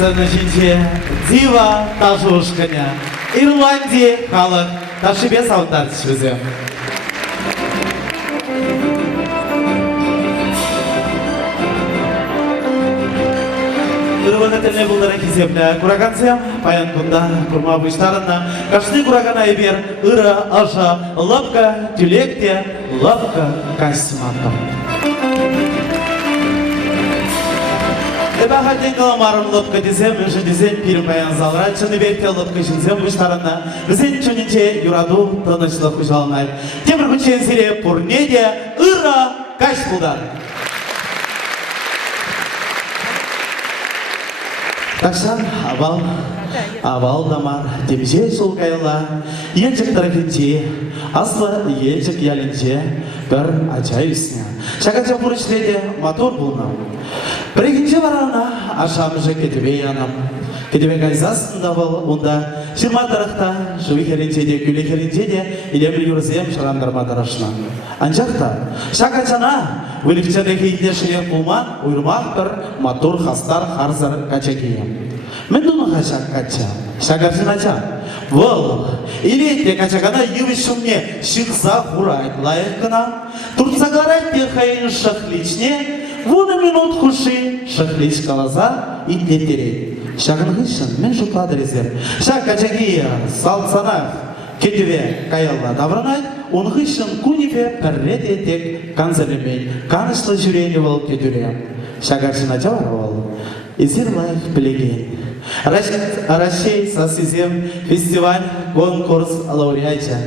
сцены Дива Тажушканя, Ирландии халық Ташибе сауындар түшізі. Үрванетіне бұлдары кеземді күрағансем, паян күнда күрма бұштарына, қашты күрағана ебер, ұры, аша, лапка, түлекте, лапка, кастиматқа. Эбахатен каламарым лапка дезем, үші дезем пирім паян залыра, чыны берте лапка жінзем бұштарына, бізен чөнінче юраду тынышлық ұжалынай. Темір күнчен сере пұрнеде, ұры, каш бұлдар. Такшан абал дамар, темже сол кайла, елчік тарахинче, аслы елчік ялінче, бір ачай үсіне. Шакача бұрышледе мотор бұлнау. Бірекінче барана, ашамыжы кетебе янам. Кетебе кайзасында бол, онда шырма тарақта, жуи херенчеде, күлі херенчеде, илемір юрзем шырандарма тарашына. Анчақта, шакачана, вылікчені кейінде шыйыр бұлман, ұйырмақ бір мотор хастар харзар кача кейем. Мен дуну хашак кача, шакачын ача. Вол, илетте качагана ювы шумне шықса хурайт лайықына, турцагарайт те хайын шықличне, вуны минут хуши шықлич калаза индеттерет. Шағынғышын мен жұтады резер. Шақ качагия салцанақ кетіве каялла давранайт, онғышын күніве пәррет етек канзалемей, канышлы жүрені болып кетірем. Шағаршын ача бар ол, езір лайық білеген. Рашей сасызем фестиваль конкурс лауреатя.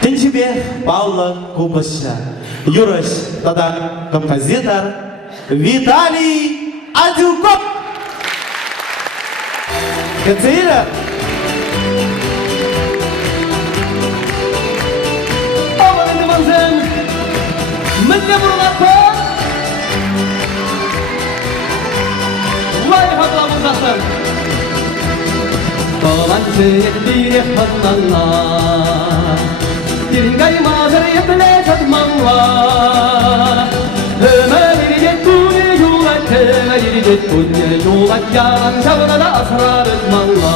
Тенчебе Павла Кубаша. Юраш тада композитор Виталий Адюков. Концерт. Аварный манзен. Мы для бурната. Лайха главу Баланчет бире хатнанна, Дирингай мазыр епле жатманла. Ömeride kune yulat, ömeride kune yulat, Yalan çavuna da asrar etmanla.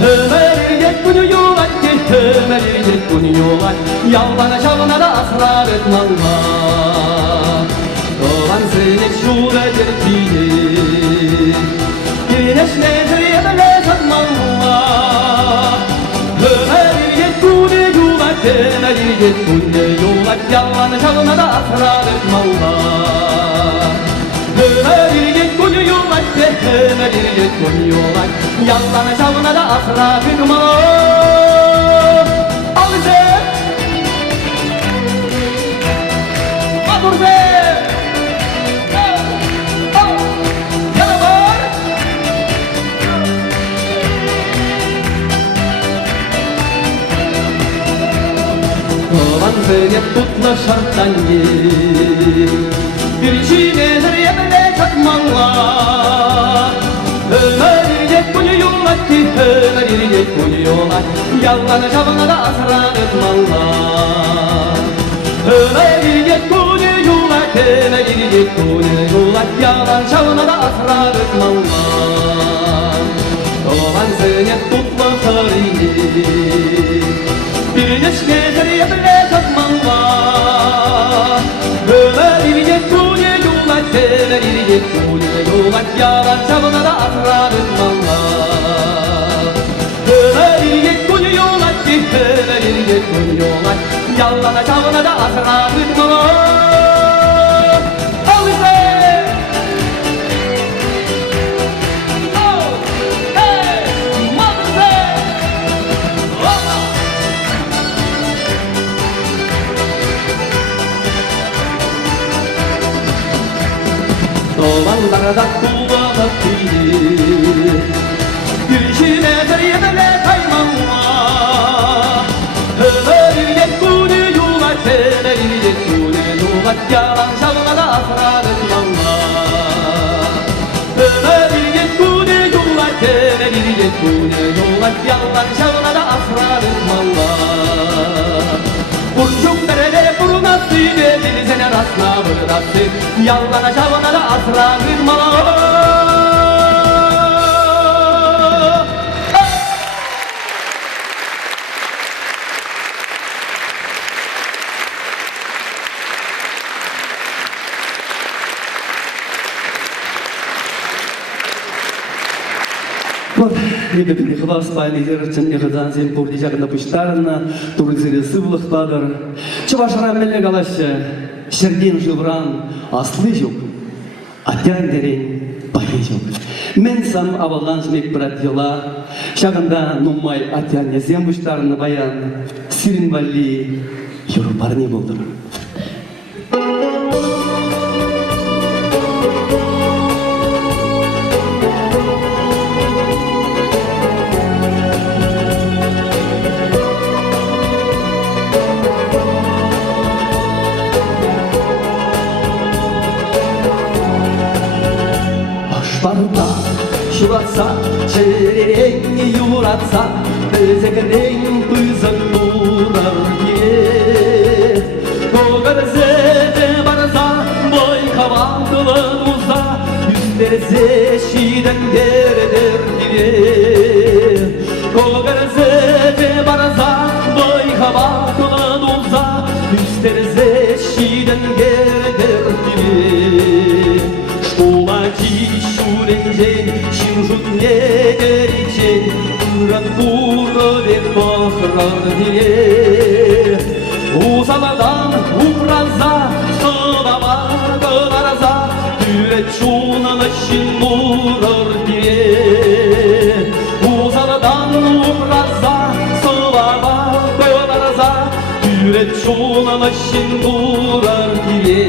Ömeride kune yulat, ömeride kune yulat, Yalan çavuna da asrar etmanla. Dolan seni şule dertliği, Güneş nedir yemele satmanla. Ömeride kune yulat, ömeride kune yulat, Yalan çavuna da asrar etmanla. Ömeride kune yulat, ömeride kune yulat, Yalan çavuna da asrar etmanla. Al bize! Matur be! Seni tutla şarttan gir, Bir çiğnedir yemele çatmanla. Ömeride kuni yolat ki, ömeride kuni yolat, Yalan çavuna da asrar etmanla. Ömeride kuni yolat, ömeride kuni yolat, Yalan çavuna da asrar etmanla. Dolan seni tutla sarıyı, Bir neşnedir yemele çatmanla. Ömeride kune yulat, ömeride kune yulat, Yalan çavuna da asrar etmanla. Ömeride kune yulat, ömeride kune yulat, Yalan çavuna da asrar etmanla. Al bize! Dolanlarda kullanıp bilir, Gülüşüne yemele kaymanla. Ömeride kune yulat, ömeride kune yulat, Yalan çavuna da asrar etmanla. Ömeride kune yulat, ömeride kune yulat, Yalan çavuna da asrar etmanla. Burçuk derede buruna suybe, Denizene rastla bıraktı, Yallana çavuna da asrar etmanla. Вот, ребята, не хвал спальни держим, не ходан зем пурдижак на пуштарна, турызыре сывлых падар. Чуваш раммеле галаще, шердин живран, аслы жук, атян дерен пахи жук. Мен сам авалдан жмек брат ела, шагында нумай атян езем пуштарна баян, сирин вали, юрупарни болдыр. Башбарда шулатса, шерең юратса, бізігірің пызық тұрар ет. Көгірзеде барса, бойқабандылы мұза, үстерзе шиден дердер дирет. Көгірзеде барса, бойқабандылы мұза, үстерзе шиден дердер дирет. Шуленжен, шимжут негеричен, Уран буры бахрар дире. Узаладан убраза, сылава кылараза, Түрет шуналышын мурар дире. Узаладан убраза, сылава кылараза, Түрет шуналышын мурар дире.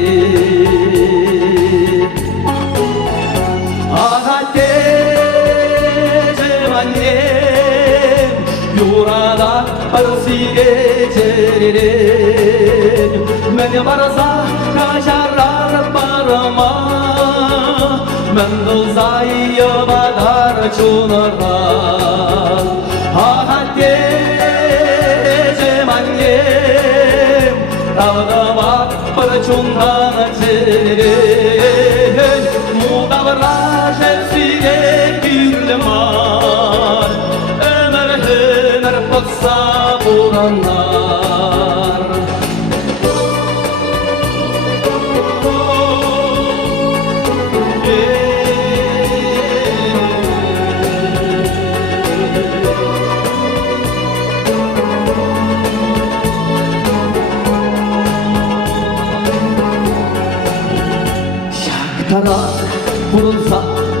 Yurada arsiye cererin Men barza kaşarar barama Men dılzayı badar çunara Ahate cemanyem Dağdamak parçundan cererin Mudavra şefsiye güllemar Baksa bulanlar Şaktara vurulsa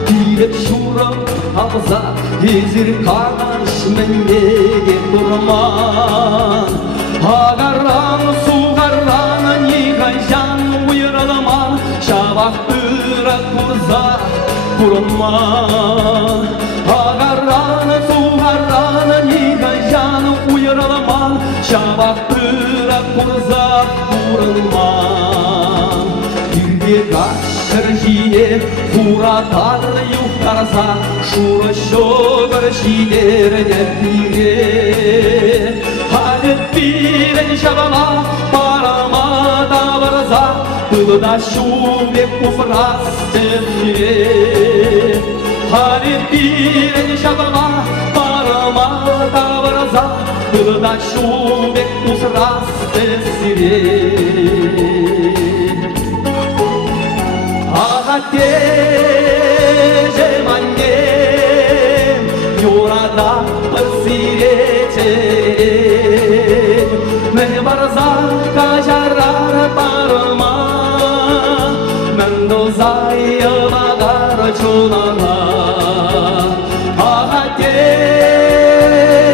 direk şuram ağza Ezir kardeş mendege durman Ağarran suğarran nigayjan uyaralaman Şavaktıra kurza kurman Ağarran suğarran nigayjan uyaralaman Şavaktıra kurza kurman Birge kaşır jine Furatar yukarsa Şura şogar şiderine bire Halet biren şabala Parama da varsa Kılıda şube kufras cemire Halet biren şabala Parama da varsa Kılıda şube kufras cemire Ahate cemanyem Yurada persire cererin Men barza kaşarar parma Men dozayı badar çunara Ahate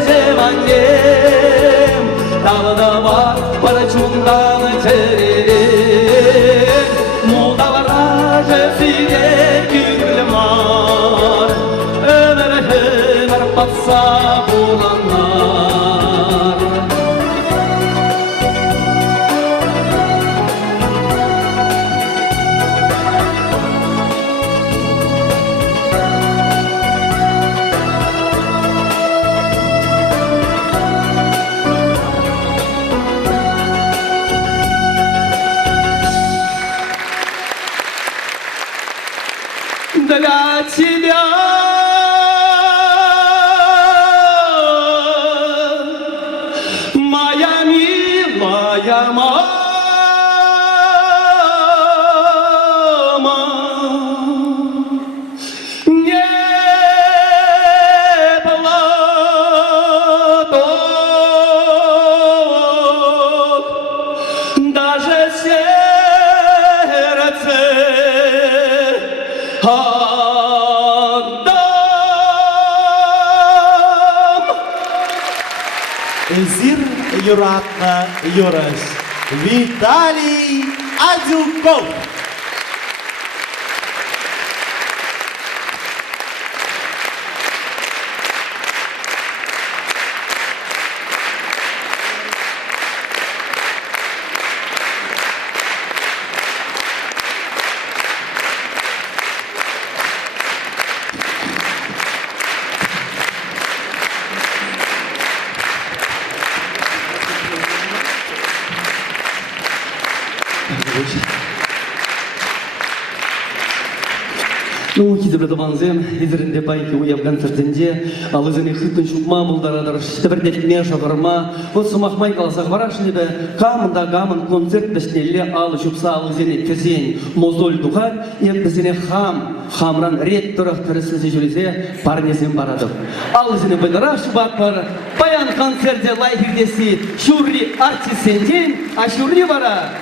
cemanyem Dağda var parçundan cererin Mudavara şefsiye güllemar Ömer baksa bulanlar Для тебя моя милая мама, не даже сердце отдам. Зир юратна юраш Виталий Адюков. Ну, кидебрді банзем, изерінде пайки уям концертінде, ал өзіне хыттын шукма мұлдарадыр, шітібірдетме шағырма, вот сумақмай қаласақ барашынебе, камында гамын концерт бәшнелі алы шупса ал өзіне тезен, мозоль дұғат, ем бізіне хамран рет тұрық түрісілсе жүресе, парнезен барадым. Ал өзіне бұйнырақ шубат бар, баян концертде лайфердесі, шурри артист сенден, а шурри бара,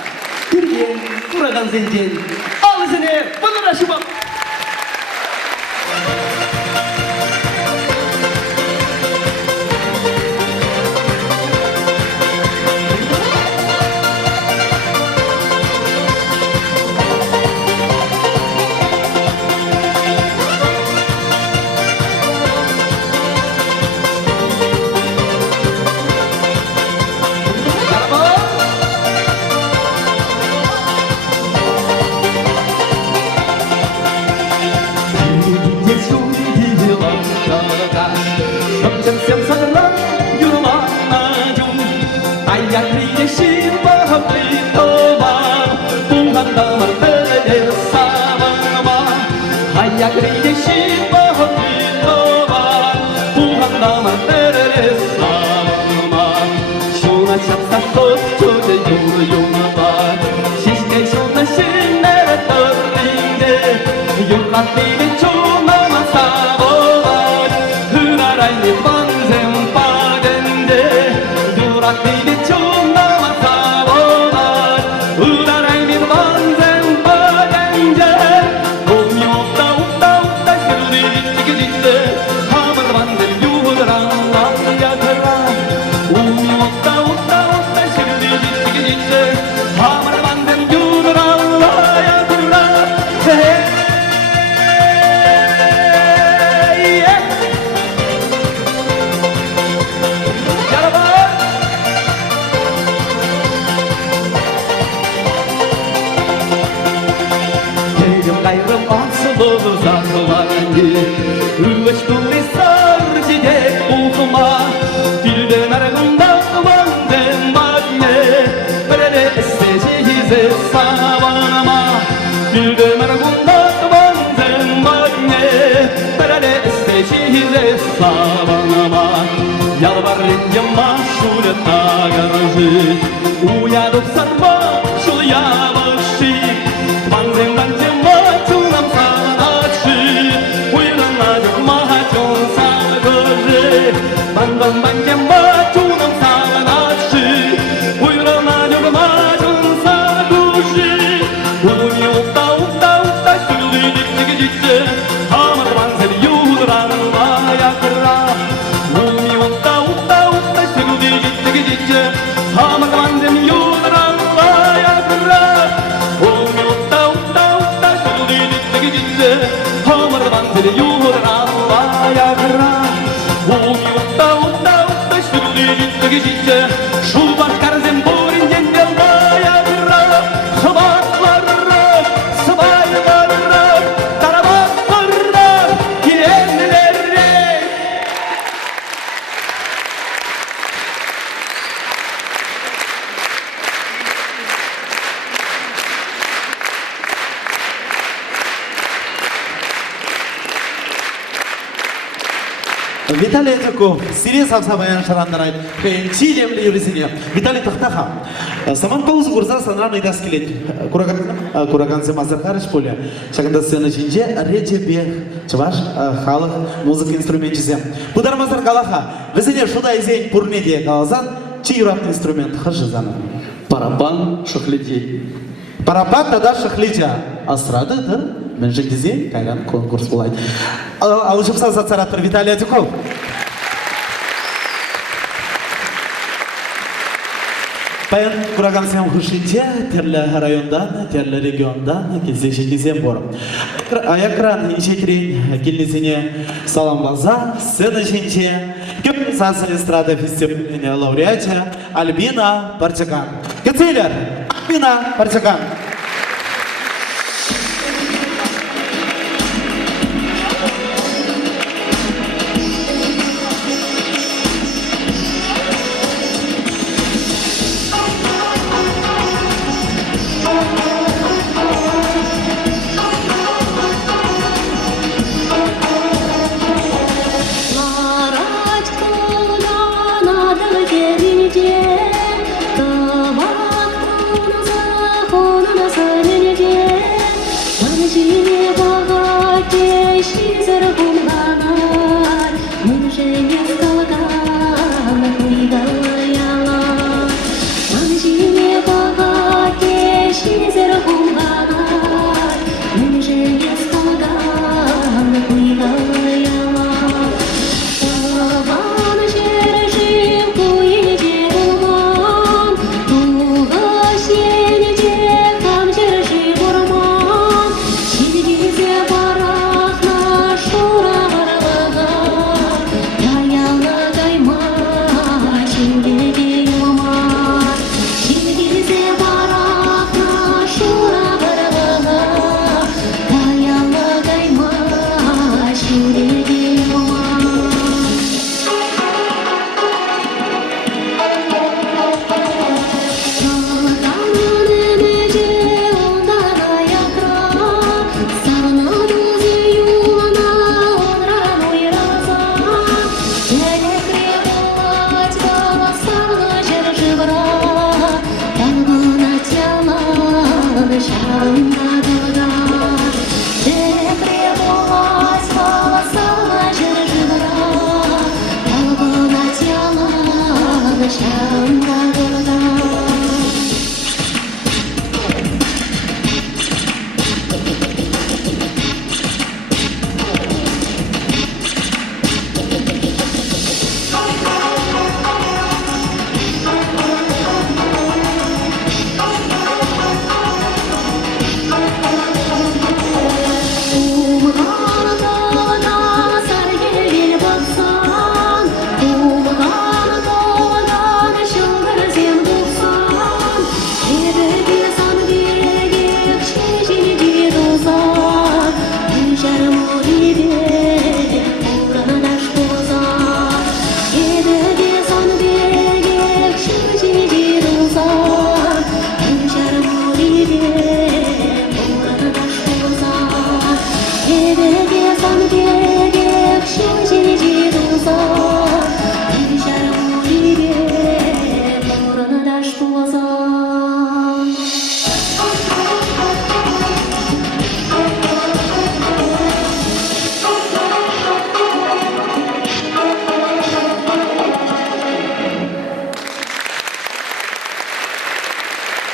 бірген, тұраған сенден. Ал өзіне бұйнырақ шубат. Виталий Адюков, сирен самсабаян шарандарай, хэнчи демли юрисине. Виталий Тахтаха. Саман паузу гурза санраны даскелет. Кураган семазархарыш поле. Шаганда сцена чинже рече бег. Чаваш халық музыка инструментчисе. Будармазар галаха. Везене шуда изень пурнеде галазан. Чи юрапты инструмент хажызаны. Барабан шахледи. Барабан тада шахлидя. Асрадыдыр. Мен жеңгізе кайран конкурс болады. Алышымса зацаратыр Виталий Адюков. Паян кураган сем хушинче, терлі райондан, терлі региондан, келсе шекесем бор. Аякран шекерен келнесіне салам база, сцена шенче, Компенсация эстрада фестиваля лауреате Альбина Парчакан. Кецелер, Альбина Парчакан.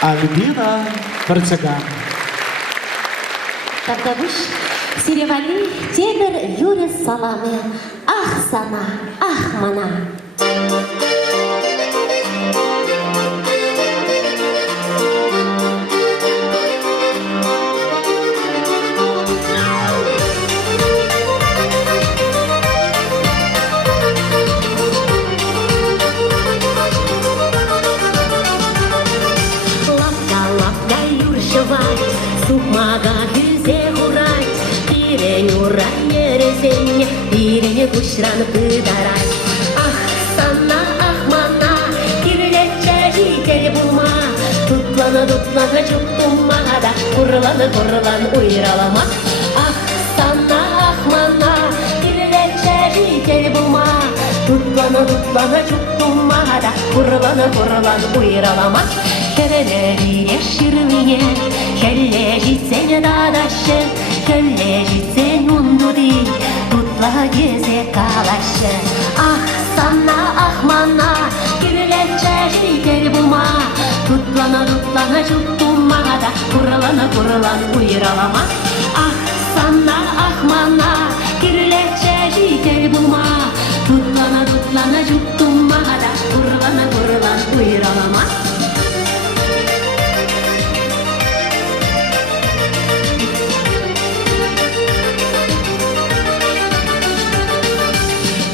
Альбина Парчакан. Тартабыш, Сиревали, Тедер, Юрий Саламе. Ах, сана, ах, мана. Сукмага хүзе хурай, пирен урай ересене, пирене кушран пыдарай. Ах, сана, ах, мана, кирилетче житель бума, тутлана, чук туммада, курлан уйралама. Ах, сана, ах, мана, кирилетче житель бума, тутлана, чук туммада, курлан уйралама. Kereleri şirviye, kelle jitsen dadaşı, kelle jitsen undudi, tutla geze kalaşı. Ah sana ah mana, giriletçe şeker buma, tutlana дутлана жуттумада, куралана уйралама. Ах, сана, ах, мана, кирлече жител бума. Дутлана жуттумада, куралана уйралама.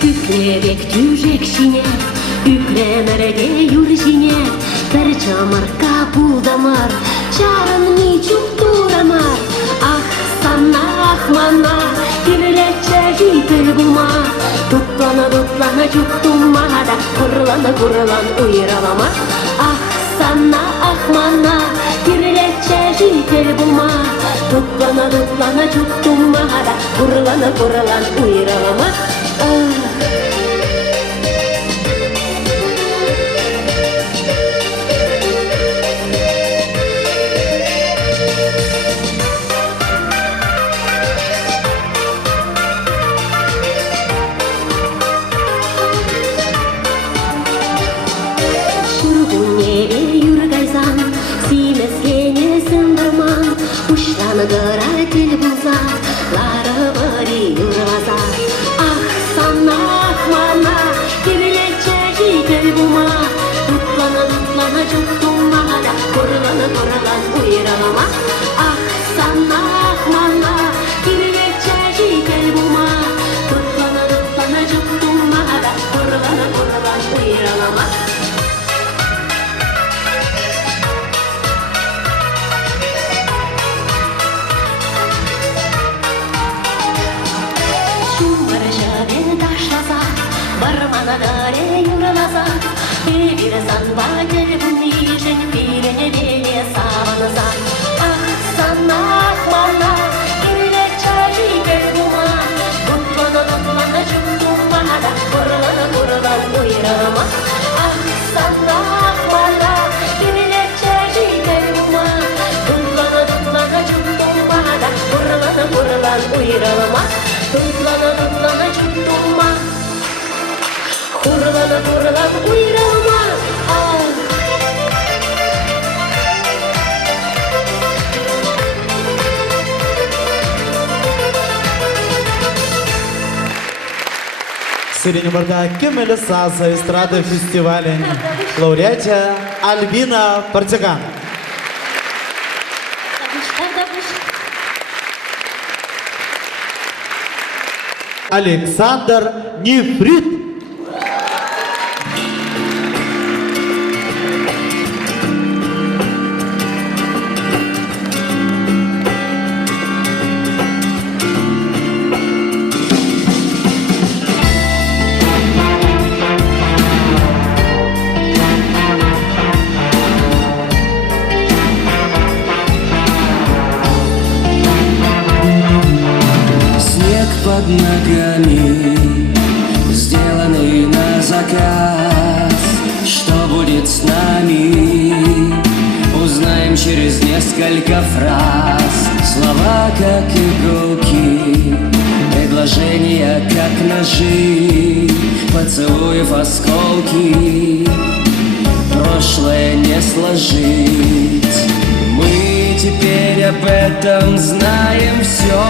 Ükrebek tüjek şine, ükremerege yur şine. Bir çamarka buldamar, çarın niçuk duramar. Ah sana ah mana, kirleçe jitel buma. Dutlana çuktumada, kurulan uyralama. Ah sana ah mana, kirleçe jitel buma. Dutlana çuktumada, kurulan uyralama. Gırar tel bulsa, lara bari yurvasa. Ah sana ah mana, kirleçe jitel buma. Dutlana çuktumada, kurulan uyralama. Ah sana ah mana, kirleçe jitel buma. Dutlana çuktumada, kurulan uyralama. Barmana dare yuralasa, bir zanba telbuni jen birine beni savunasa. Ah sana ah mana, kirleçe jitel buma. Dutlana çuktumada, kurulan uyralama. Ah sana ah mana, kirleçe jitel buma. Dutlana çuktumada, kurulan uyralama. Dutlana çuktumada. Kurulan uyralama. Сиреневарда кемелі сазы эстрады фестивален лауреатя Альбина Партиган. Александр Нефрит. Под ногами, сделанный на заказ. Что будет с нами, узнаем через несколько фраз. Слова как иголки, предложения как ножи, поцелуев осколки, прошлое не сложить. Мы теперь об этом знаем все.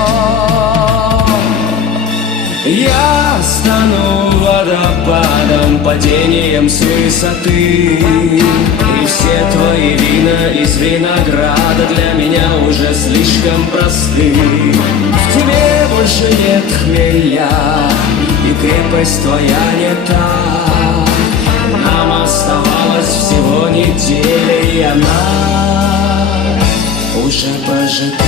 Я стану водопадом, падением с высоты. И все твои вина из винограда для меня уже слишком просты. В тебе больше нет хмеля, и крепость твоя не та. Нам оставалось всего неделя, и она уже прожита.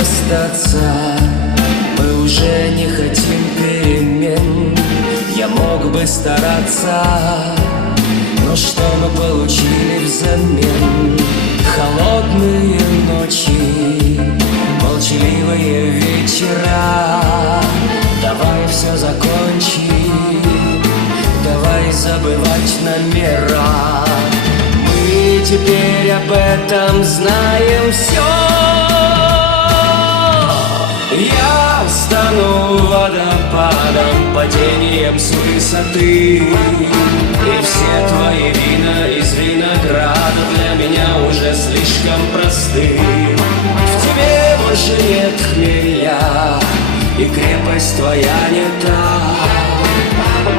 Остаться, мы уже не хотим перемен. Я мог бы стараться, но что мы получили взамен? Холодные ночи, молчаливые вечера. Давай все закончим, давай забывать номера. Мы теперь об этом знаем все. Я стану водопадом, падением с высоты. И все твои вина из винограда для меня уже слишком просты. В тебе больше нет хмеля, и крепость твоя не та.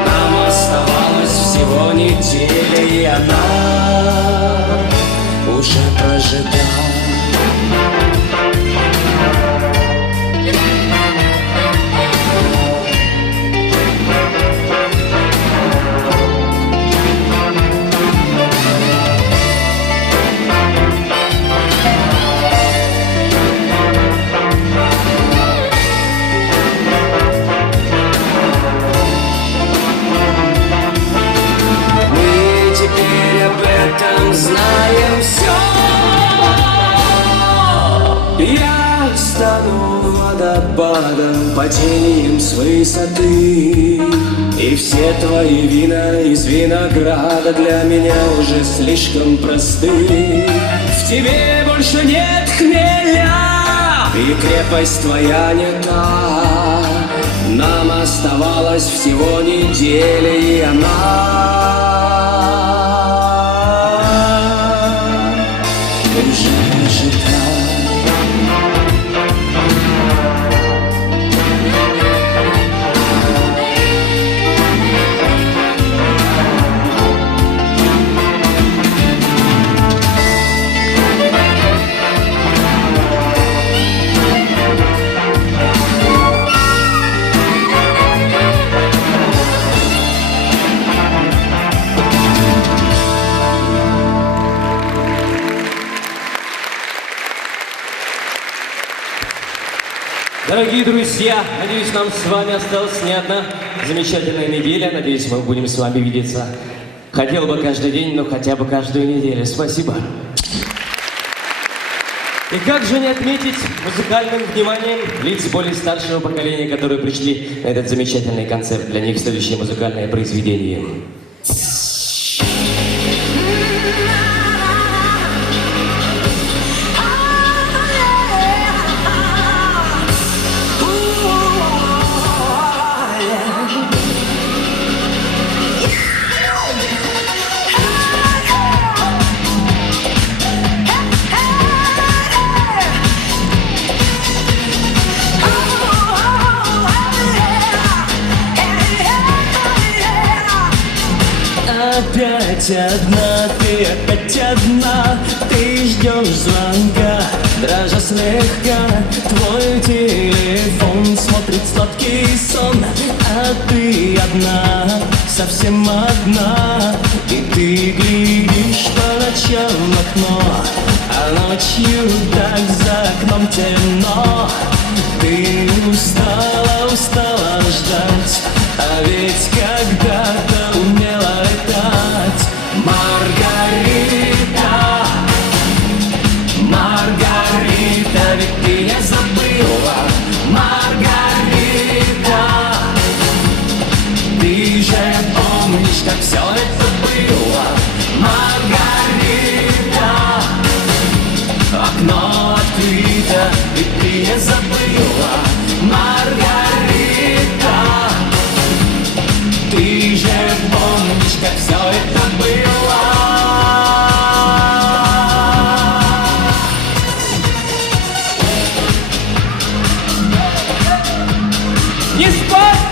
Нам оставалось всего неделя, и она уже прожита. Знаем все. Я стану водопадом, падением с высоты. И все твои вина из винограда для меня уже слишком просты. В тебе больше нет хмеля, и крепость твоя не та. Нам оставалось всего неделя, и она Дорогие друзья, надеюсь, нам с вами осталась не одна замечательная неделя. Надеюсь, мы будем с вами видеться. Хотел бы каждый день, но хотя бы каждую неделю. Спасибо. И как же не отметить музыкальным вниманием лиц более старшего поколения, которые пришли на этот замечательный концерт. Для них следующее музыкальное произведение. Опять одна, ты опять одна, ты ждешь звонка, дрожа слегка. Твой телефон смотрит сладкий сон, а ты одна, совсем одна. И ты глядишь по ночам в окно, а ночью так за окном темно. Ты устала, устала ждать, а ведь когда-то умела летать. Маргарита, Маргарита, ведь ты не забыла. Маргарита, ты же помнишь, как все это было. Маргарита, окно открыто, ведь ты не забыла. Маргарита, ты же помнишь, как все это было. Не спать!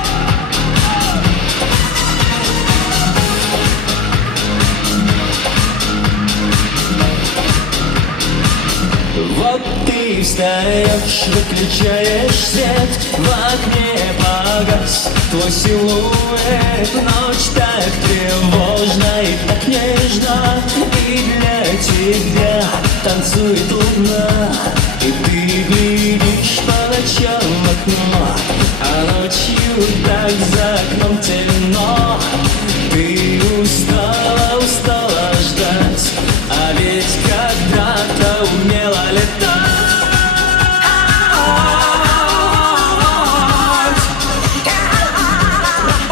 Вот ты встаешь, выключаешь свет, в окне погас твой силуэт. Ночь так тревожна и так нежна, и для тебя танцует луна. И ты глядишь по ночам в окно, а ночью так за окном темно. Ты устала, устала ждать, а ведь когда-то умела летать.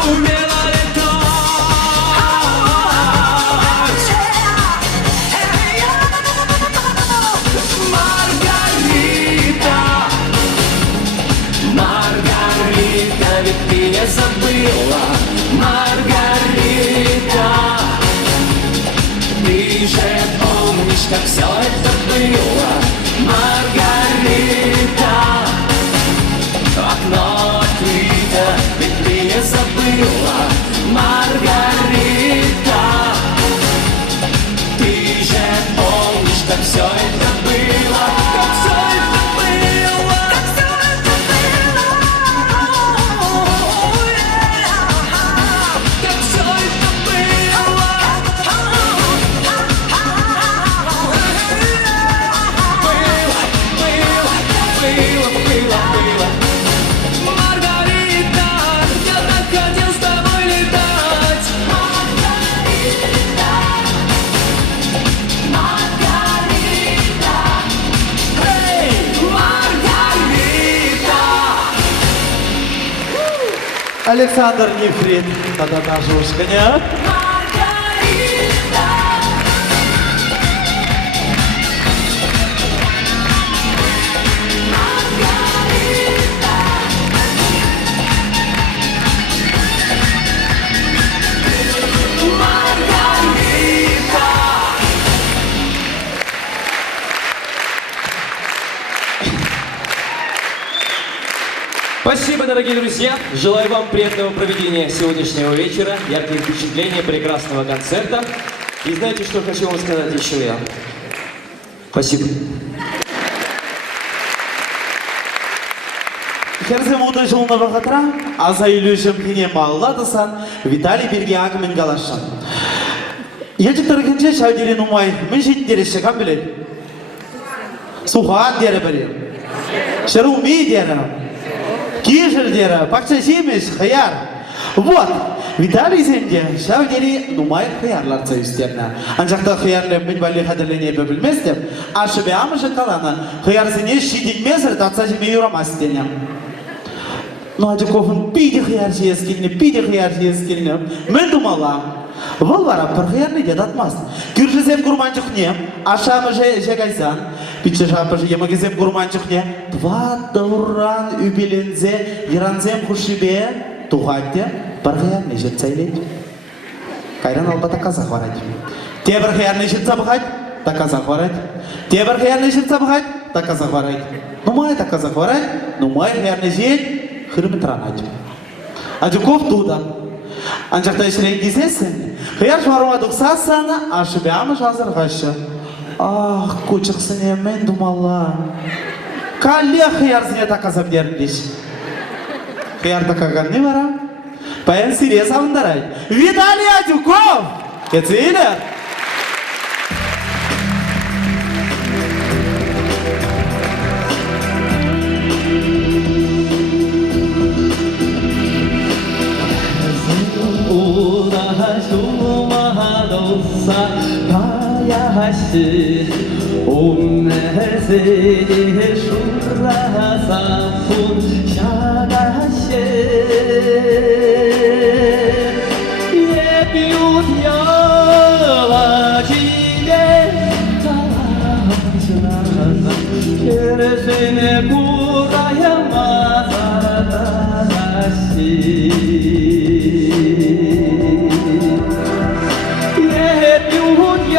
Умела летать. забыла, Маргарита. Ты же помнишь, как все это было, Маргарита. Окно открыто, ведь ты не забыла, Маргарита. Ты же помнишь, как все это было, как все это было, как все это было, как все это было, было. Маргарита, я так хотел с тобой летать. Маргарита, Маргарита, эй, Маргарита. Александр Нефрит, та-та-та, жушканя. Маргарита. Спасибо, дорогие друзья. Желаю вам приятного проведения сегодняшнего вечера, ярких впечатлений, прекрасного концерта. И знаете, что хочу вам сказать еще я? Спасибо. Херзем уды жылны вағытра, аза үйлі жемкіне мағыладысан, Виталий Бергиак мен галашан. Ежік тұргенше шәудерін ұмай, мен жетіндері шықам білет. Сухан дері бірі. Шыруми дері. Кижер дері, пақша жемеш, хаяр. Вот, Виталий сенде шәудері ұмай хаярларца үстерні. Анжақта хаярлы мен бәлі қадірлене бөбілмес деп, ашыбе амышы қаланы, хаярсыне шиденмезір татса жеме юрамас денем. Ну, Адюковын пиде хияр жиескеліне, мен думала, бұл барап бір хиярны дед атмас. Күржізем күрманчықне, ашамы жегайсан, пиче жапы емігізем күрманчықне, два дұран үбелензе, еранзем құшыбе, туғатте, бір хиярны жет сайлет. Кайран албата қазақ барад. Те бір хиярны жет забығад, та қазақ барад. Те бір хиярны жет забығад, та қазақ барад. Нумай та қазақ барад, нумай хиярны жет, хырмытранать. Адюков туда. Анжақта ішірен кезесін. Хияр жуармадық сасаны, ашыбе амы жазыр ғашы. Ах, көчіқсіне мен думала. Кале хияр зіне таказап деріндеш. Хияр такаған не бара? Паян сире савындарай. Виталий Адюков! Кетсейлер! 온내세에 슈라사푼 샤가시 예비우디아와지게 자라시나사 케레세네 구라야 마사다시 예비우디아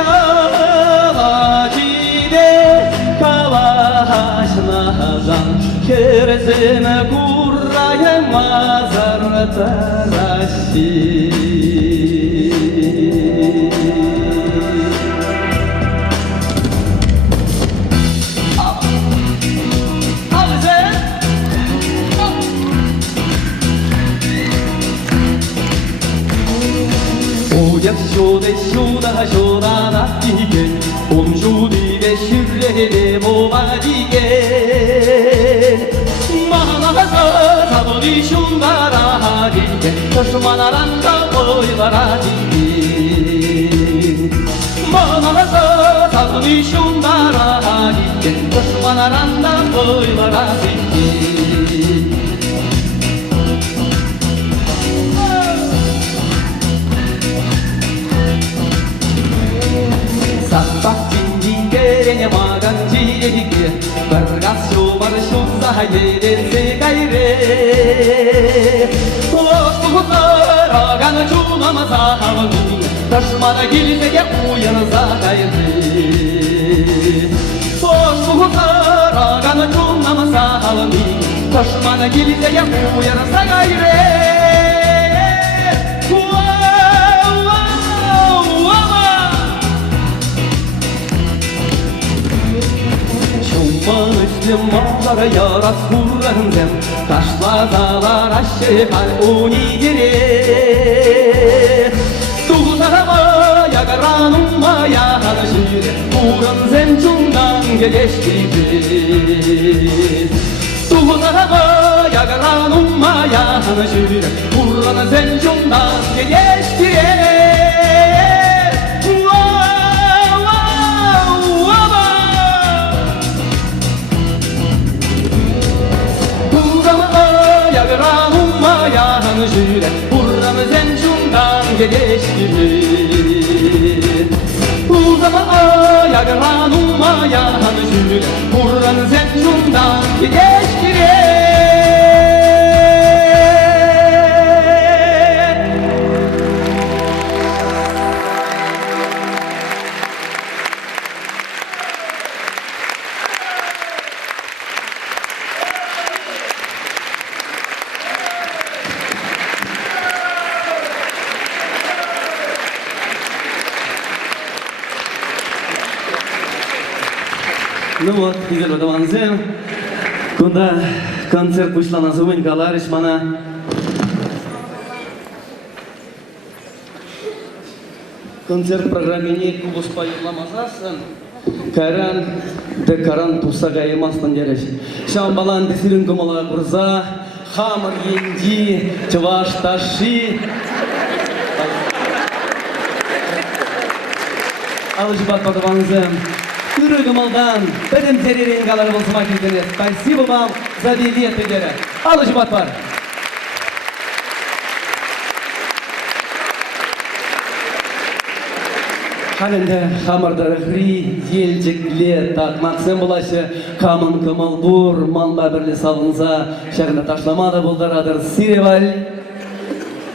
Keresine kurraya mazar tarashi 오약쇼대 쇼다 나티게 옴쇼디베 실레데 모바디게 마나가사 사도니 슈마라디게 터스마나란다 오이바라디게 마나가사 사도니 슈마라디게 터스마나란다 오이바라디게 삭박진지게 마간지게 버가쇼 바르쇼 사이에 세가이레 Сараганы чунамаса халыны Ташмана келсеге уянса кайры Сошу сараганы чунамаса халыны Ташмана келсеге уянса кайры Малlara yaras kurlarından Taşladalar aşıkal unidire Tuğutama yagaranıma yahanışır Uğran zencundan geleştirir Tuğutama yagaranıma yahanışır Uğran zencundan geleştirir Jüre, buramı zencundan geliştirir Uzama ayagranuma yahanı jüre, buramı zencundan geliştirir Ну вот, Игорь Водованзем, куда концерт вышла на Зуин Галарич мана. Концерт в программе не кубус пайламазасын, каран де каран тусага емастан дереш. Шам балан десирин комала курза, хамар енди, чваш таши. Алжибат Водованзем. Үрігімалдан бірін теререн қалар болсыма келдіңіз. Спасибо вам за билет бедері. Алы жұбат бар. Халінде хамырдары хри, елжікле, тақмақсен болашы, камын кымыл бұр, манба бірлі салынса, шағында ташламады болдарадыр сиревал.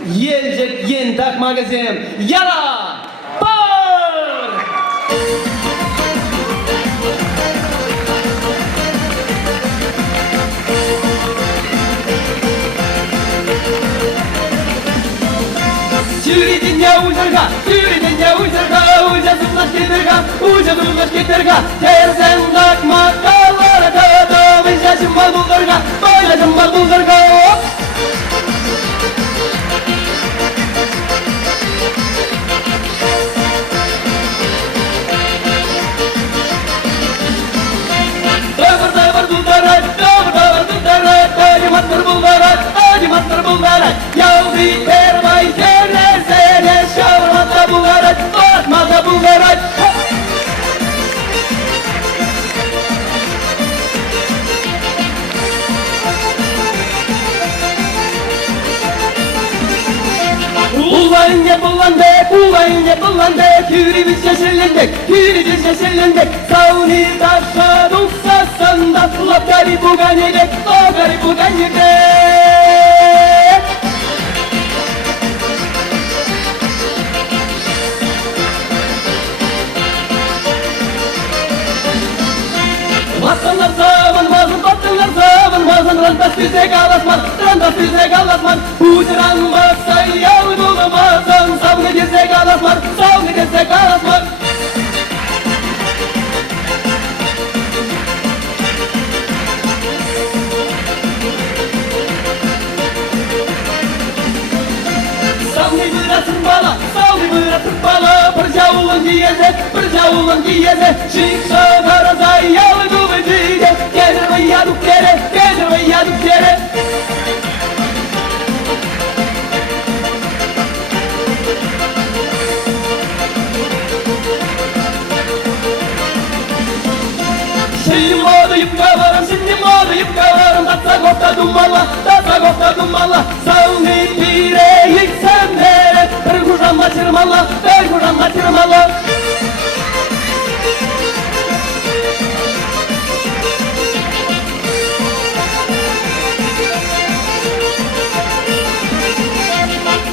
Елжік ен тақмағызем, яра! Yüreğince uçarga, uca zıplaş getirga, tersen takma kallara kadar, yaşım var bulgarga, baylaşım var bulgarga. Dağır duldaray, acımattır buldaray, yav biter vay terlersene, şavramada bulgaray, batmada bulgaray. Ulayınca bullandek, yüreğimiz şaşırlandık, Savuni taşa duksasında, la garibu ganedek, Basınlar zaman, rantas düzek alasman, Uçuran baksa yal bulamazsan, savni desek alasman. Savni bırakın bala, bir javulun diyeze, çıksa karaza yal gubeciye, gelir ve yaduk yere. Şimdi molayıp kavarım, tatsa gofta dummalla, savni bireyik senlere, bir kuşan maçırmalla.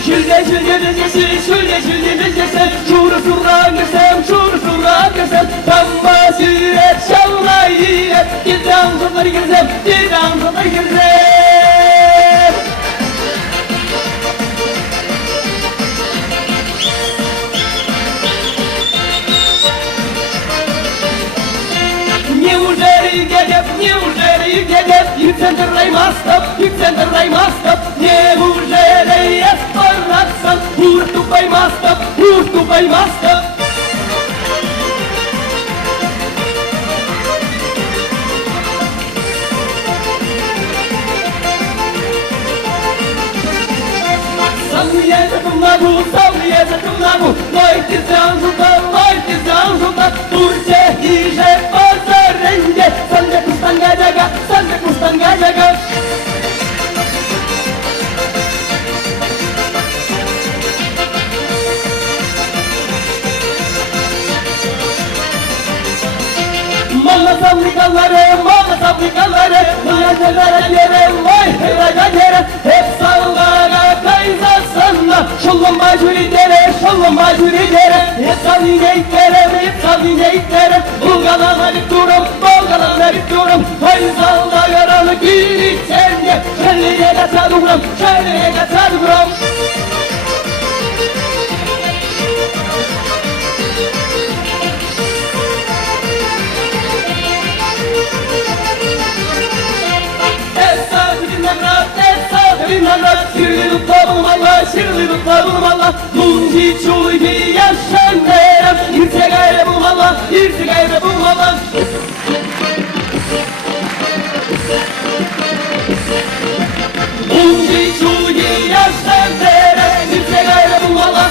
Şülge Неужели гедеп, и центр раймастов, неужели я спораться, уступай мастов, уступай мастов. Сам я помогу, лойте занжута, турте и же позаренде, санде кустанга жага. Mala fabrikaları, mağazalara yere, vay helaga yere, hep sallara kayzasınlar. Şollama jüri dere, hep salineyklere, bulgalanlar durum, kayzalda yaralı girik sende, şerliye kaçadıgram. Şirli tutlarım Allah, bunci çulgi yaşanlarım, irse gayrı bulmala. Bunci çulgi yaşanlarım, irse gayrı bulmala.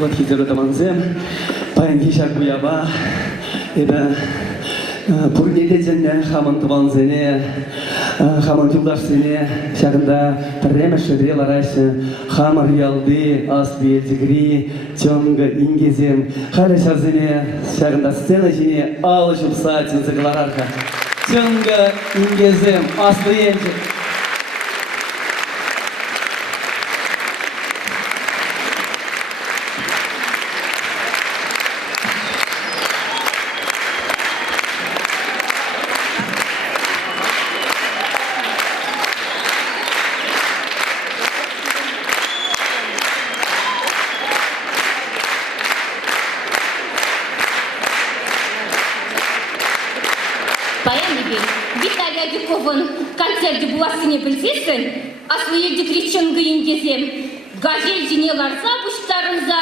Вот хитер таманзем, паянкиша куяба, эбе пурнедетенне хаман туванзене, хаман тюлдашсене, шагында премя шедре ларайсы, хамар ялды, асби дигри, тёмга ингезем, харашазене, шагында сцена жине, алышып сатин загларарка, тёмга ингезем, аслы енчик. Виталия Дюковын концерті бұласыне білсесін, асылы крещенгі енгезем, газель зіне ларса бұштарынза,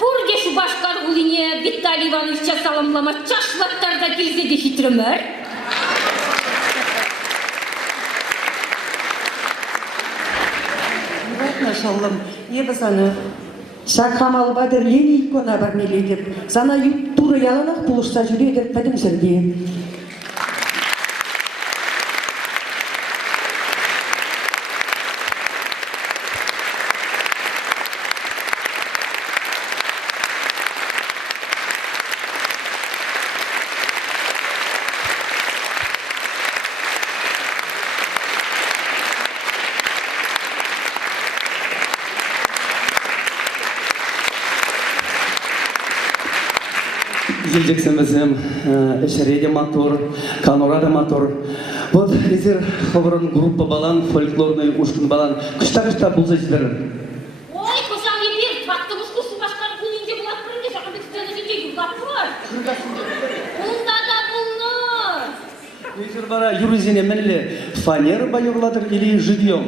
пұрге шубашқар ғылыне Виталий Ивановича саламлама чашлаттарда келзе де хитрімір. Машаллам, ебі саны Шаққамалы бадыр лені икона бармелі деп, сана тура яланақ бұлышса жүре деп бәдім сірге. Елдексемізім, әшіреде мотор, канорада мотор. Вот резер хабаран группа балан, фольклорный ушкин балан. Кышта бұлза жидер. Ой, қошан епер, твақтымыз құсы башқар күнінде бұлақ бірінде жақын бекстені жеке юлап бұр. Онда да бұлны. Резер бара юризене мәнілі фанера байырладыр или жидьем?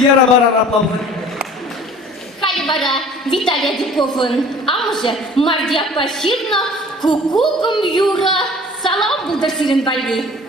Ера Барараповна. Халибара Виталия Дюковын, амжы Мардия Паширна, Кукуком Юра, салам Булдаширин Бали.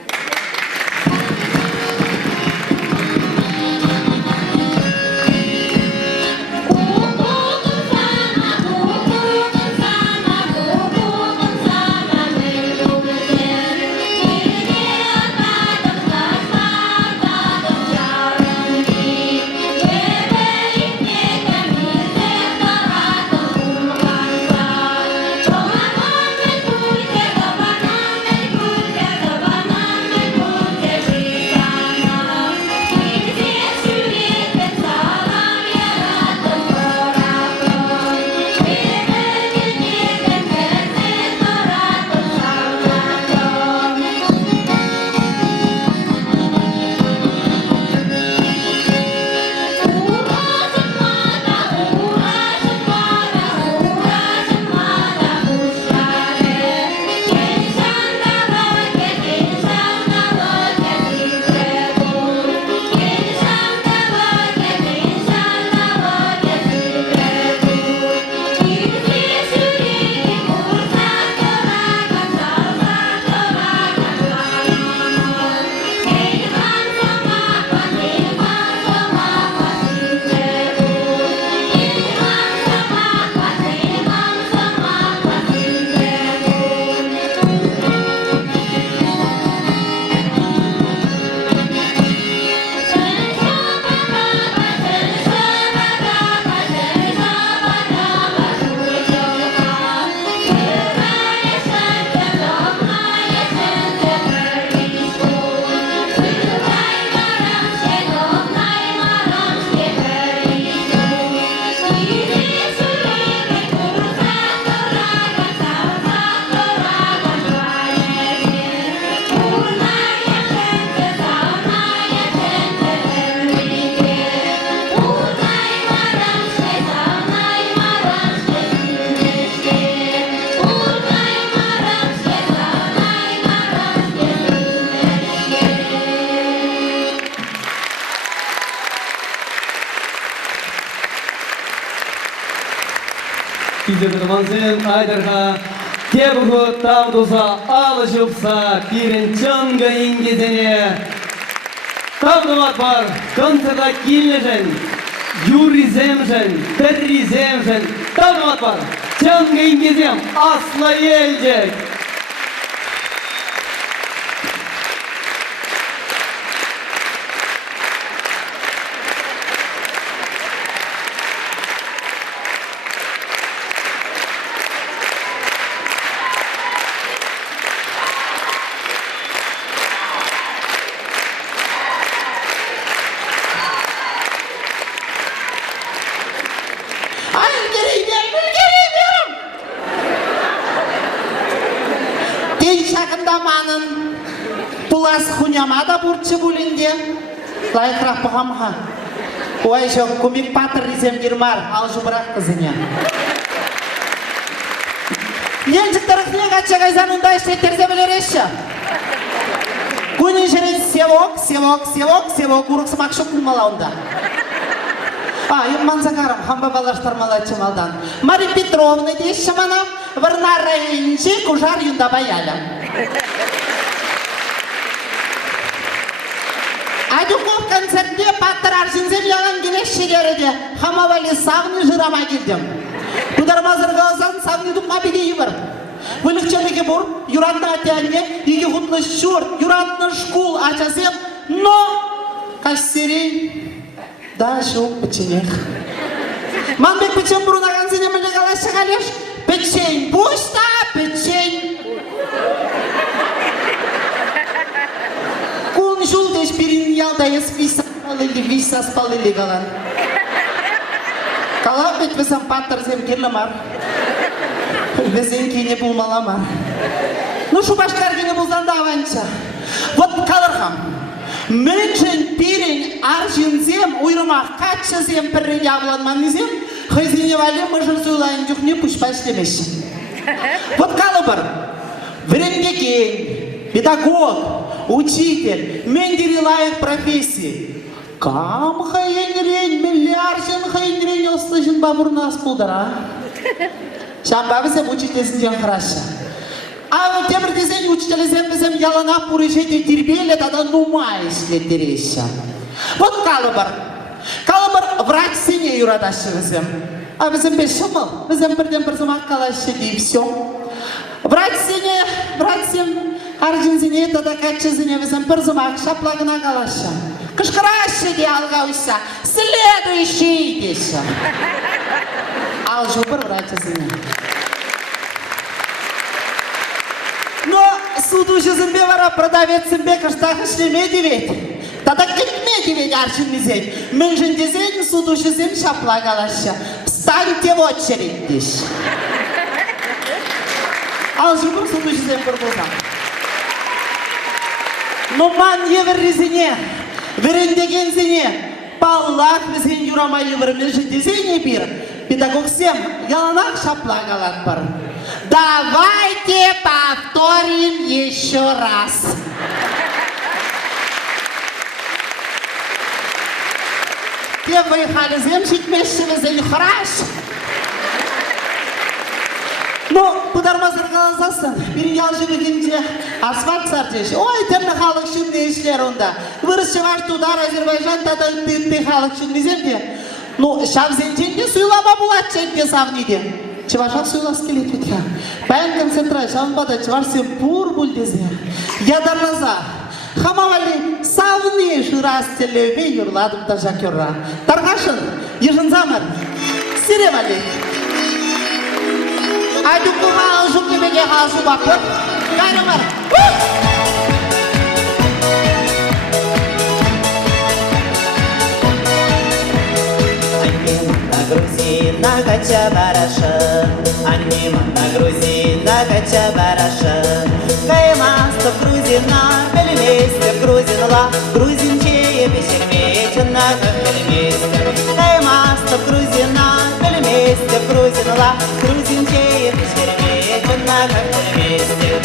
Идерманзен айдарға тебігі тавдуза алы жұпса пиренчанға ингезене. Тавдумат бар, концерта килнежен, юриземжен, терриземжен. Тавдумат бар, чанға ингезем асла елжек. Пулас хунямада бурчы булинде. Лайқырақ бұғамға. Ой жоқ, көмек патыр ризем гермар, алжы бұрақ қызыне. Енжіктірік не қатшы ғайзанында ішеттерзе білер еші. Көне жерен севок, ұрықсымақ шық күлмалауында. Емман Закаров, хамба балаштар малачым алдан. Мария Петровна дейші мана, варна райынжы күжар юнда баялы. Адюков концертте паттыр аржинзем яған келешшелері де хамавали савны жырама келдім. Бұдармазырға алсан савны тұқма бедейі бар. Вылықчалығы бұр, юратны атяне, еге құтлы шүрт, юратны шкул ачасем, но кассерей да жоқ печенех. Манбек печен бұрынаған зенемілі қалашы қалеш, печень, пушта печень. Жулдеш бірін ялдайыз виса спалылы қалан. Қалап бетвесам паттыр зем керлімар. Бізен кейіне бұлмаламар. Ну шубашкар кейіне бұлзанда аванча. Вот қалырғам. Мөнчен бірін аржын зем, ұйрымақ қатшы зем піррен явланманы зем, хызине вале мұжыр сөйлайын жүхне пұшпашлемеші. Вот қалыбыр. Віренбекен, педагог, учитель, мендері лайық профессии. Кам хайынрен, миллиаржын хайынрен остыжын бабурнас пулдара. Шамба бізем учителесінден қарашы. А темір десен учителесен бізем ялана пурышеде тербелі тада нумай іслеттереші. Вот калыбыр. Калыбыр врач сене юрадашы бізем. А бізем бес шымыл. Бізем бірден бір зымақ қалашы дей все. Врач сен аржинзине тада качызине бізем бір зымақ шаплагына қалашы. Кышқырашы де алға ұйса. Следующий деші. Ал жопыр врачызине. Но суду жүзімбе бара продавецімбе кыштағы шлеме девет. Тада кетме девет аршын мезен. Мен жіндезен суду жүзім шапла қалашы. Встаньте в очередь деш. Ал жопыр суду жүзім бір болсам. Но ман евер резине. Верендеген зене. Паллах бізген юрама евірмен жіндезене бір. Педагог всем яланақ шапла қалат бар. Давайте повторим еще раз. Те выехали земщик мешевезен хорош. Ну, подармазыр қаласасын, бір ялжы бігінде асфальт сартеш. Ой, темні халық үшін не ішлер онда. Вырысшы ваш тудар Азербайжан тада үтті халық үшін меземде. Ну, шавзентенде суйлама болады ченде савниде. Чевашак суйлас келет бітка. Бәйін концентрай, шавынбада чеварсен пур бүлдезе. Ядарназа. Хамавали савны жырастелеуме юрладым да жакерра. Тарғашын, ежін замыр. Сиревали. Айду kuma alжым немеге қалжы бақыр. Кайрымыр. Грузина кача бараша, анимана грузина кача бараша. Каймастов грузина, пельместер грузинла, грузинче бешермечена как пельместер. Каймастов грузина, пельместер грузинла, грузинче бешермечена как пельместер.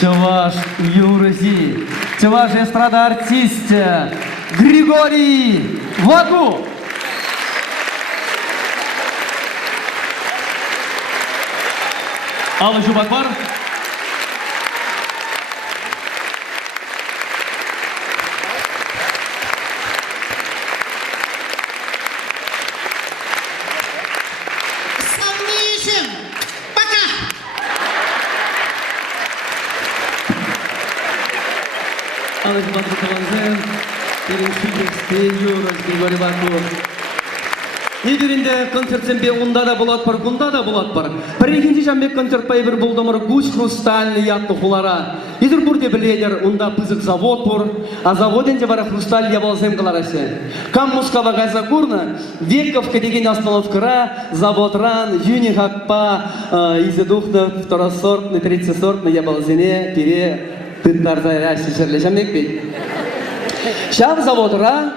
Чуваш Юрзи, чуваш эстрада артист Григорий Ваку. Алла Жубакбар. Алла Жубакбар. Григорий Ваку. Недерінде концертсембе онда да болат бар, бұнда да болат бар. Бірегенде жамбек концерт пайбір болдымыр гусь хрустальный ятты хулара. Идір бұрде біледер, онда пызық завод бұр, а заводенде бара хрусталь ябалзем каларасе. Кам мускава гайза курна, Вековка деген остановкара, завод ран, юни хакпа, изедухна, второсортный, третьесортный ябалзене, пере, тындарда ряси жерле жамбек бейт. Шав завод ра,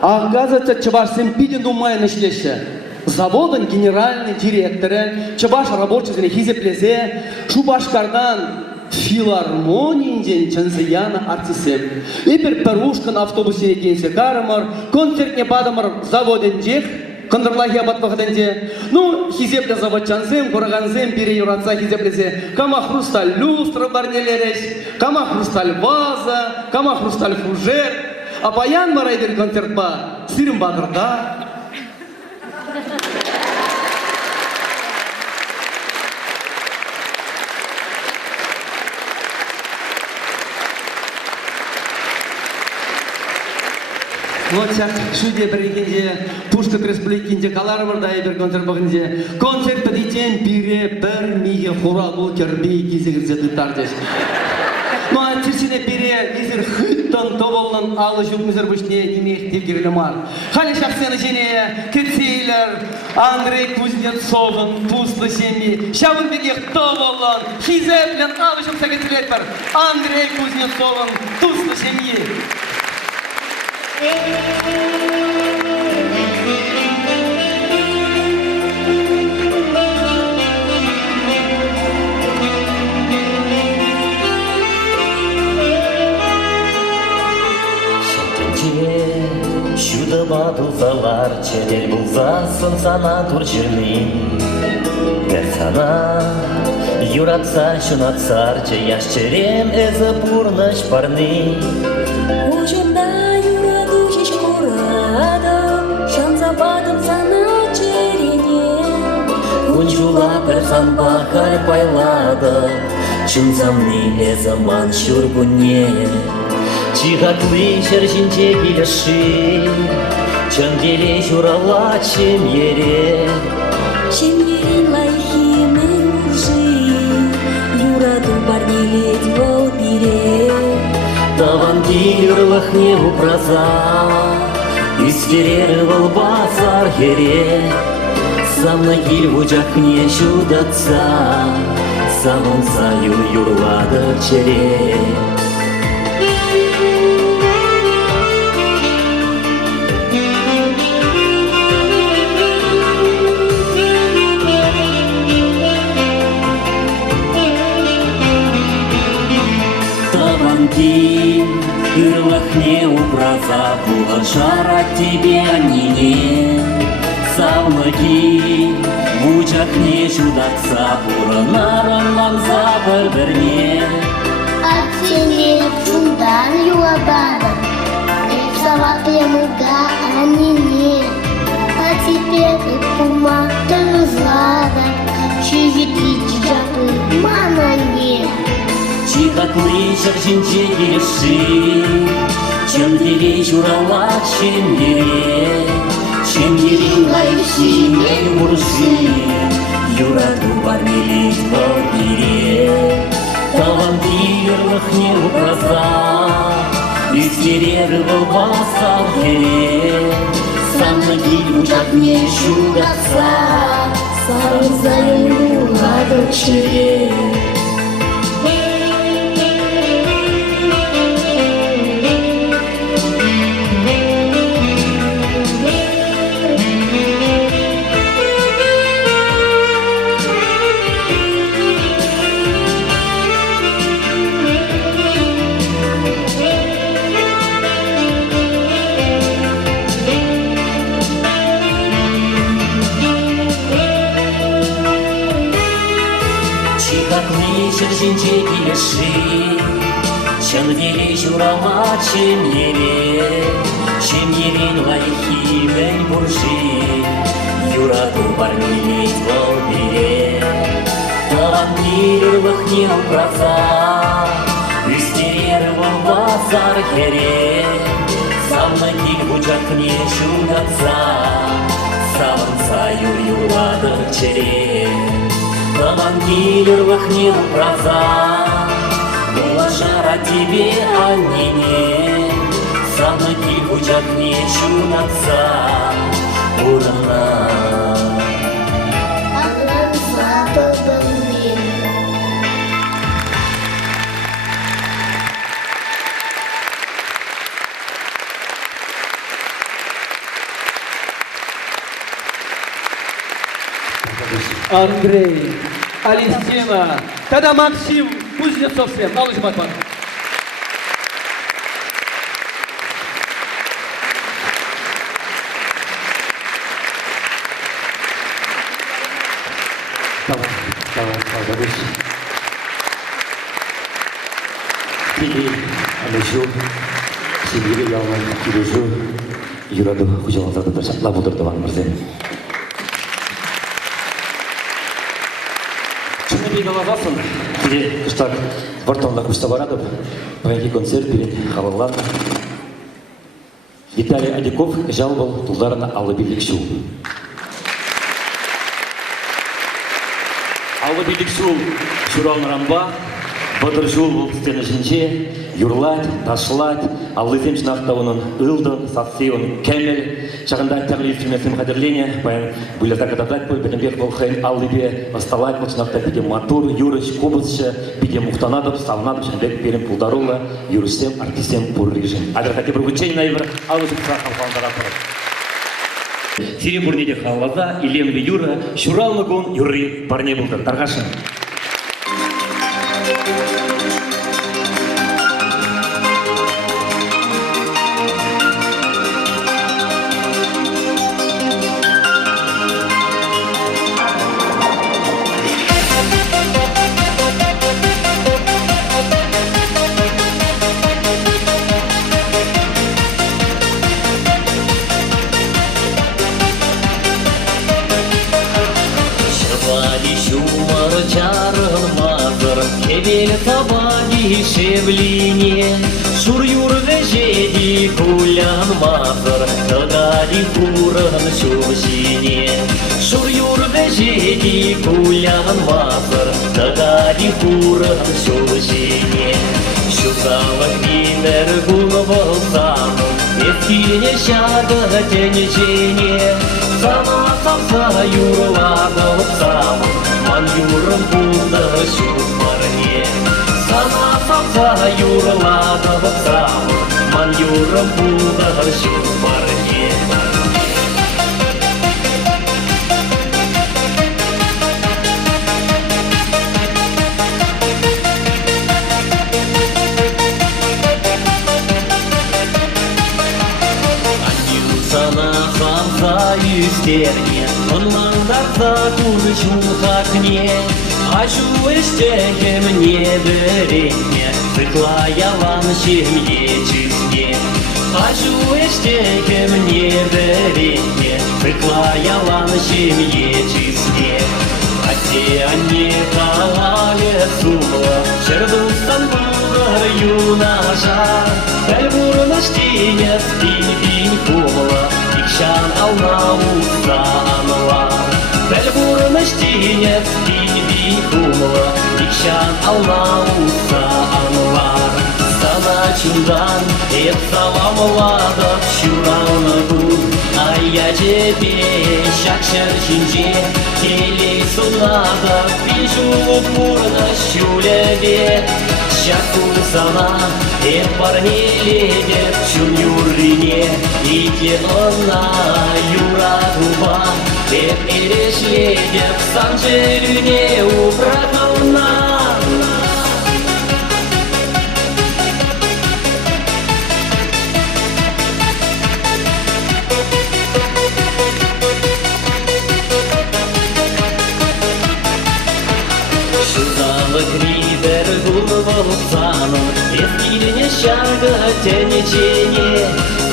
а оказывается, Чуваш Семпидин думает на шлеше. Заводын генеральный директоры, Чуваш рабочий зене хизеплезе, Шубашкардан филармонинден чанзияна артисем. Ипер перушкан автобусе екенсе карымар, концертне бадамар заводен дек, Кондырлахи абатпахденде. Ну, хизепле завод чанзем, кораганзем, бире юратса хизеплезе. Кама хрусталь люстра барнелереш, кама хрусталь ваза, кама хрусталь фужер. А баян марайдер концертба сирим бадырда. Вот сейчас шуде біргенде Пушка Республикинде каларымырда бір концерт бағынде. Концерт бәдетен бире бір миге хура бұл кербей кезегірзеді тардеш. Ну а терсіне бере езір хүттан тоболын алы жүк мүзір бүшне демек девгерлі мар. Халі шақсені жене Кетсейлер, Андрей Кузнецовын, Туслы семьи, Шабын бегех тоболын, Хизеплен алы жүк сәкетілет бар. Андрей Кузнецовын, Туслы семьи. Şurada baduzalar çedel bulzasın sana turçirni Gel sana yuratsa şunatsarca yaşçerem eze purnaş parni Ucunda yuraduşiş kurada Şansa badım sana çerine Kunjula persan bakar paylada Çınzamni ezaman şurgunye Чигатлы шершинче килеши, чанделе журала чемьере. Чемьерин лайхи мен уржи Юраду барнелет вол бире Таван кирлах не упраза, Искерерывал базар хере. Сам на киль в не чудатся, Сам он саю юрлада чере. Крылах не образа, было жара тебе не Савнаки, в учах не чудакса, Буранаран мамза берне. Ацене чундан юладада Саватле мыга анине А теперь пума тырзада Чижити чижапы манане Чигатлы шершинче килеши, чанделе журала чемьере. Чемьерин лайши мен урши, юраду барнелет вол бире. Таван кирлах не упраза, Искерерывал базар хере. Сам на киль учат не чудатся Сам за юладу чере шершинче киеши чын деле журама чемерен лайхи мен буржи юрату бармилить волбире таган мирлых не упраца үстерер базар керек самна кил буджак не шугатса самынса юрлады черек таган мирлых не упраца жара тебе аннине самна кил буджак не шугатса урна Андрей, Алевтина, тогда Максим Кузнецов всем. Наложим отпад. Давай, Борис. Тебе, Алешу, сендегі ялған кележу, юрады құжалазады да шатлап отырды вам мырзен. Чыныбек алағасын, тебе ұштақ бартонда күшті барадып, баянки концерт берен қалалар. Виталий Адиков жал бол тұлдарына алы бірлік шу. Алы бірлік шу Шурал Нарамба, Батыр жол бұл стені жінче, юрлать, ташлать, аллызем жинақтауының ылды, сатсеуын кәмел, шағында тәғлі фильмесім қадірление, баян бұйлаза кададат бой, бәдімбек бұл қайын аллыбе, асталать бұл жинақта биде матур, юрыш, кобызшы, биде мұқтанадып, савнадып, жәнбек берім пұлдарулы, юрышсем, артистем пұррыжын. Адыр қате бір өтчен айвыр, алызым сұрақ қалқаландара тұрып. Серебурнеде қалваза, илемді юра, шуралны гон, юры, парне бұлдар, тарғашын. Табаги шевлине, шур-юрды жеди кулян мазыр, тагали куран шушине. Шур-юрды жеди кулян мазыр, тагали куран шушине. Шузалak бинер гун болсам, ескине шага тенечене. Сана самса юрладылсам, ман юрым булды шумарне. Сана самса юрладылсам, ман юрым булды шумарне. Yüzlerine, onlardan kurşun hakne, aşu isteyem ne verene, tıklayalan şemye çizme. Aşu isteyem ne verene, tıklayalan şemye çizme. Ate anne kalale sumla, Şerdustan bulgar yunaşa, bel burnu stine spin kumla. Şan alma ustanlar, bel burnu stine spin kumla. Şan alma ustanlar. Sana çundan hep salamladım şuranı bu. Aya cebe şakşır şince, teli sunada bir şulup burnu şulebe. Şakul sana hep barnelede şun yurine, ike ona yuratuba. Hep erişlede sancırine ubrakına. Şudalık Ольга тенечене,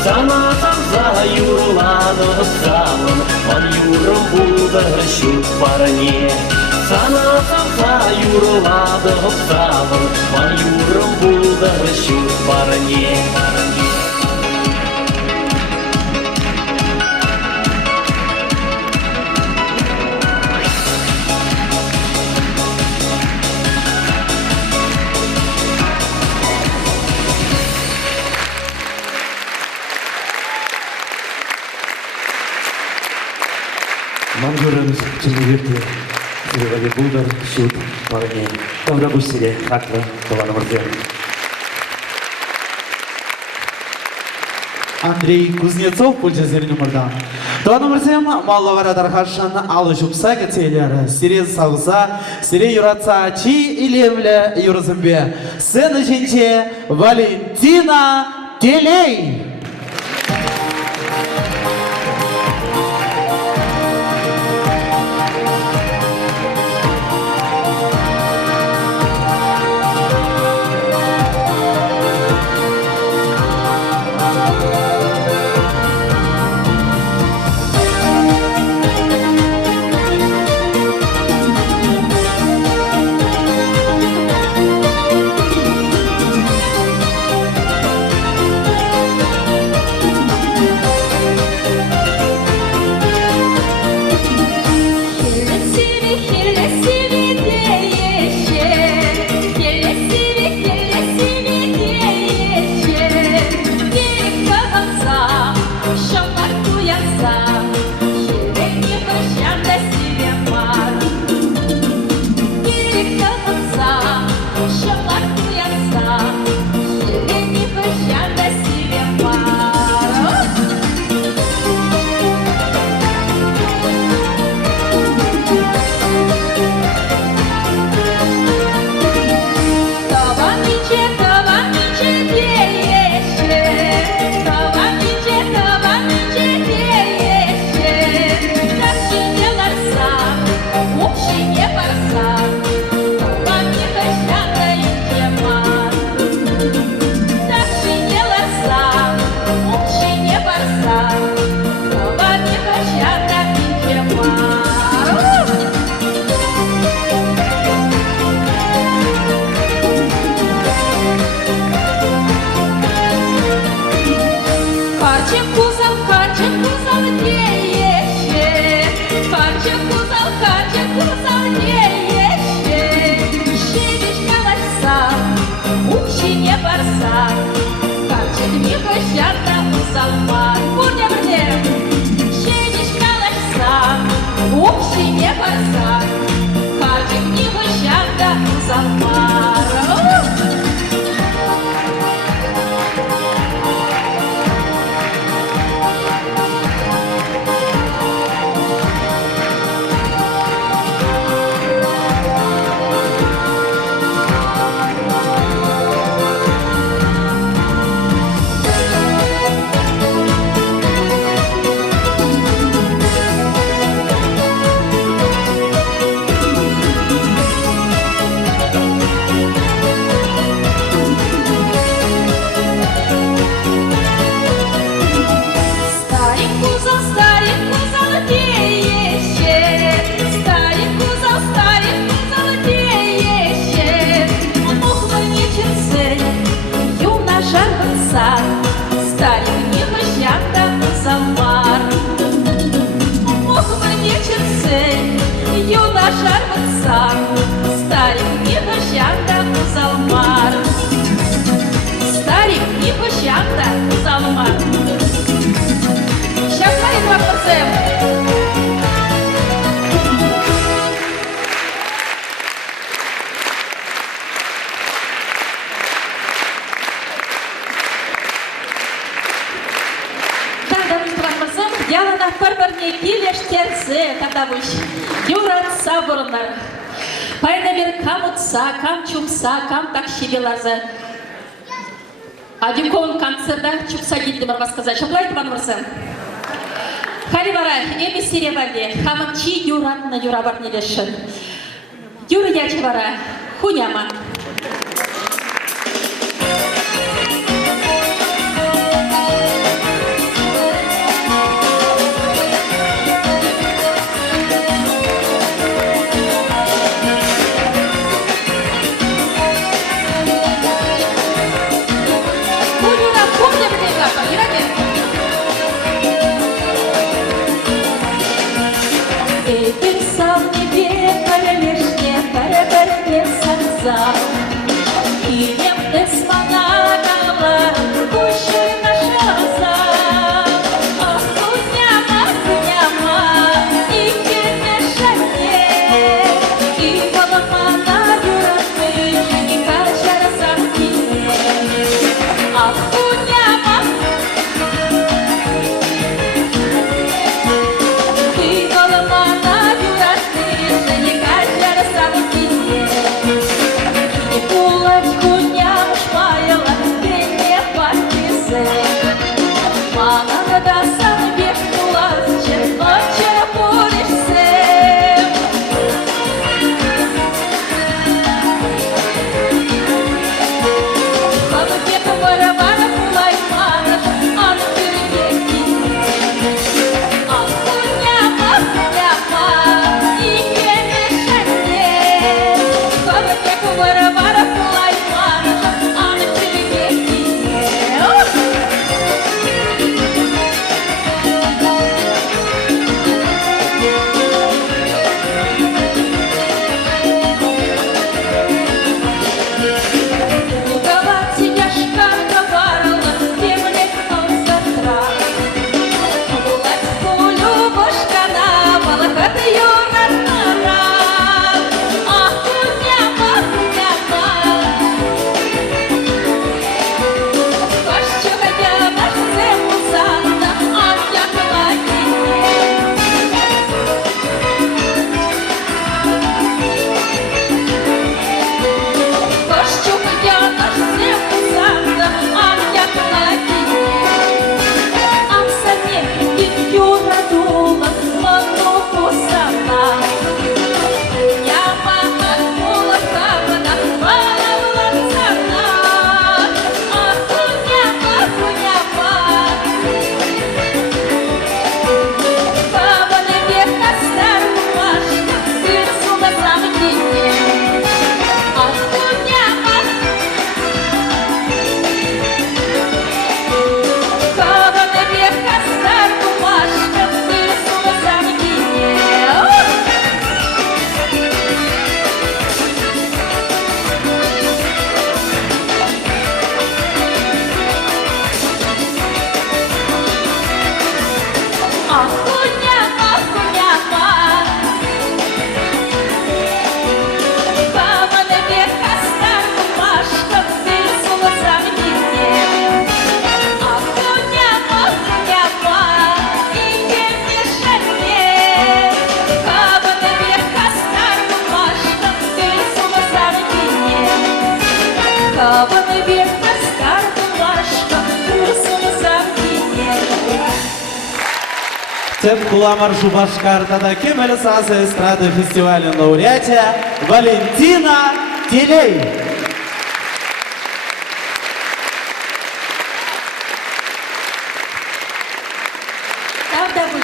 санасам за юрлады савын, ман юрым булды шут барыне. Санасам за юрлады савын, ман юрым булды шут барыне. Мангурымыз чынырды, сырғали бұлдар шут барыне. Тавра бұшсире, хақлы, қаланымырды. Андрей Кузнецов, пульчазер номердан. Туанымырсем, маллавара дархашын алы жупса кетелері. Сире сауса, сире юратса, чи илемлі юрзымбе. Сцена жинче Валентина Телей. Адюкон концерта чупса гидди бар сказать. Шоплайте банварсан. Харивара, эми сиревали, хаманчи юратна юрабар нелешин. Юра ячвара, хуняма. вокзал. Идем эспанадала, кушай наш вокзал. Ах, куняма, и кемешане, и баламана юраты, и качара сантине. Ах, куняма, и баламана юраты, и качара сантине. И булочку ням шпаяла, пенье пастисе. Мама надасан беш булазче, очера полишсе. Халуке кавара-вара пулай мана, аны перебеги. Ах, куняма, и кемешане. Халуке кавара-вара пулай мана, аны перебеги. Луговать яшка говарила, темле концентра. Гулать пулю бошкана, балахат юратнара. Ах, куняма, кошчуга дядаш земусанна, ах, я калакине. Кошчук я наш земусанна, ах, я калакине. Амсане від юра дула, ману кусана. Яма акула кавана, вала цана. Ах, куняма, каване века стару машка, сырцу на замгине. Ах, куняма, каване века стару машка, сырцу на замгине. Ах, куняма, каване века стару машка, сырцу на замгине. Ах, куняма, и кемешане. Каване века стару машка, сырцу на замгине. Каване века стару машка, сырцу на замгине. Теп Куламар Жубашкартада Кемель Сазы эстрады фестиваля лауреате Валентина Телей. Правда вы?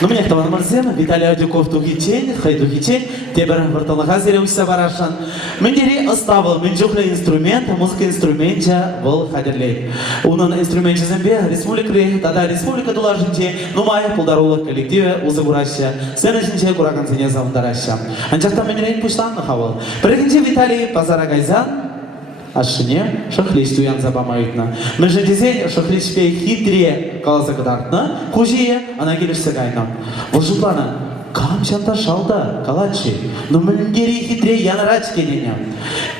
Ну, мне кто марзем, Виталий Адюков тухичень, хайдухичень, тебер варталаха зереуся барашан. Мендери оставил менджухле инструмент, музыка инструмента был хадерлей. Унан инструменте зембе, республикли, тогда республика дулажинче, ну майя полдарулы коллективе узагураща, сенежинче кураканцене завдараща. Анчакта мендерин пуштан нахавал. Прекинче Виталий Пазарагайзан, ашыне шахлиш туян забамайтна. Мы же дизель шахлиш пей хитре калазакадартна, кужие она келешсе кайнам. Вожуплана, кам чанта шалда, калачи, но мендери хитре янарач кененям.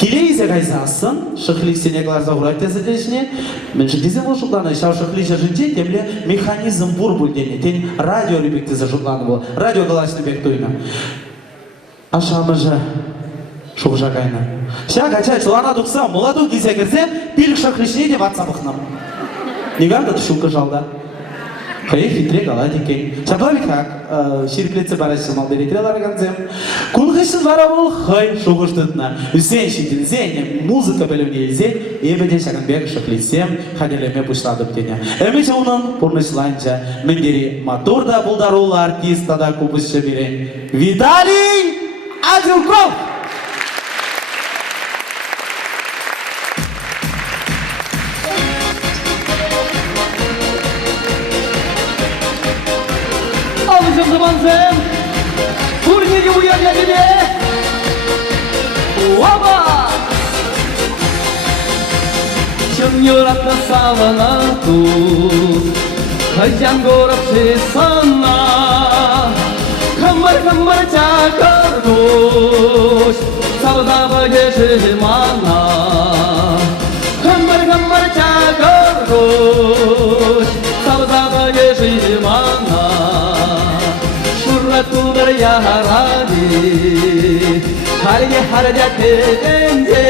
Келейзе кайзасын, шахлиш сене калазагурать тезелешне, мы же дизель вожуплана, шау шахлиша жинче, темле механизм бурбульдене, тень радио любикте зажуплана был, радио калачны бектуйна. Ашамы же шухжагайна. Ща качай, чулана дукса, молоду кисе кірсе, пилік шахлишне де ватсапықнам. Неганда тұшылқы жалда. Хай хитре галады екен. Шаплавик хак, ширклетсе барашын малдеретрелар ганзем. Кулхышын бара бол, хай шухыштытна. Үсен шитін зене, музыка бөлімне зен, ебеден шағынбек шахлисем, хадерлеме пұштадып дене. Әмече оның пұрнышланча, мендері моторда бұлдарулы артистада кубышшы берен. Виталий Адюков! Alacağım zamanım, turniye uyan ya юратна салана тут, хайжан горапши сана, хамар чакардуш, савдабы кеши мана, хамар чакардуш, савдабы кеши мана, шурратудар яради, харге харжаты денде,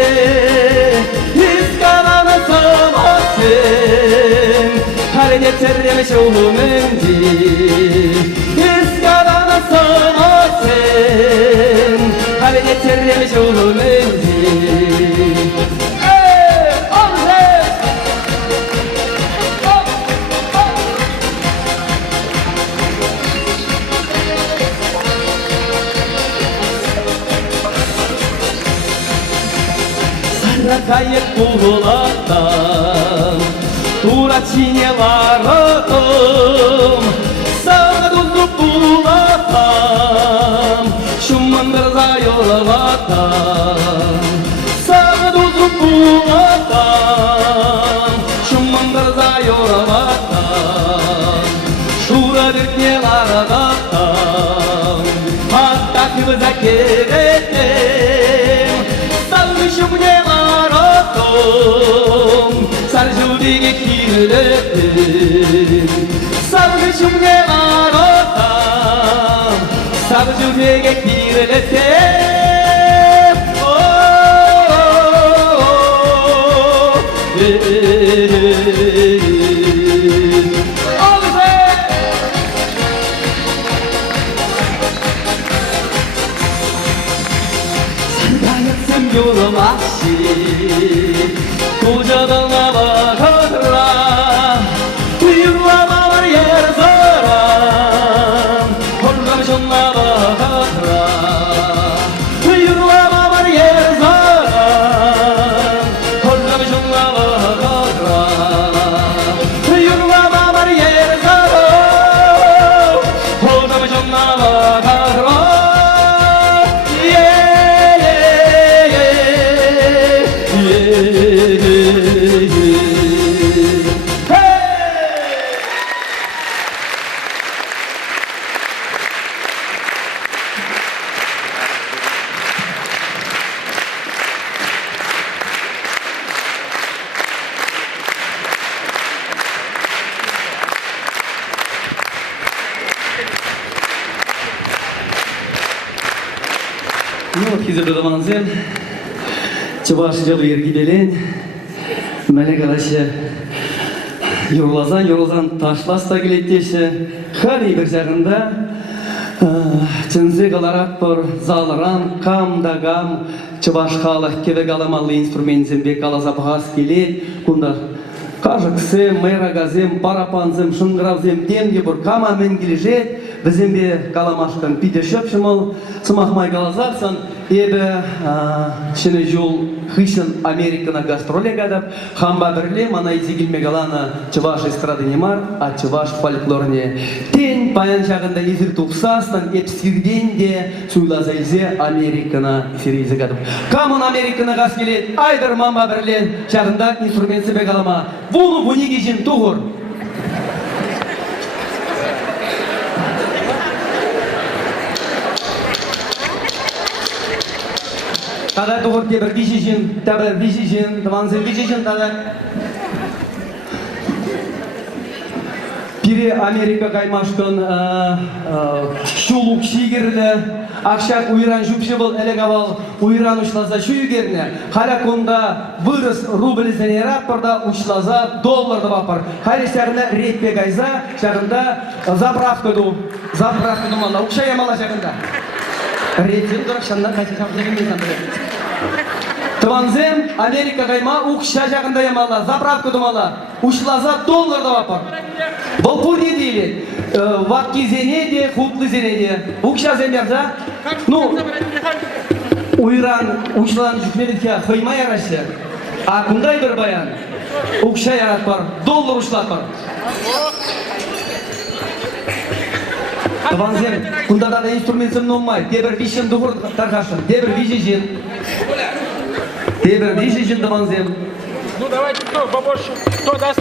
искаланы сымасың, харге тердем шумынди, искаланы сымасың, харге тердем шумынди. Кайык булаттан, тура чине барытым, сағдузу булаттан, шумындырза йолываттан, сағдузу булаттан, шумындырза йолываттан, шура дүртне ларыдаттан, атта кыбыза кереттем, сағды шумне sarjuriga kirdim, sargışımga aratam, sarjuriga kirdim. Sargayatsın yolum aşi, Kucağına bakara, uyurlama var yer zaram, korkamışınla bakara, uyurlama var yer zaram, korkamışınla bakara, uyurlama var yer zaram, korkamışınla bakara. Хизирді заманызен, чыбашы жылы ергибелен, мәлі қалашы, юрлазан ташласта келеттеші, хали бір жағында, чынзы қаларат бір залыран, кам, чыбаш қалық кебе қаламалы инструментзен бек қалаза бағас келет, күнда кажықсым, майрагазым, парапанзым, шыңғыравзым, демге бір кама мен кележет, бізден бе қаламашқан пиде шөпшіміл, сымақмай қалазарсан, ебі шыны жол хышын Американа гастроле гадап, хамба бірле, мана изегілме қаланы чываш эстрады немар, а чываш фольклорне. Тен паян жағында езір тұқсастан, епсирден де суйлаза елзе Американа серейзі гадап. Камын Американа ғас келет, айдыр мамба бірлен жағында инструментсі бе қалама. Вулу вуниге жин тұғыр. Тада туғыр тебір вишижин, табір вишижин, таванзын вишижин тада. Пире Америка каймашкын шулук шигерлі, ақшак уйран жүпші бұл әлек авал уйран ұшлаза шүйгеріне. Халя күнда вырыс рубльзен ераппырда ұшлаза долларды бапыр. Халя шағында реппе гайза, шағында заправкаду мала, ұқшая мала шағында. Рейтинг дұрақшанда қайсы шағында білмейсен. Тыванзем Америка кайма ұқша жағында емала, заправка думала, ұшлаза долларды бапыр. Бұл бұл не дейлі? Ватки зене де, хутлы зене де. Ұқша земерза? Ну, уйран, ұшлан жүкмелетке қоймай арашы. А күндай бір баян? Ұқша ярат бар, доллар ұшлат бар. Тыванзем, күндада да инструментсім нолмай. Дебір вишен дұғыр тарқашын, дебір вижежен. Дебір вижежен тыванзем. Ну давайте, кто побольше, кто даст?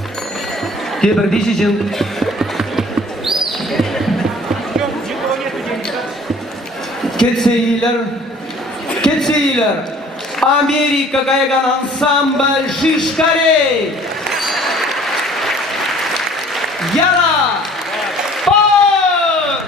Кебір дешежін. Кетсейлер, Америка кайган ансамбль Шишкарей. Яна! Пор!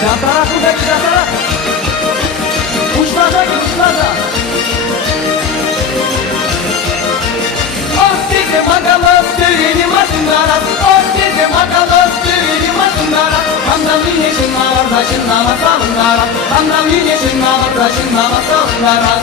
Jatara kudaki jatara. Uçlaza git uçlaza. Ostike magalop tüyeni masındara. Ostike magalop tüyeni masındara. Hamdam yine şınma var da şınma salındara. Hamdam yine şınma var da şınma salındara.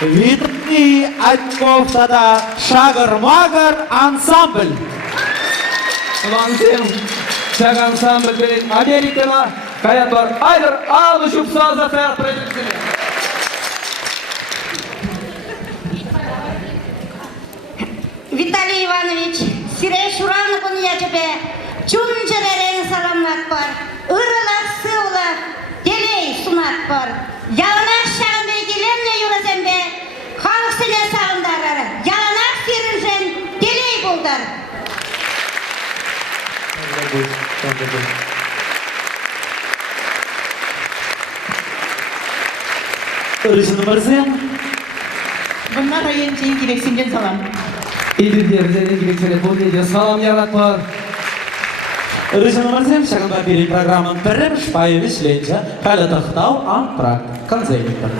Видный Атьковтада Шагар-Магар ансамбль. Вансем, шаг ансамбль берет Американа, каят бар айдар алу шупса за театр продюсеры. Виталий Иванович, сирей шуранны күн ячепе, чунчеререн саламлат бар, ырылак сывлак, делей сунат бар. Яланак шағында келемне юрасембе, халық сіле сағындарары, яланак сирінжен делей болдар. Рыжын мырзен. Bunlar ayın için gereksince salam. Идидерден келексене бұл деде салам ярат бар. Рыжын мырзен шағында бері программын бірім шпайы вишленче, калі тақтау антракт концертер.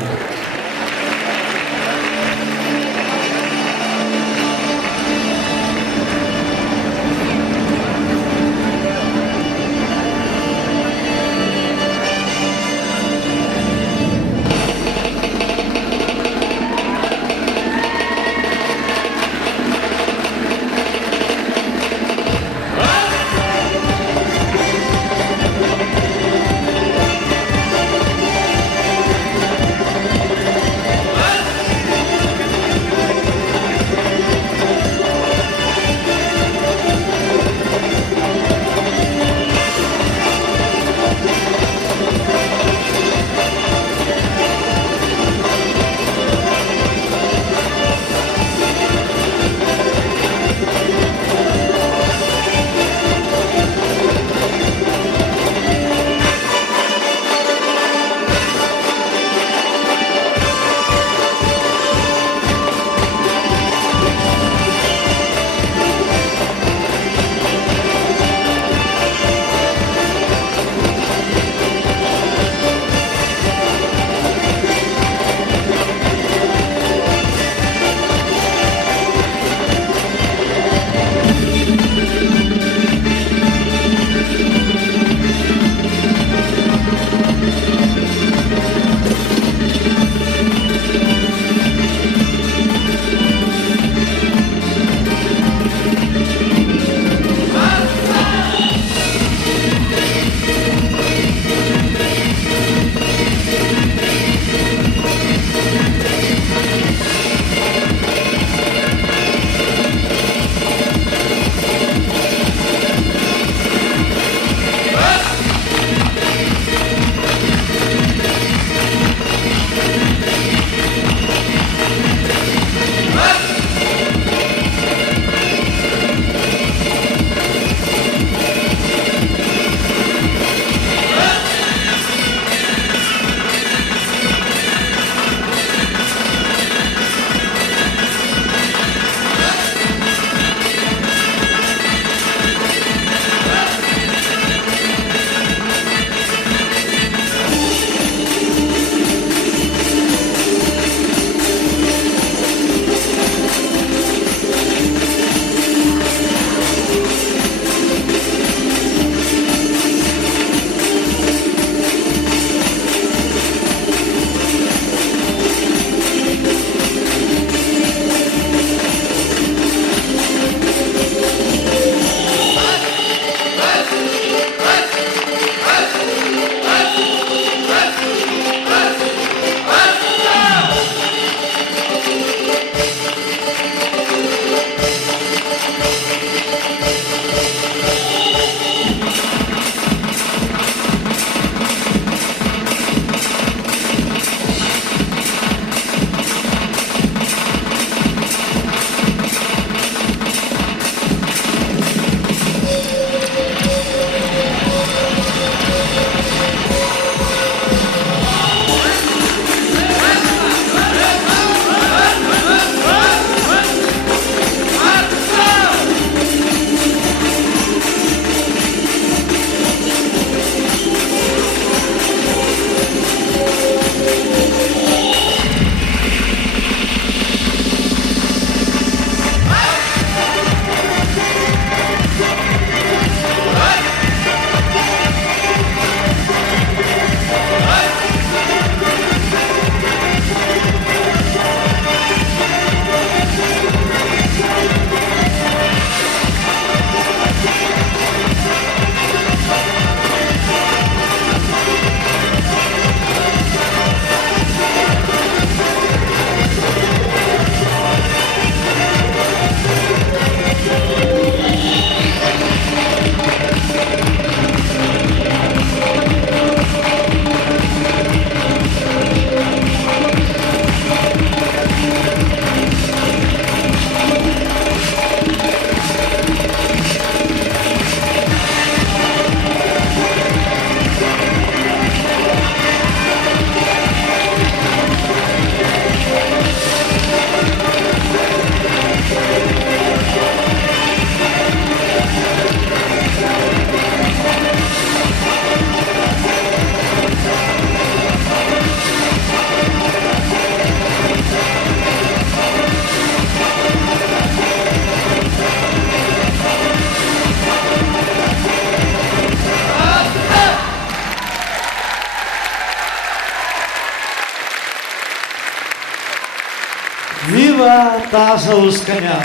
Даша ушканя.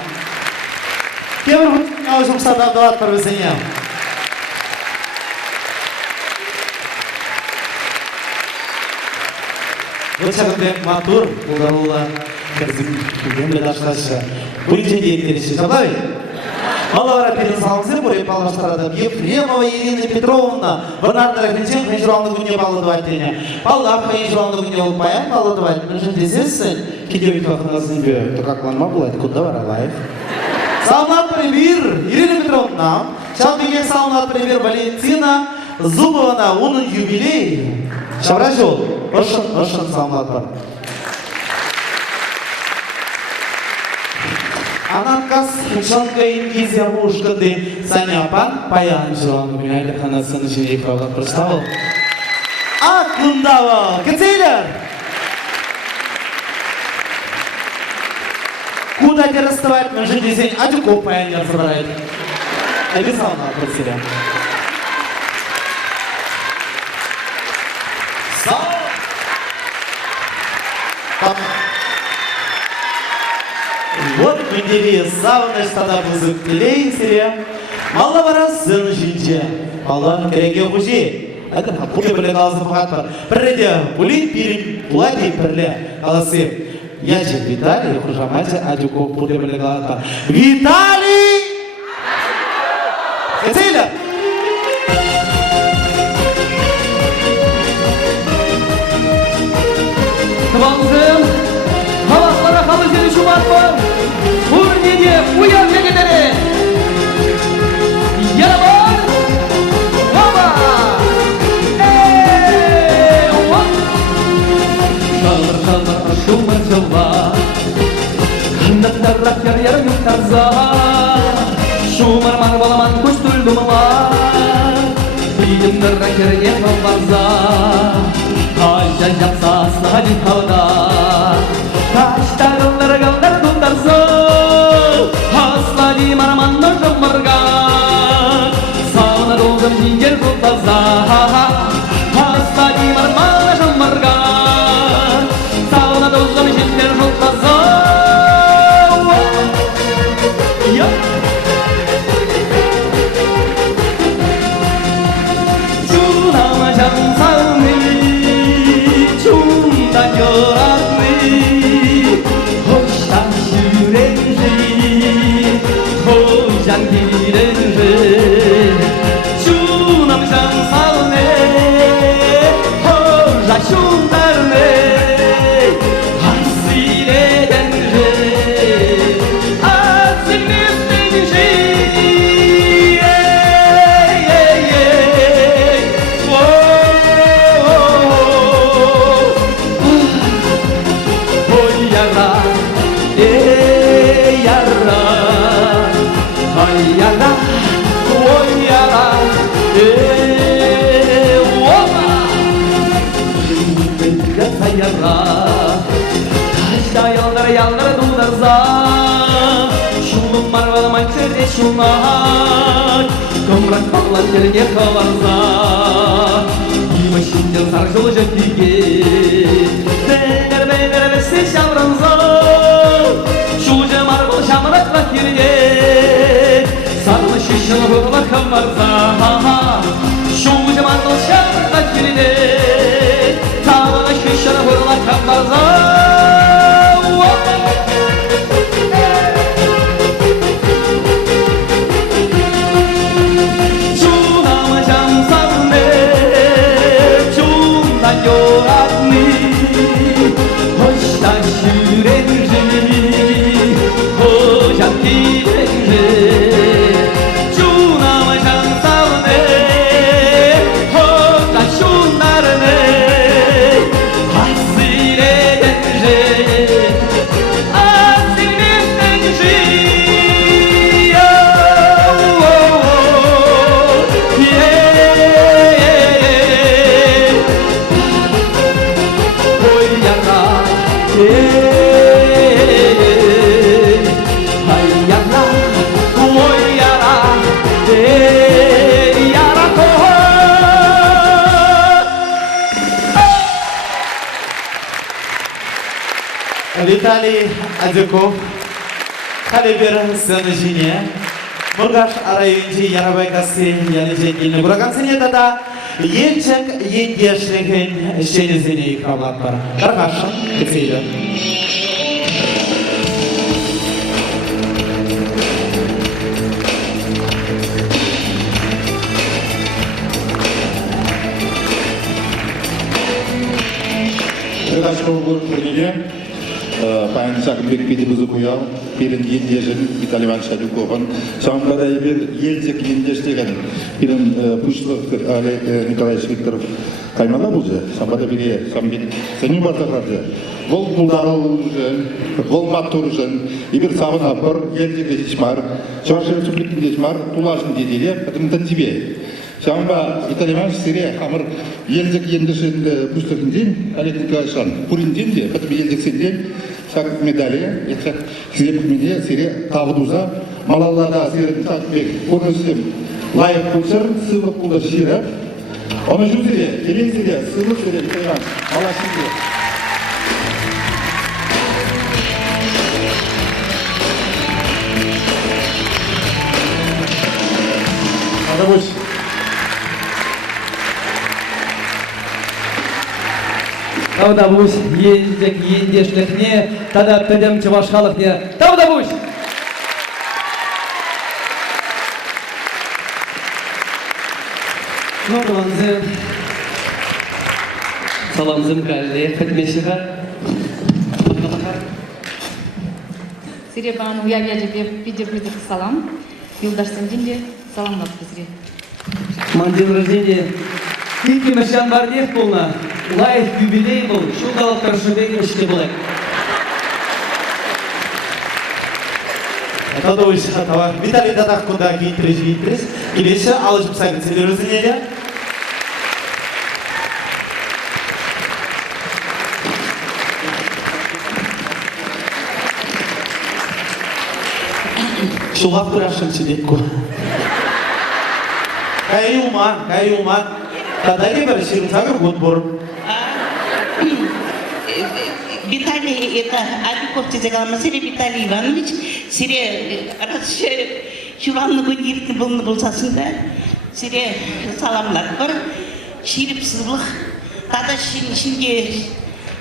Кемір жұмсада абдалат бір бізіне. Бұл шағынбек матур, ұлдарулы, кірзім дашқашы. Бүгінже дейіктеріші жабай. Малавара перед салымызы бұрып балаштарады. Ефремова Ирина Петровна, Бонарда Рахинчен, қайжыранды күнне балыдывайтыне. Баллах қайжыранды күнне олпаян балыдывайт. Мүншін десесін, кедеуі қақыназын бе, тұқақланма бұлайды, күнді бар алайық. Салынат премьер Ирина Петровна, Чалбеге салынат премьер Валентина Зубовна, оның юбилей. Шабра жол, ұшын салынат бар. Анаткас шонка ингизия мушкады Саняпан паян жуан günaylı kanasını şimdi kavga prostaval. Aklımda Кецейлер! Куда те расставать, мы же дизайн Адюков паян собирает. Обязательно просили. Вот müdiri sağına ştada buzuk dileysiyle Malla varasın жинже Мalla кереге хуже Agar puli bilen ağzı fakat var Birde puli pirim плати bilen ağzı Yaşı Vitali Хужамаджи Адюков puli bilen ağzı var Vitali! Keceyler! Kıvamızın havaslara halı seni şubat var. Urniye uyan legeleri. Yarabar. Baba. Hop. Şalır şalır şumar şalvar. Kanatlar yer yer yuktarza. Şumar marbalaman kuştuldum ama. Biyimler kereye kalbarza. Kaçan yapsa hadi havada Kaçtarınları galdar tutarsa Haslani maramanlar şamarga Sağına doldum zincir tutarsa Haslani maramanlar şamarga Sağına doldum zincir tutarsa Şunama can sağını Yallara dudarza Şunun marvalaman çerde şunar Komrak bağlan yerine kavarza Yima şimdil sarjılı jöndüge Bener besse şavranza Şuluca marval şamrakla yerine Sarlı şişini hırla kavarza Şuluca marval şamrakla yerine Sarlı şişini hırla kavarza Виталий Адюков Kalibir seni jine. Murgaş arayınca yarabaykası yanıcı dilini bırakan seni da yençek yengeşliğin şenizini ikramlar var. Kargaşın kıtıyla. Кыргызстан күргенде паян сакынбек бидибизы буял бирин ендежин Виталий Иванович Адюковын самбада бир елдек ендеш деген бирин Пушлов Олег Николаевич Викторов каймана бузе самбада бире самбит сенин бартакарды вол булдарылжын вол матуржын ибир сабын апыр елдек дешмар чаваш республикин дешмар тулажын деделе потом тебе Самба Виталий Иванович сире хамыр елдек ендешин Пушловин Олег Николаевич Пурин де потом елдек сенден сак медали, это сире медали, сире тавдуза, малаллада сире такбек, конусим лайк кучер, сывы куда шире, он уже сире, келин сире, сывы сире, тайван, малашире. Рабочий. Тавдабуш, елдек ендешлихне, тада педем чавашхалыхне. Тавдабуш! Норманзым. Саламзым кәлде, хәтмешіға. Сиребан уявия жебе пидер салам. Юлдаштан денде саламлап бізге. Ман день рождения. Тільки мешан барнех полна. Лайф юбилей был, шудал каршыбек мешке былай. Это дойш хатава. Виталий дадах куда гейтрис. Келесі алышып сәгін сендер өзінеде. Шулап тұрашын сидек ко. Кайуман. Тадаги бір ширусагыр год бор. Виталий, это Адюков тезегалма, сире Виталий Иванович, сире расше Юранны гониртни болны болсасында, сире саламлар бар, ширип сызлық, тада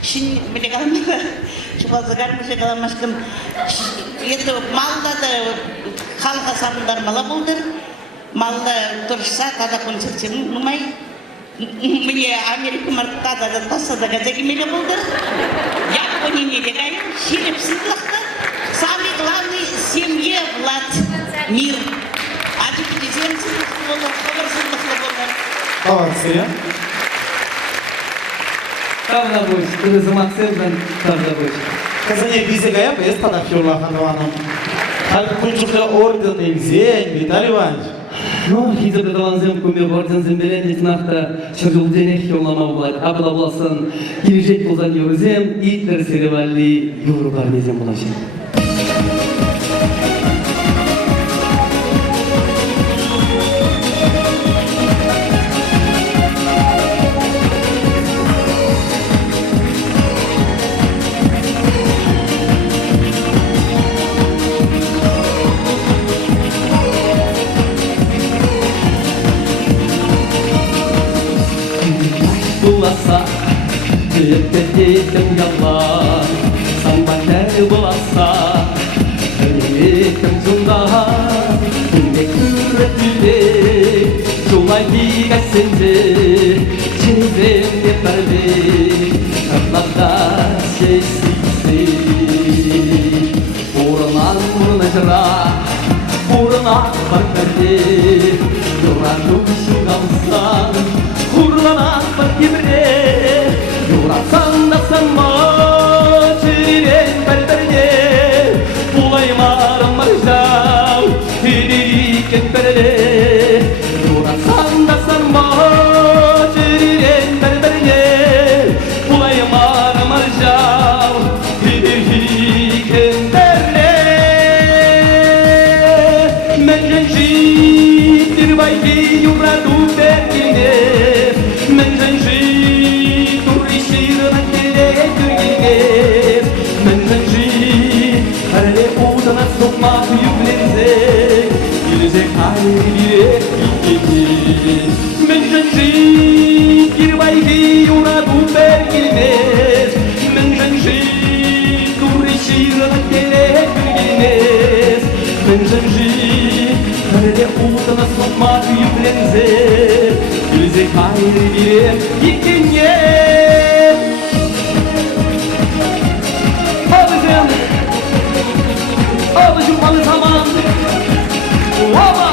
шин білегалма, шубазыгар мүшегаламашкым, енді малда да халға сабындар мала болдыр, малда тұрышса, тада концертсен нумай, мне Америка мартада да таса да газеги меле болдыр. Япония не легает, ширип сыдлахта. Самый главный семье влад мир. Ади президент сыдлахта, хабар сыдлахта болдыр. Сире. Тавдабуш, күні замақсырдан тавдабуш. Казане бизе гаяп, эс тада фюрла ханаваным. Халк күнчүкле орден элзен, Виталий Иванович. Ну, хизер дадаланзем көме орден зембелен нахта шырылденех йолама булайт. Абла буласын келешек болзан йөрзем, итлер серевалли юру барнезем булашын. Bulasa, dilektedim yalan, sanmaker bulasa, dilektem zundan, dilek üretülde, şulay digasence, çinizem yeterli, kaplarda şeysizsi. Uğranan jıra, uğrana bakırdı, yoran dövüşü kalsan, Kurlanan bakimre, yurasan da sanma, çiren berberde, bulaymaram marjav, hidirik etberde, yurasan da sanma, çiren berberde, bulaymaram marjav, hidirik etberde. Menjenjit bayki yuradu bergine, menjenjit turishirna Менженжи кирбайги юраду бергилмес Менженжи туриширын керек билгилмес Менженжи кәрде утына сопма күйіплензе Өзі кайры берем екенге Алызым Алызым алызаман Оба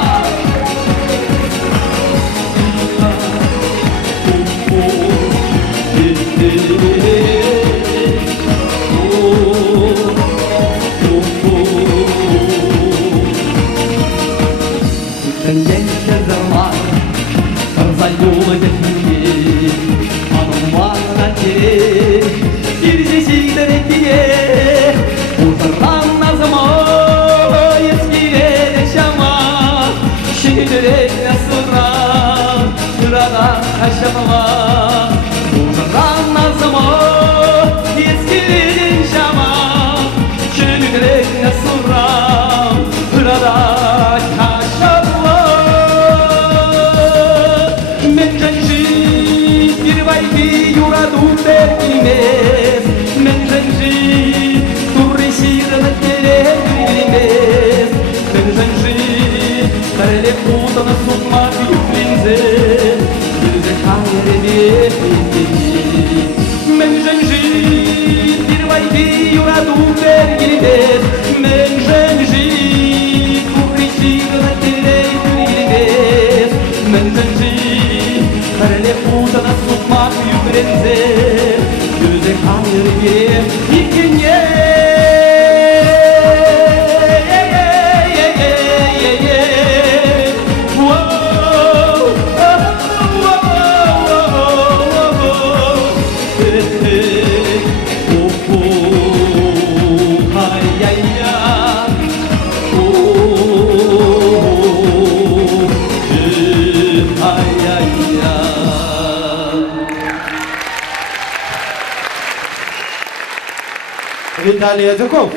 Виталий Адюков.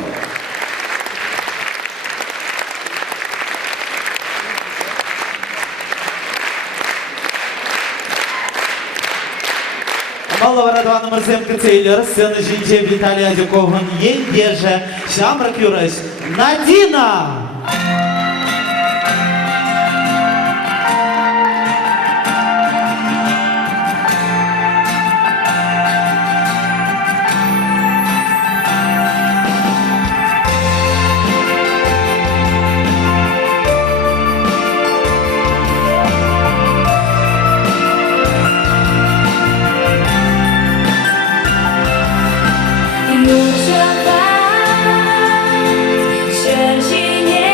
Малого Радвана Марсем Кацейлер, сцена Жинче Виталий Адюковын, Ендеже, Шамрак Юраш, Надина! Южавать, Шерчине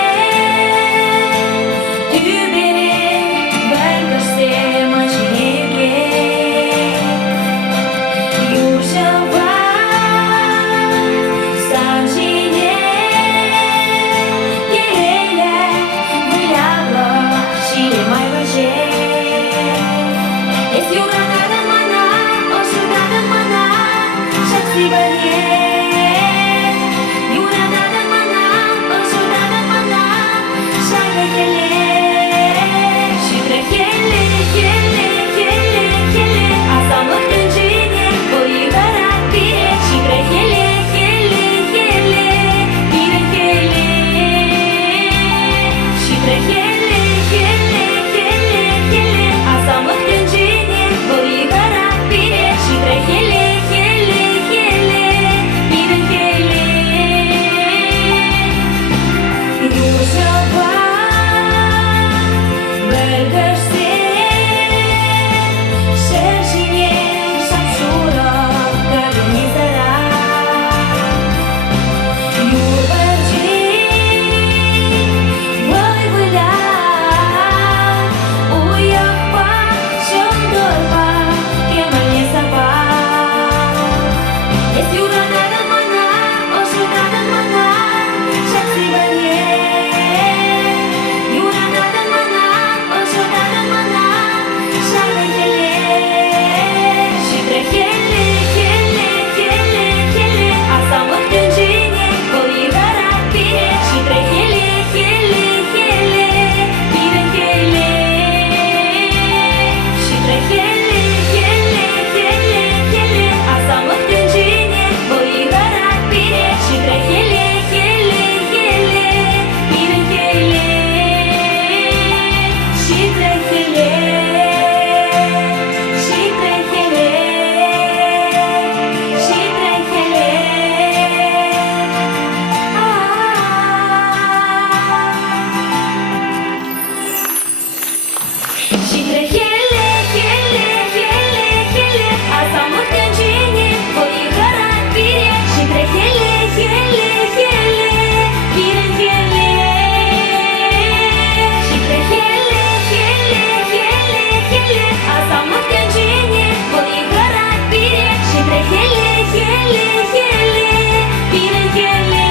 хеле, хеле, хеле, хеле, азамат кенжене, бой гарат бире, шипре хеле, хеле, хеле, бире хеле. Шипре хеле, хеле, хеле, хеле, азамат кенжене, бой гарат бире, шипре хеле, хеле, хеле, бире хеле.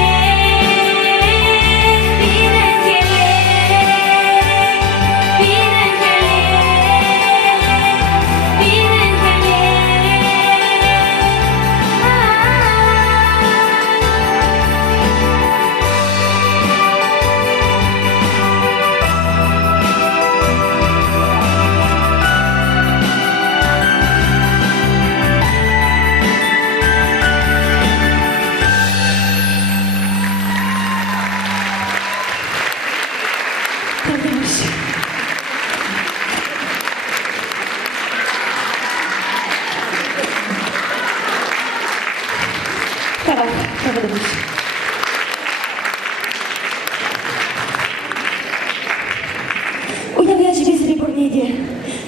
Уйнавя жебезіре бұрнеде,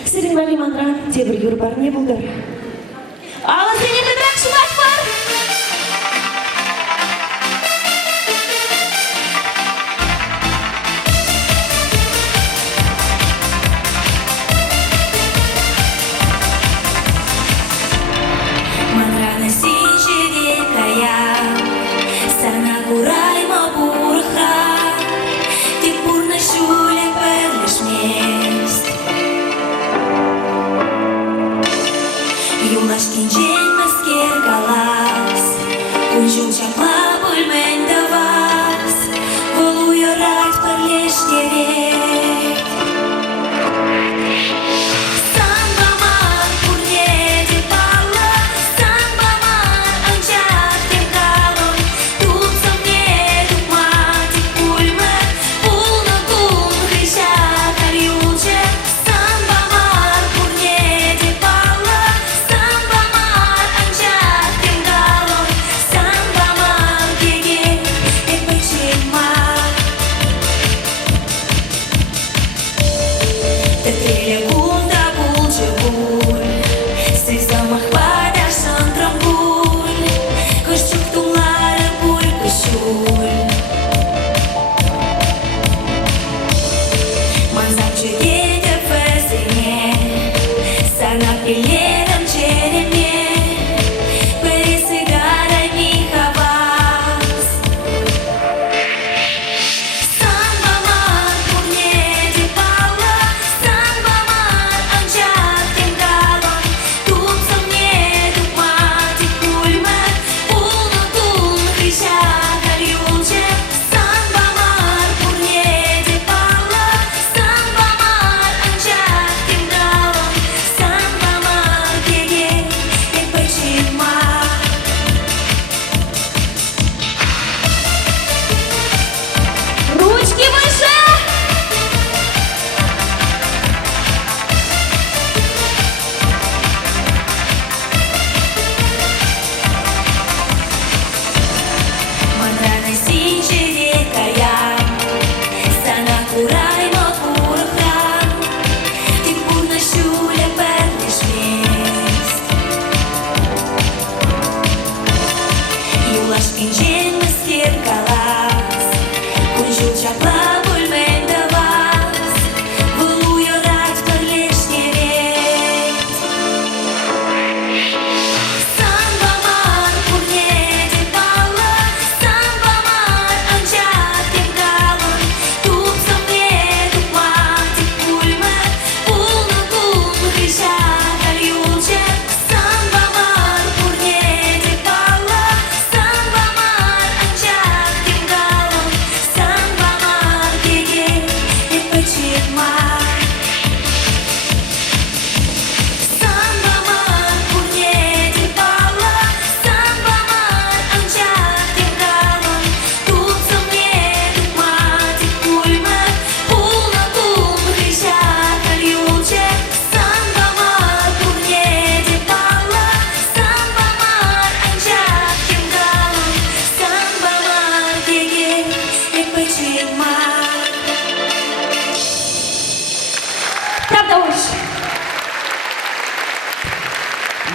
сірін мәлі манран, тебір юр бар не бұлдар. Ала сене бідірак шубат бар! Манрана синжеде кая, сана курайма бурха, ти пурна шуле перлиш мест. Юлаш кинжен маске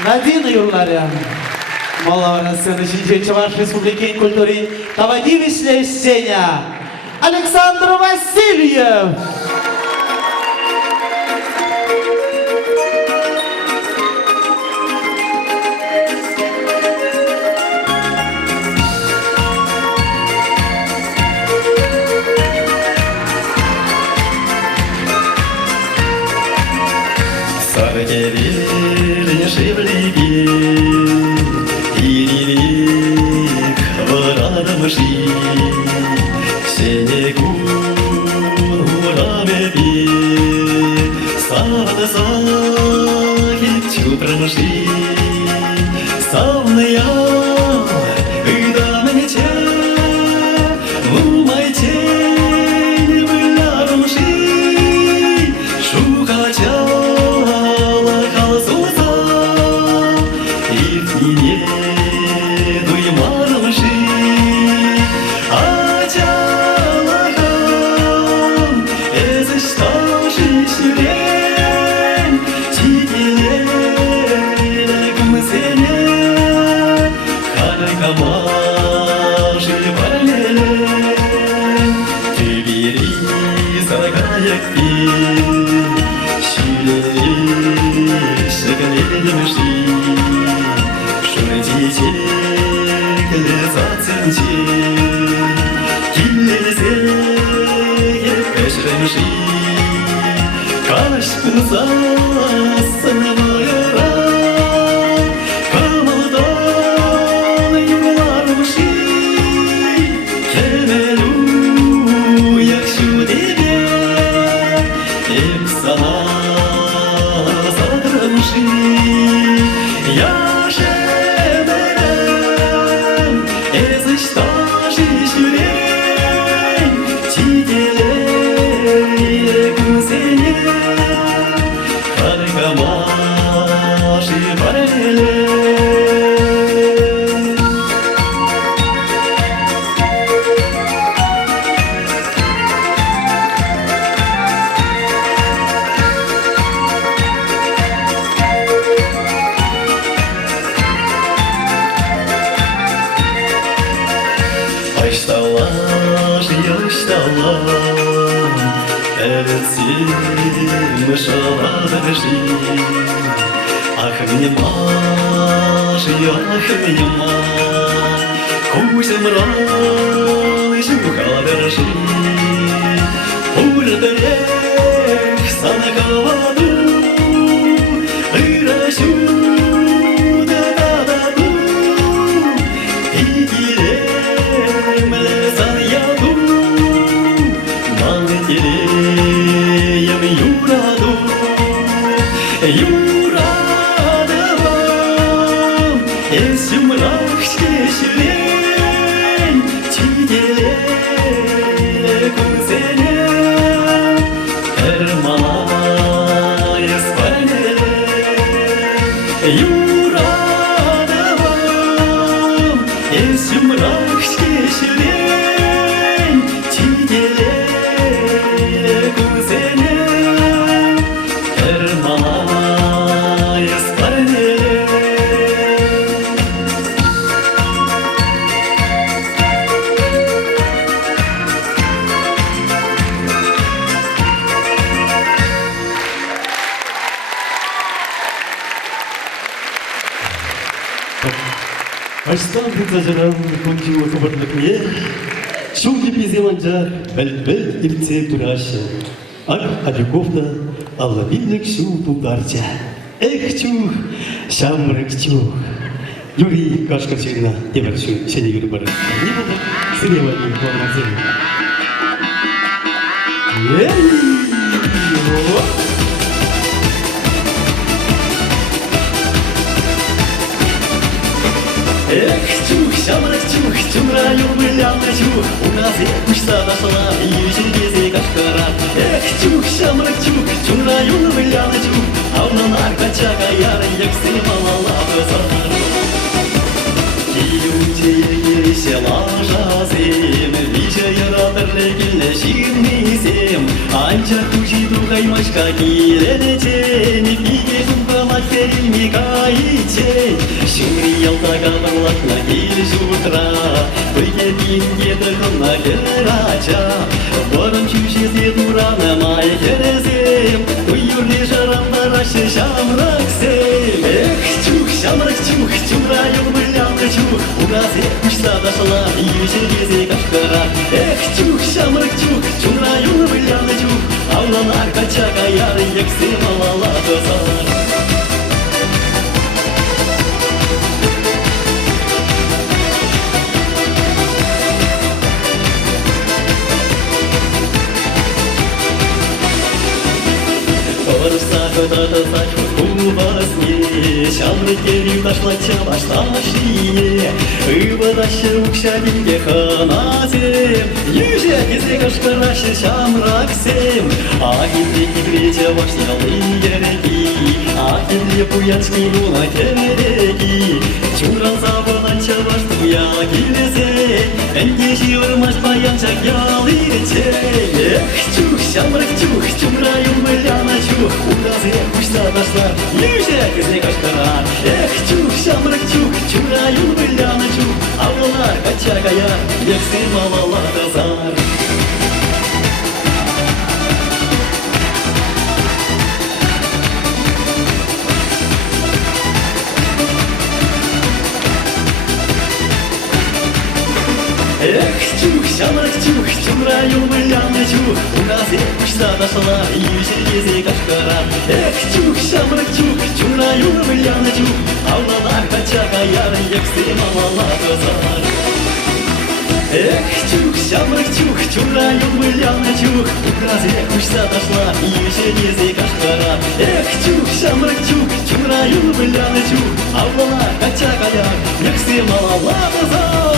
Надина Юрларя. Малавра сцены Чинчевича Ваш Республики культуры Тавадивичля Сеня. Александр Васильев. Саргелель шевлиги, ирилик варадамши, сенегун урамеби, савдазахи чупранши, савная ыдамете, умайте вылярмши, шукача. Аштан зажаран кончу хабарлыкне, шуги пизеланжа бәл-бәл ирце турашы. Ак Абиковна аллавидлік шу пулдарча. Эх чух, шамрык чух. Юрий Кашкарчыгына темір шу шәне юрі бары. Не болды? Сырева не планазын. Эх, чух, шамрак чух, чумраю выляна чух, у нас кушта дошла, ежели безе кашкара. Эх, чух, шамрак чух, чумраю выляна чух, а у наркачака яра, як сымала лапы. Киюте села жазем, вижа яратырлы ширнесем, анча кучи духаймашка киленечем, пиге жумпалак терилме кайча. жутра Выкепин едығына керача Борым чүшезе дурана май керезем Уйюрли жарамдар ашы шамраксем Эх, чух, шамрак чух, чурайын выляны чух Уразе кушта дашла, ешегезе кашкара Эх, чух, шамрак чух, чурайын выляны чух Авланар качака яры ексем алала дозар Кыдатысак кубасне Шамрыкерю ташлача башташие Ыбыдашы укшабинге ханазем Юже кезе кашкарашы шамраксем Ахинде кигреча башнялы ереги Ахинде пуячки луна кереги Чуран забананча баштуя килесе Энге шивырмаш баянчак ялырече Эх, чух, шамрак чух, чумрайын выляна чух Указы кушта дашла, юже кезе кашкара Эх, чух, шамрак чух, чумрайын выляна чух Авлалар качакая, ексы малала дазар Эх, чух, шамрак чух, чумрайын выляна чух Указы кушта дашла, юже кезе кашкара Эх, чух, шамрак чух, чумрайын выляна чух Авлалар качакая, ексы малала дазар Эх, чух, шамрак чух, чумрайын выляна чух Указы кушта дашла, юже кезе кашкара Эх, чух, шамрак чух, чумрайын выляна чух Авлалар качакая, ексы малала дазар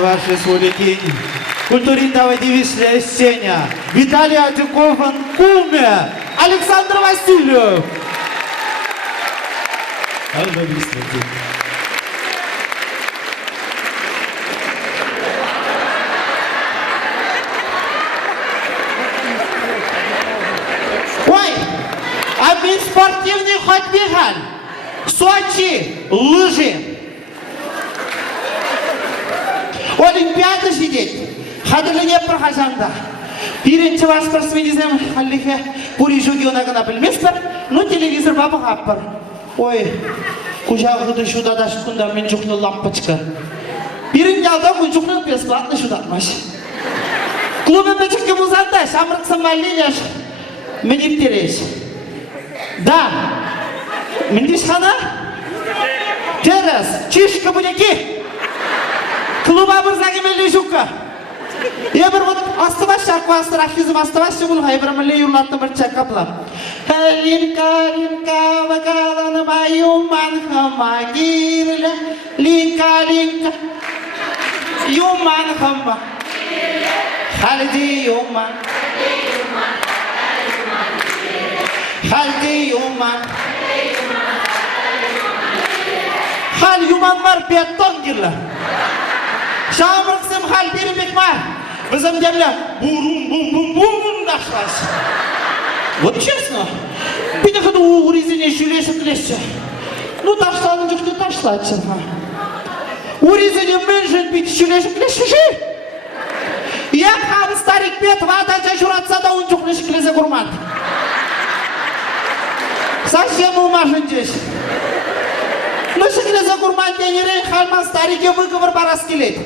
Ваш республики, культурного девичья сцена, Виталий Адюкован, Куме, Александр Васильев. Ой, а без спортивный хоть бегал, Сочи, лыжи. Олимпиада сидеть, хадырлене прохожанда. Биринчи бас спортсменизм халлихе пури жугионагына билмеспер, но телевизор бабы хаппар. Ой, кужагыды шуда да шукунда мен жукну лампочка. Бирин ялда кужукну бесплатно шудатмаш. Клубе печекке музанда шамрак самалиняш менеп тереш. Да, мендиш хана? Терес, чишка будеки. Клуба бір загемелі жүкі. Ебір вот астываш шарқы астыр ахизм астываш жүгіл хайбір мүлі юрлатты бір чакаплам. Линка, линка, вакаланы байуман хама кирлі. Линка, линка, юман хама. Халди юман. Халди юман. Хал юман бар беттон кирлі. Шамрыксым хал беремек мар. Bizim demle бум-бум-бум-бум нашлась. Вот честно, bir de kadar uğur izine şüleşip leşçe. Ну taşlanınca ki taşlaçın ha. Uğur izine menşen bir şüleşip leşçe. Я хам старик пет ватача şuratsa da uncuk leşikleze kurmat. Совсем умажен здесь. Leşikleze kurmat denire halman старике выговор барас келет.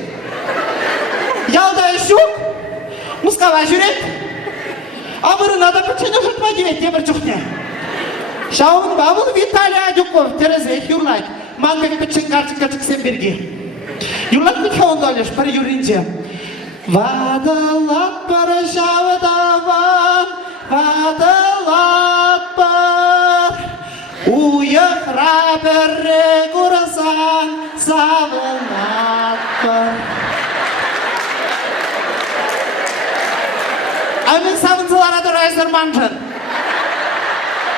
Ялда ешук, мускава жүрет. Абыры надо печене жутма девет, темір жүхне. Шауын бабыл Виталий Адюков, терезе, юрнайт. Манбек печен картика чіксен берге. Юрлат бітке онда олеш, бір юринде. Вадалат бір шавдаван, вадалат бір. Уйықра бірі көрасан, савынат бір. Әмін савынсылар адыр айзырманжын.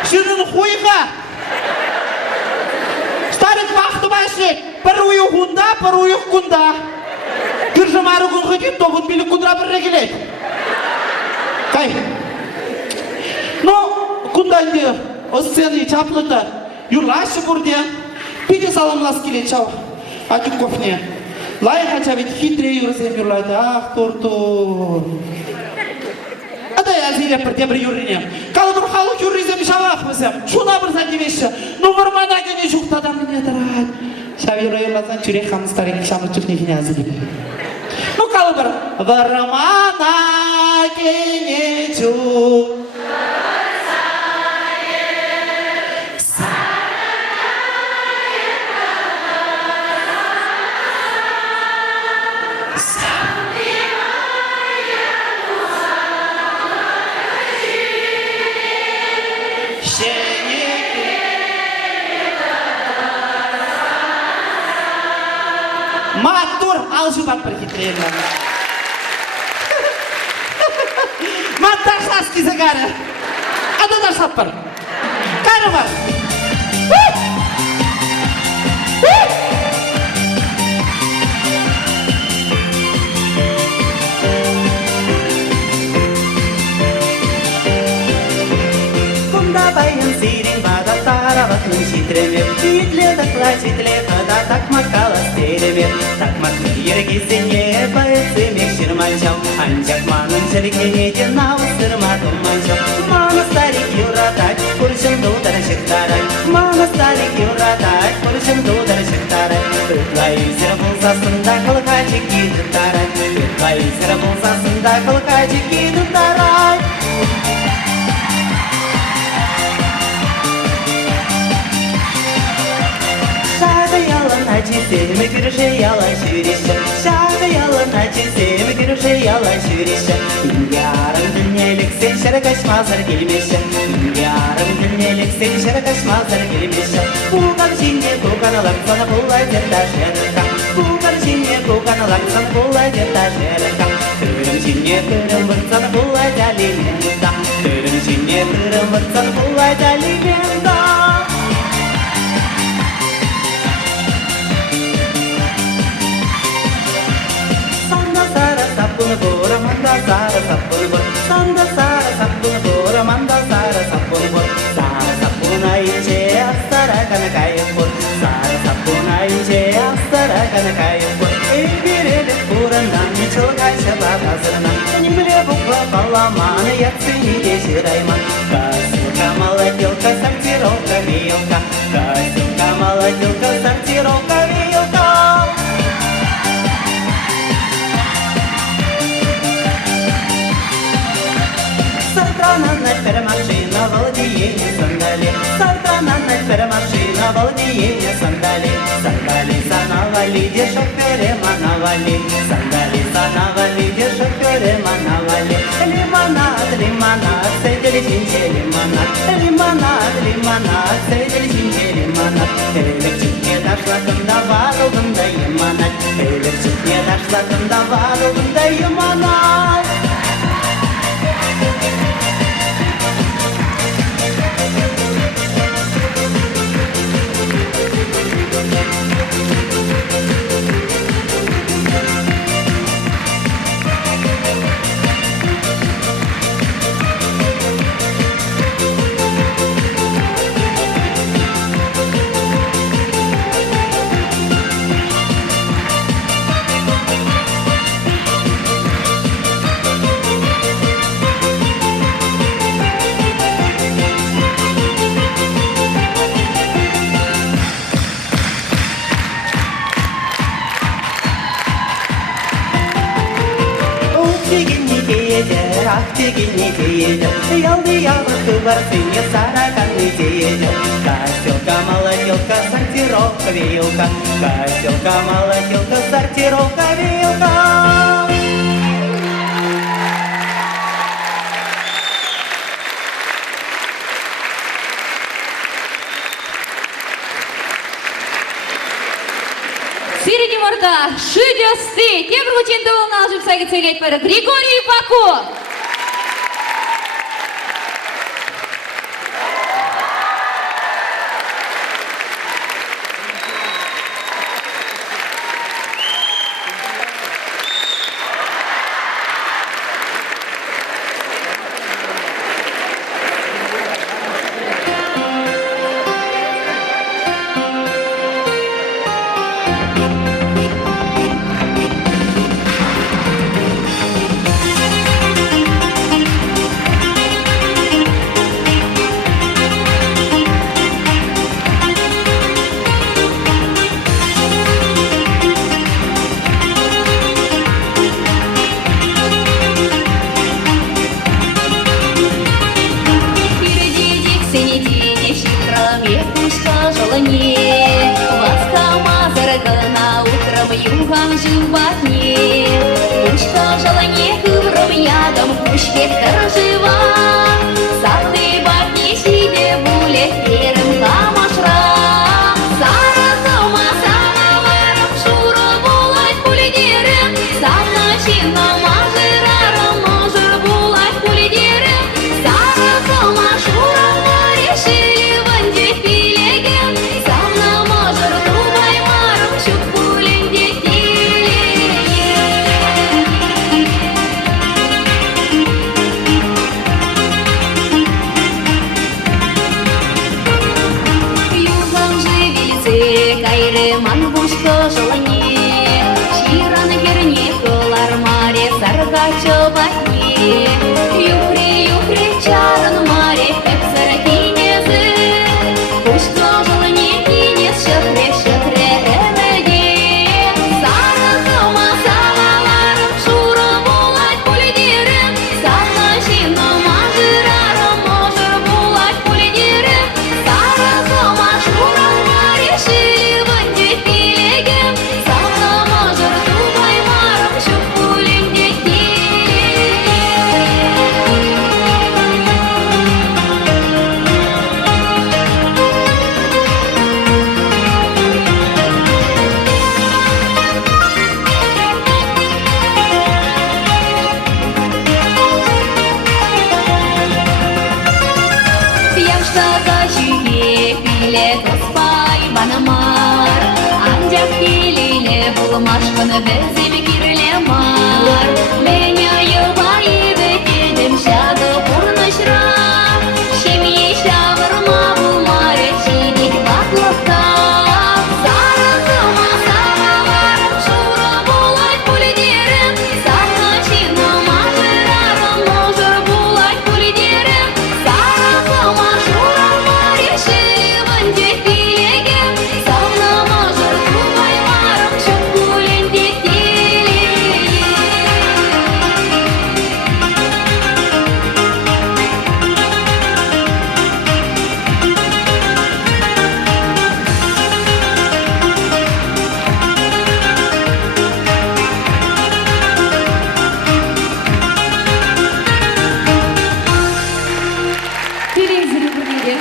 Шының хуйға. Старик вақты башет. Бір уйық ұнда, бір уйық күнда. нары күн хотит, то вот билик кудра бір келет. Кай. Ну, кунданди, сцены чаплыта, юрлашы бурде, пиде саламлас келет чау. Атюковне. Лай хотя ведь хитрее юрзем юрлайды, ах, тур-тур. Адай азире бір дебір юррине. Калыбыр халық юрризем шалақ бізем. Шуна бір задевеші. Ну, вармана гене жуқта адамын едірат. Шавира юрлазан чүрек хамыз тарек шамыр чүхнекіне азире. Ну, калыбыр. Вармана гене жуқ. Матур, алжыбат бір хитрейді. Маттар саски загары. Ададар саппар. Кары бар. Кунда байын сирен бада тараватын шитремеп, Титле дақла читле қада такмакала стеремеп, Такмакны ергесіне байысымек шырманчау, Анчак манын шіркенеде науыстырмадым манчау. Маны старик юратать, күршін дудар шықтарай, Маны старик юратать, күршін дудар шықтарай, Үтлай үзір бұлсасында қылқачы кетіп тарай, Үтлай үзір бұлсасында қылқачы кетіп тарай. Шағыялына жесемі күрші яла жүреші, Шағыялына жесемі күрші яла жүреші, Ингарың дүниелік сен шырқаш мазыр келмеші, Ингарың дүниелік сен шырқаш мазыр келмеші. Бұған жеңе көған алақсаны бұлай дерда жәріқам, Бұған жеңе көған алақсаны бұлай дерда жәріқам, Түрім жеңе түрім бұртсаны бұлай дәлеменда, Түрім жеңе түрім бұртсаны бұлай дәлеменда. Sapunu bora manda sara sapunu bor, Sanda sara sapunu bora manda sara sapunu bor, Sara sapuna iche astara kana kaya bor, Sara sapuna iche astara kana kaya bor. Ebirede burandan çoğay şabak hazırına, Nimle bukla palamana yatsini geçirayman, Kasılka молодилка сортировка вилка, Kasılka молодилка сортировка вилка. Сартрананная перемашина, владеяние сандали, Сартрананная перемашина, владеяние сандали, Сандали санавали, дешоферы манавали, Сандали санавали, дешоферы манавали. Лимонад, лимонад, сейдели чинче лимонад, Лимонад, лимонад, сейдели чинче лимонад. Элекчик не дошла, когда варылдым да еманад, Элекчик не дошла, когда варылдым да еманад. Актигини деяде, ялды ялы бар сыне сараканы деяде. Каселка, молотилка, сортировка, вилка, Каселка, молотилка, сортировка, вилка. Сиреди морда, шидёсты, тем ручен доволнал же всякий целеть пара Григорий Паку. животне. Пучка желание хыбрым ядом пусть ветер жива. Сарды батни сиде буле перым камашра. Сара сома самаварым шура булать пулидерем. Самна чинна мажырарым можыр булать пулидерем. Сара сома шура решили ванде пилеген. Самна можыр тубай марым шук пуленде Юзам живицы, кайры манбушка желание. Шираны керне колар маре, сарга чобатне. Юхри чаран маре, как саракинезы. Пушка желание кинес, шахре эведе. Сара сома самаварым шура булать пулидерем. Сарна чинна мажырарым можыр булать пулидерем. Сара сома шура решили ванде пилеген. Самна можыр тубай марым шук пуленде Ямштага жүйе пиле тоспай банамар. Андяк келеле булмашқыны бізім кирле мар. Меня юбайы бекедім шады бұрнышра. Шемье шавырма булмары чидик батлықта. Сара сома самаварым шура булать пулидерем. Сарна чинна мажырарым можыр булать пулидерем. Сара сома шура решили ванде пилеген. Самна можыр тубай марым шук пуленде Телевизоре бүгінге.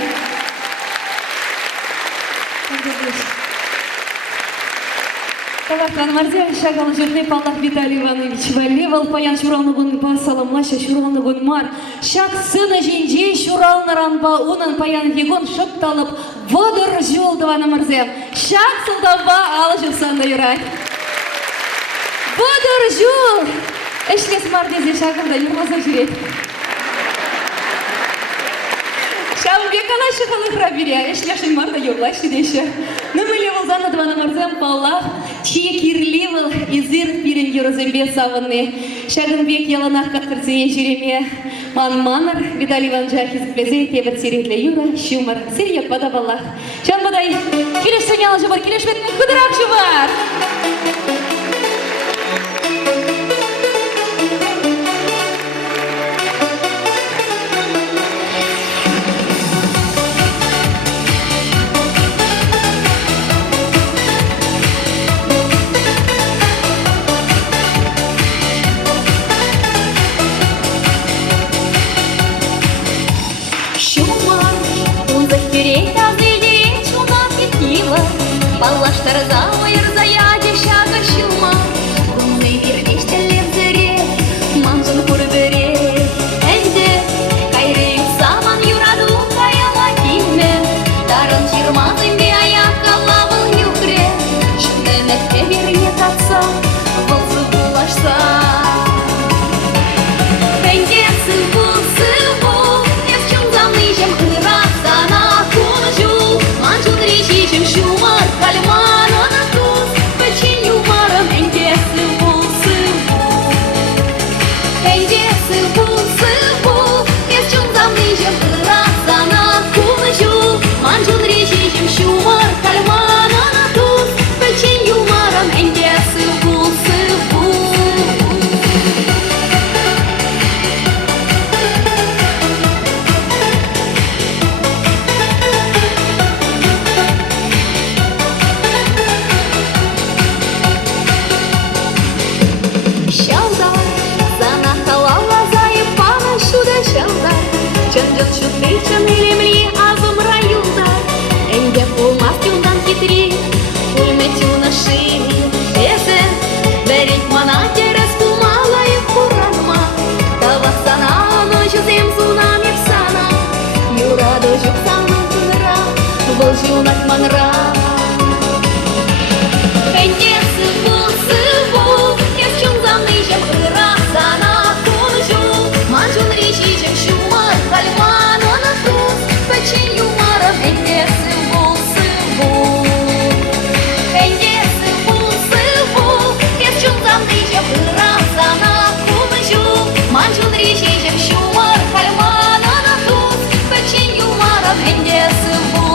Талақтан марзе, шагал жүрне Паллах Виталий Иванович Валевал, паян шуралны гун па саламлаша шуралны гун мар. Шак сына жинже шуралны ранба унан паян егон шыпталып, водыр жолдываны марзе. Шак сылдава алжы санда юрай. Водыр жол! Эшлес мардезе шагында юрмаса жүрет. Шамбек алашы қалықра бере, эшлешін марда юрлашы деші. Нөмілі болзаны двана марзем Паллах, чие кирлевыл изыр пирен юрозембе савынны. Шагынбек яланақ қақтырцене жүреме. Манманыр, Виталий Иванович Хизплезе, тебір серетле юра, шумар, серек бада Паллах. Шамбадай, келеш сонял жыбар, келеш бетмен күдірак жыбар. Шумар, он захпереть азыли, чуна петила. Паллаштар завайыр заяде шага шума. Гунный бирдештелер зіре, манжын көрбіре. Әнде, кайры саман юраду каяла киме. Дарын жирмазын бе аяққа лавыл юкре. Шүнінікке беріне татса, бұлсы бұлашса. Шумар, кальмана на туз, печенью маром, Шумар. манра. Эндесі бұл, ес чунзамны жем ырасана кожу. Манжун речи жем шумар, кальман она туз, печень юмором. Эндесі бұл, эндесі бұл, ес чунзамны жем ырасана кожу. Манжун речи жем шумар, кальман она туз, печень юмором. Эндесі бұл.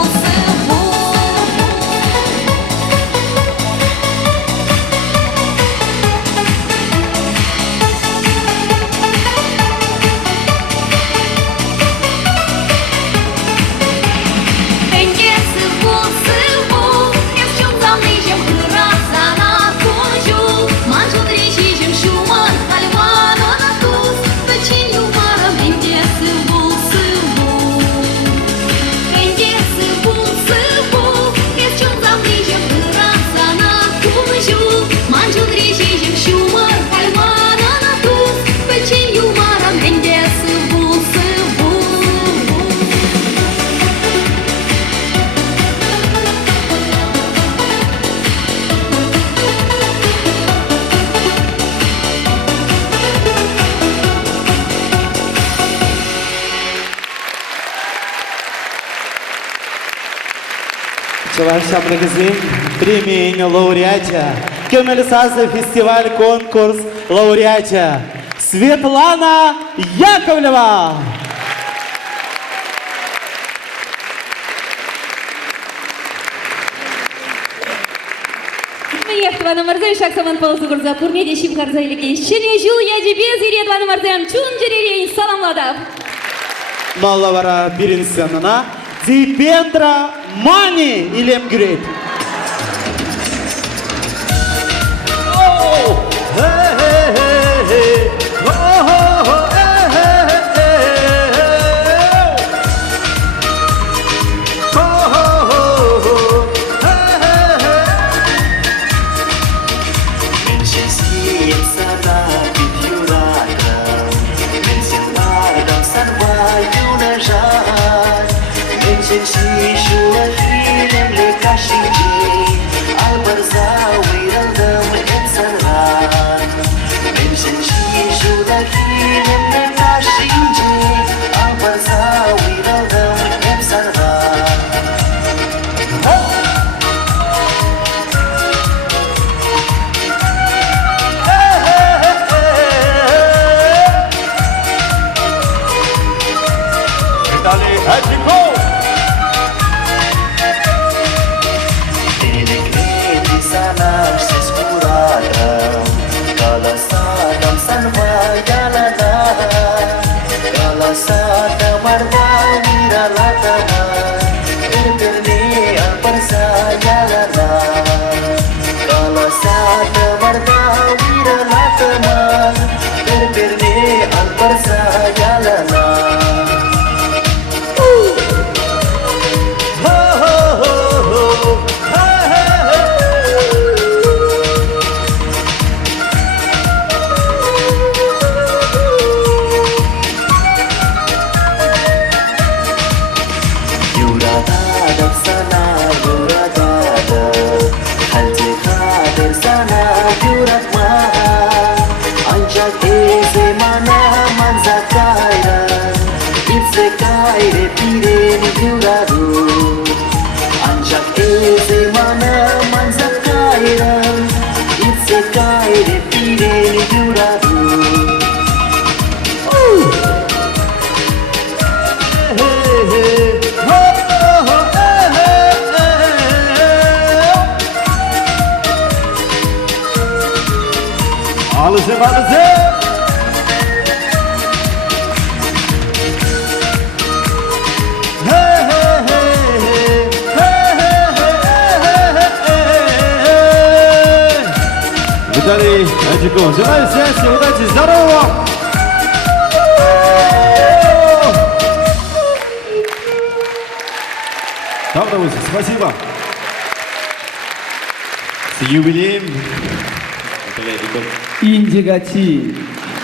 Чувашам магазин, премия лауреатя, Кемель-Сазы фестиваль, конкурс лауреатя Светлана Яковлева. Ехтвана Марзем, Шаксаман Паузугурза, Пурмеде Шимхарза или Щене Жул, Яджибез, Иредвана Марзем, Чунджерелей, Саламладав. Маллавара Биринсенана, Дипендра Мани Илем Грейт. Виталий Адюков, желаю счастья, удачи, здорово! Давно, спасибо. С юбилеем. Индигати,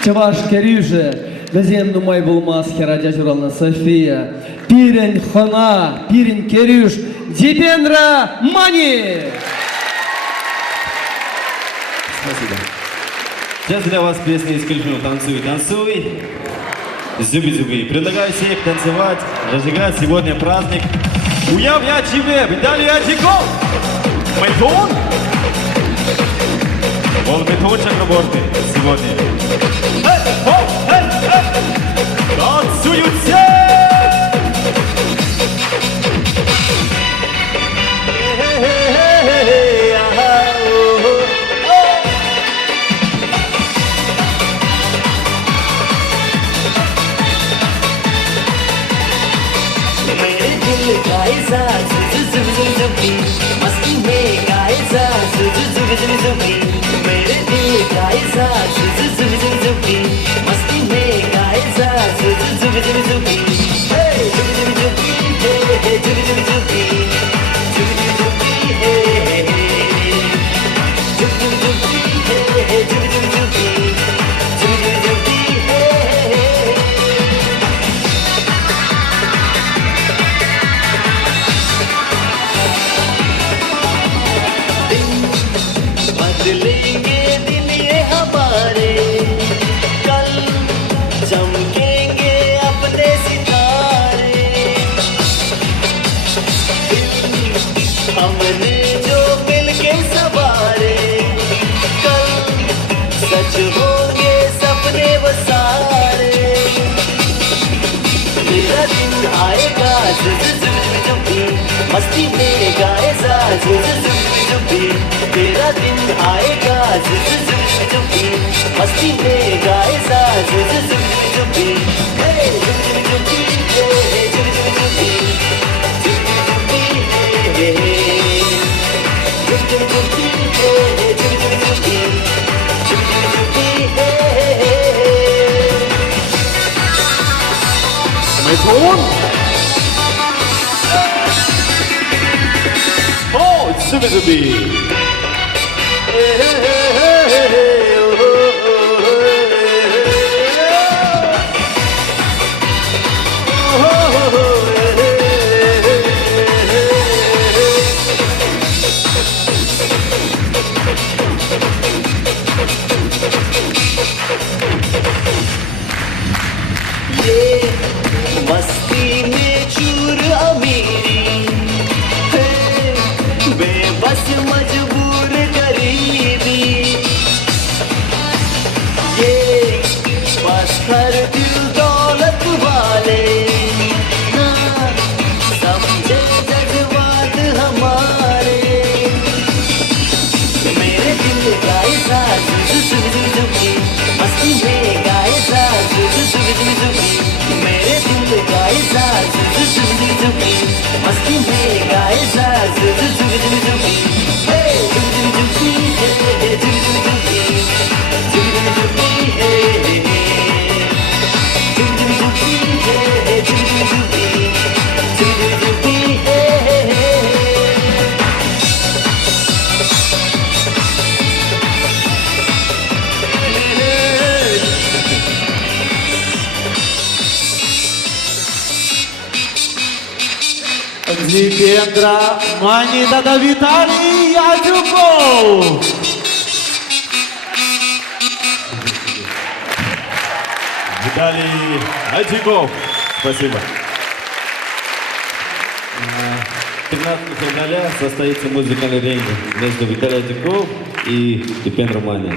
Чаваш Керюже, Газем Нумай Булмас, Херадя Журална София, Пирен Хона, Пирен Керюш, Дипендра Мани. Спасибо. Сейчас для вас песня из фильма «Танцуй, танцуй». Зюби-зюби. Предлагаю всех танцевать, разыграть сегодня праздник. Уяв я тебе, Виталий Адиков. Майтон. Он Майтон Чакраборти сегодня. Танцуют все! मस्ती में गाए जा जुबी मेरे दिल गाए जा जुबी मस्ती में गाए जा जुबी जुबी बदलेंगे दिन ये हमारे कल चमकेंगे अपने सितारे हमने जो मिलके सवारे कल सच होंगे सपने वो सारे तेरा दिन आएगा जुबी मस्ती में गाए जा जुबी तेरा दिन आएगा जुबी मस्ती में गाए जा जुबी जुबी Майтон. О, зюби-зюби. ये मस्ती में चूर अमीरी है बेबस मजबूर गरीबी ये पत्थर दिल दौलत वाले ना समझे जज्बात हमारे मेरे दिल गाए जा जुबी मस्ती में गाए जा जुबी मेरे दिल गाए जा जुबी मस्ती में गाए जा जुबी जुबी Дипендра Мани, да Виталий Адюков. Виталий Адиков. Спасибо. 13 февраля состоится музыкальный ринг между Виталием Адиков и Дипендра Мани.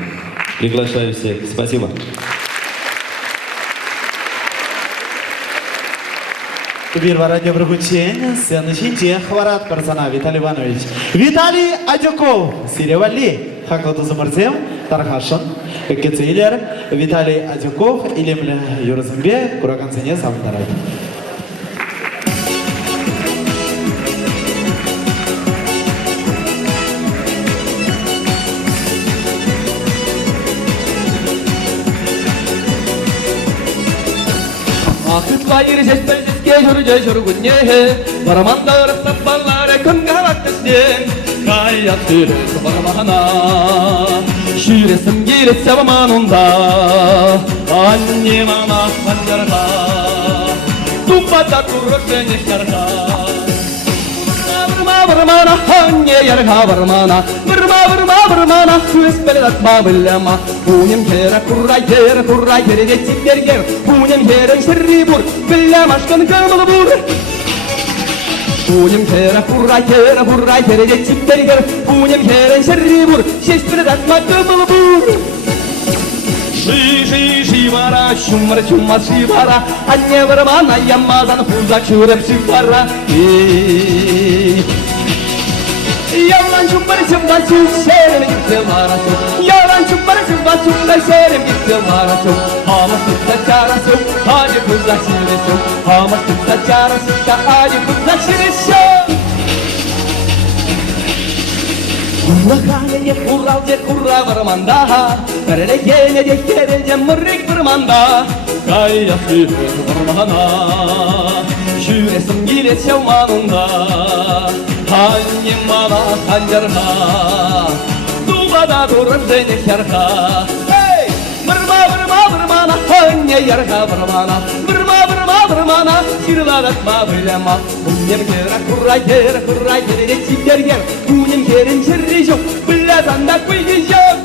Приглашаю всех. Спасибо. Bir радио Брагучен, сцены Чинте, Хварат Парзана, Виталий Иванович. Виталий Адюков, Сиревали, Хаклату Замарзем, Тархашин, Кецейлер, Виталий Адюков, Илемля Юрзамбе, Куракансене Самтарай. Akıtla yürüyeceğiz belgesizge yürüyeceğiz yürügünye Baramanda ırıp ballara kınga vaktisden Kayat sürüz baramana Şüresim gelip sevamanında Annem ana pancarda Tumbada kurur denizlerde Sabrıma бармана, ханне ярга бармана, бармана, күз белет атма билема. Унем хера куррай дети бергер, унем херен шерри бур, билем ашкан кымыл бур. Унем хера куррай дети бергер, унем херен шерри бур, шеш белет атма кымыл бур. Шивара, шумар шивара, анне бармана, ямазан хузак шуреп шивара. Yalan çuparısım da süslerim gitti varasım. Yalan çuparısım da süslerim gitti varasım. Ama tutsa çarasım, hadi kızla şiresim. Ama tutsa çarasım da hadi kızla şiresim. Kurrakaya kurra varmanda. Karele gene de kerece mırrik varmanda. Kayası varmana. Şüresim gire şevmanında. Hanım bana kancarha, duvada durur seni şarha. Hey, vurma, hanne yarha vurmana, şirlar atma bilema. Unem kera kurray kere çiker ger, unem kerin şirri yok, bilazan da kuygi yok.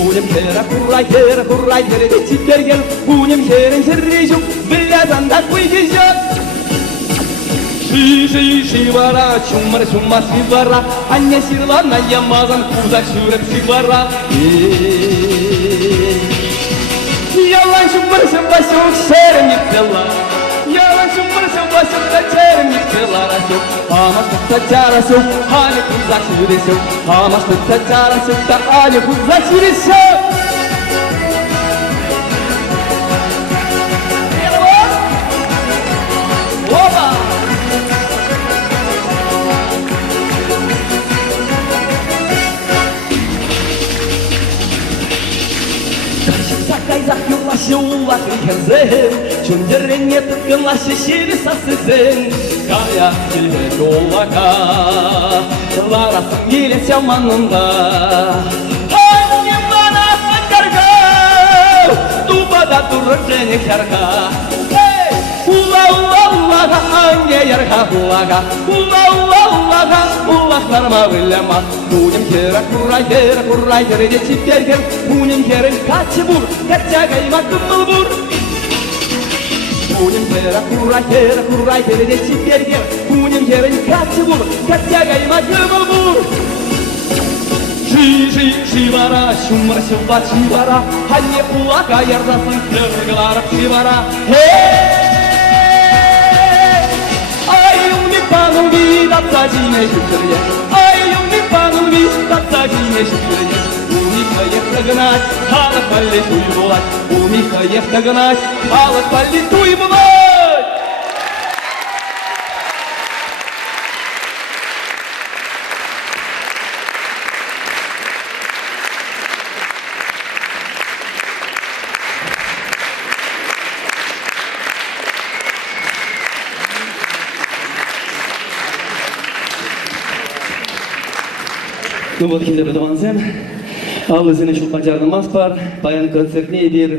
Unem kera kurray kere çiker ger, unem kerin şirri yok, bilazan da kuygi yok. Шивара, шумар шивара, анне ширлана ямазан кузак шуреп шивара. Yalan şumar şuк şерем yiktela, yalan şumar şuк şерем yiktela şuk. Ama tutsa çarasuk, hani kuzak şuresuk. Ama tutsa çarasuk da hani kuzak şuresuk. Oba! Sakayzak yolaşı ulakın kerzen, çöndürene tıkınlaşı şiri sasızın. Kaya çile dolaka, larasın gile şamanında. Hanım bana karga, dubada durur seni karga. Ula, hange yarga ulaga, ula, ulaklarıma bilema. Unem kera kurray kere de çiftler gel. Unem kerin kaçı bur, kaça kaymak kımbıl bur. Unem kera kurray kere de çiftler gel. Unem kerin kaçı bur, kaça kaymak kımbıl bur. Şivara, şumar şivara, hange ulaka yardasın kırgılarıp şivara. Hey! Пануви датсажине шукрye, айюми пануви датсажине шукрye. Умикаев догнать, халат палли туйбулать. Умикаев догнать, халат палли туйбулать. Ну вот, киндер Даванзем, ал өзіне шу панжарнамаз бар, баян концертіне бір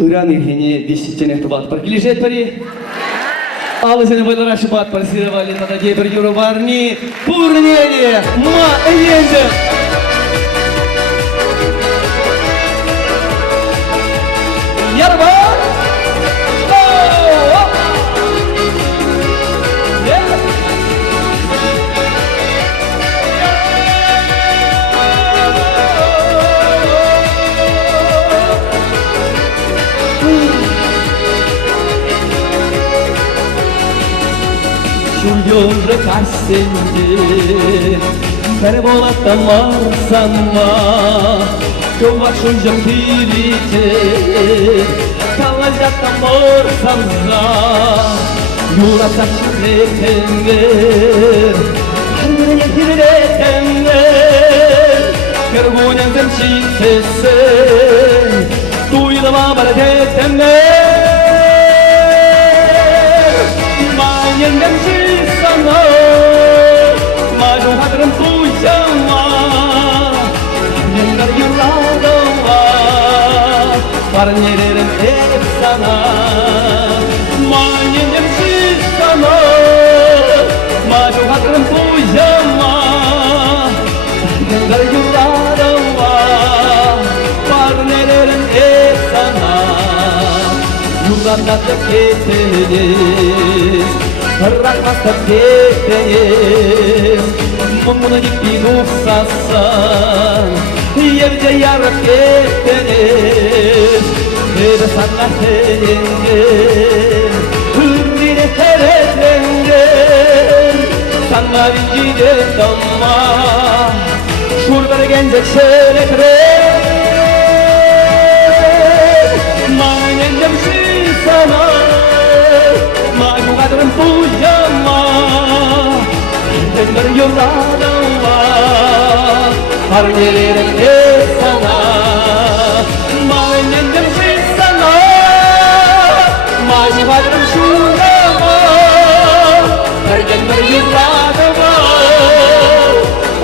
ұран елгене бешітченек тұбат бар. Кележет пари? Ал өзіне байлар ашы бат бар, сиревали тадаге бір юру барни, пурнене, ма әйенді. Ярба! Yolda karşısında Karabolak'ta marsanma Kovak şuncam birlikte Kalacakta marsanma Yurata şükretenler Harmine diretenler Kırbunen zemşin sesen Duydama bana detenler Mayen demşin Maju hadırım kuyama Yengar yurladova Parnelerim hep sana Mayenim siz sana Maju hadırım kuyama bir yurlarım var, var nelerin hep sana. Yurlandatıp gittiniz, bırakmazsak gittiniz. Mumunu diktiğin ufsasan, yerde yarıp gittiniz. Ve sana senindir, hürmine teretlendir. Sana vincide damma, şurada gencek şöyle Manem şey sana, mağlu kadrım duyama. Dendir yollarım var, har gelirim de sana. Manem şey sana, mağlu kadrım şurama. Dendir yollarım var,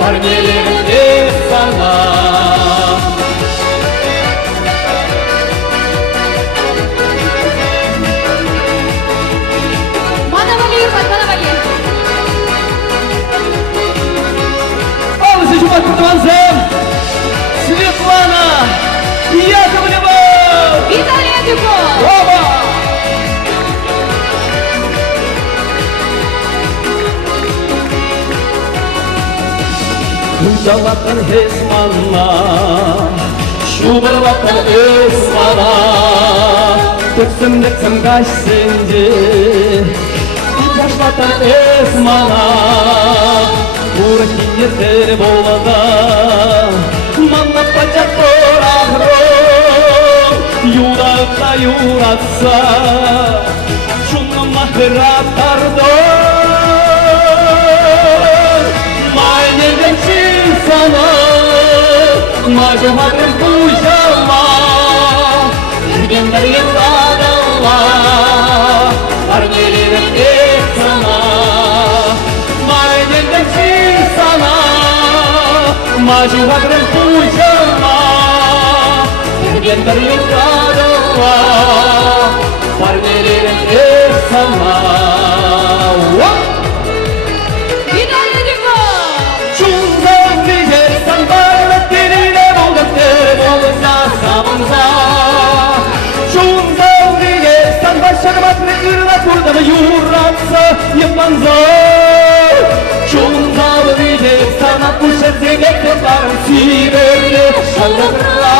har gelirim de sana. Светлана Яковлева! Виталий Адюков! Оба! Жалатын хесманна, шубырлатын өсмана, Түксімдіксім кашсенде, Жашлатын өсмана, Буры кинеттері болада, Манна пачат борағро, Юрақта юратса, Шуны махыраттарды, Майнерден шын сана, Мажумадыр бұжама, Жүргендер ендадала, Арнелерін ек сана, Майнерден шын сана, Мажумадыр бұжама, Жүргендер ендадала, Арнелерін ек сана. Юратса ебанза, Чунзалы видит, Сана пушет зелекте паром сиберне шалдыра.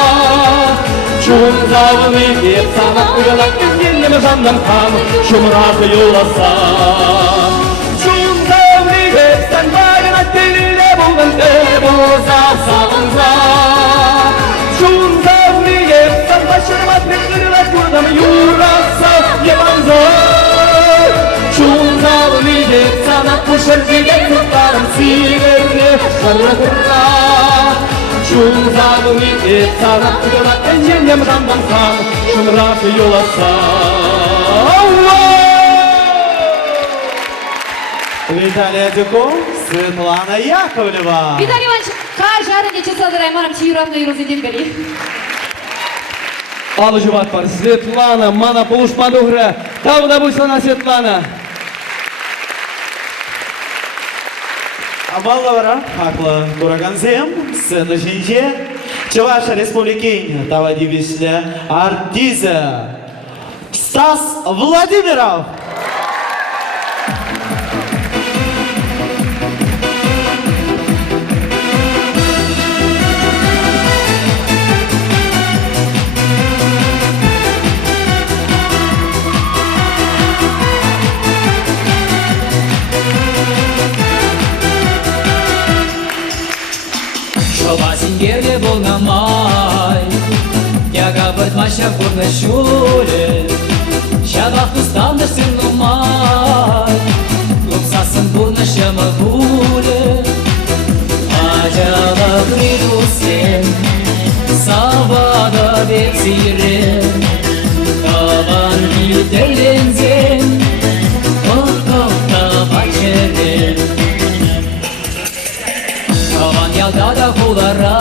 Чунзалы видит, Сана куялак кезденнем жандан кам, Шумрак юласа. Чунзалы видит, Сан багына телиле болған болса сағынза. Чунзалы видит, Сан башырмат меккірла курдам юратса ебанза. Чунзалы видит, Сана пушер зелекте паром сиберне шалдыра. Чунзалы видит, Сана куялак кезденнем жандан кам, Шумрак юласа. Виталий Адюков, Светлана Яковлева. Виталий Иванович, кажары нече раймарам чиюратны юрозеден бери. Алу жубат бар, Светлана, мана полушмады ұғыры. Тауына бұйсана Светлана. Баллавара, хақлы Тураганзем, сцена жинже, Чуваш Республики, Тавади Висле, артиза Стас Владимиров. Yerде болнамай, яга бытмаша бурны шуле, Шабақ тұстанды сырлымай, Лупсасын бурны шамы буле. Ажалы қиду сен, Савада бет сирен, Таван билдерлензен, Құқықта бачерен. Таван ялдада хулара,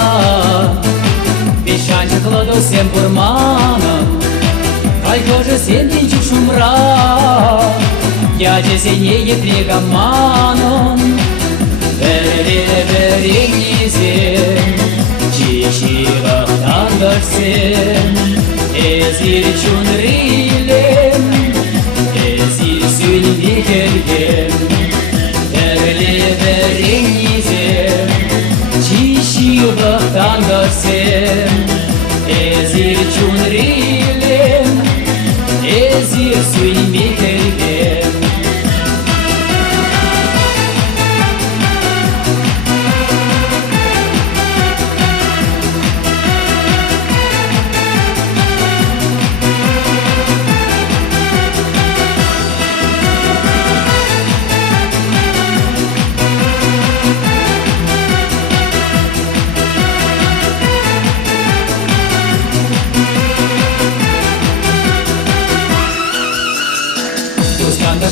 Бешанчы қылыду сен бұрманы, Қайқожы сен денчік шумра, Я жесене етрегаманын, Бәрі-бәрі незер, sen ezir çunrilem ezir sülvi kelgem erle verenizem çişi vaktan sen ezir çunrilem ezir sülvi kelgem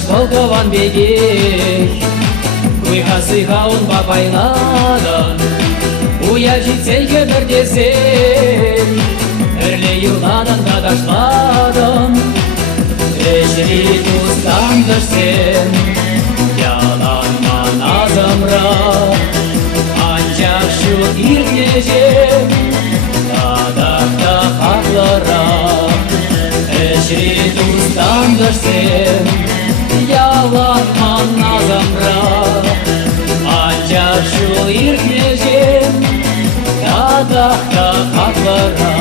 Полкован беге, Куйхасы он бабайнадан, Уяжит сельге бірдесен, Әрле юланан кадашладан, Эшри тустандыр сен, Ялан маназымра, Анчақ шут ирнежем, Тадақта хаклара, Эшри тустандыр сен, Yalan manazamra Ancak şu irkmecem Dağda haklara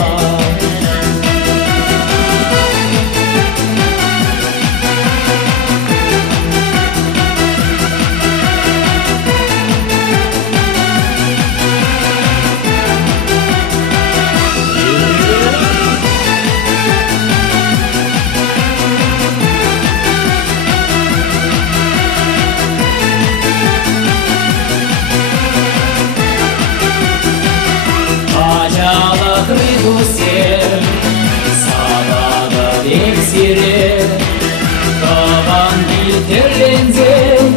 Крыдусем, сабада бексире, Каван битерлenzem,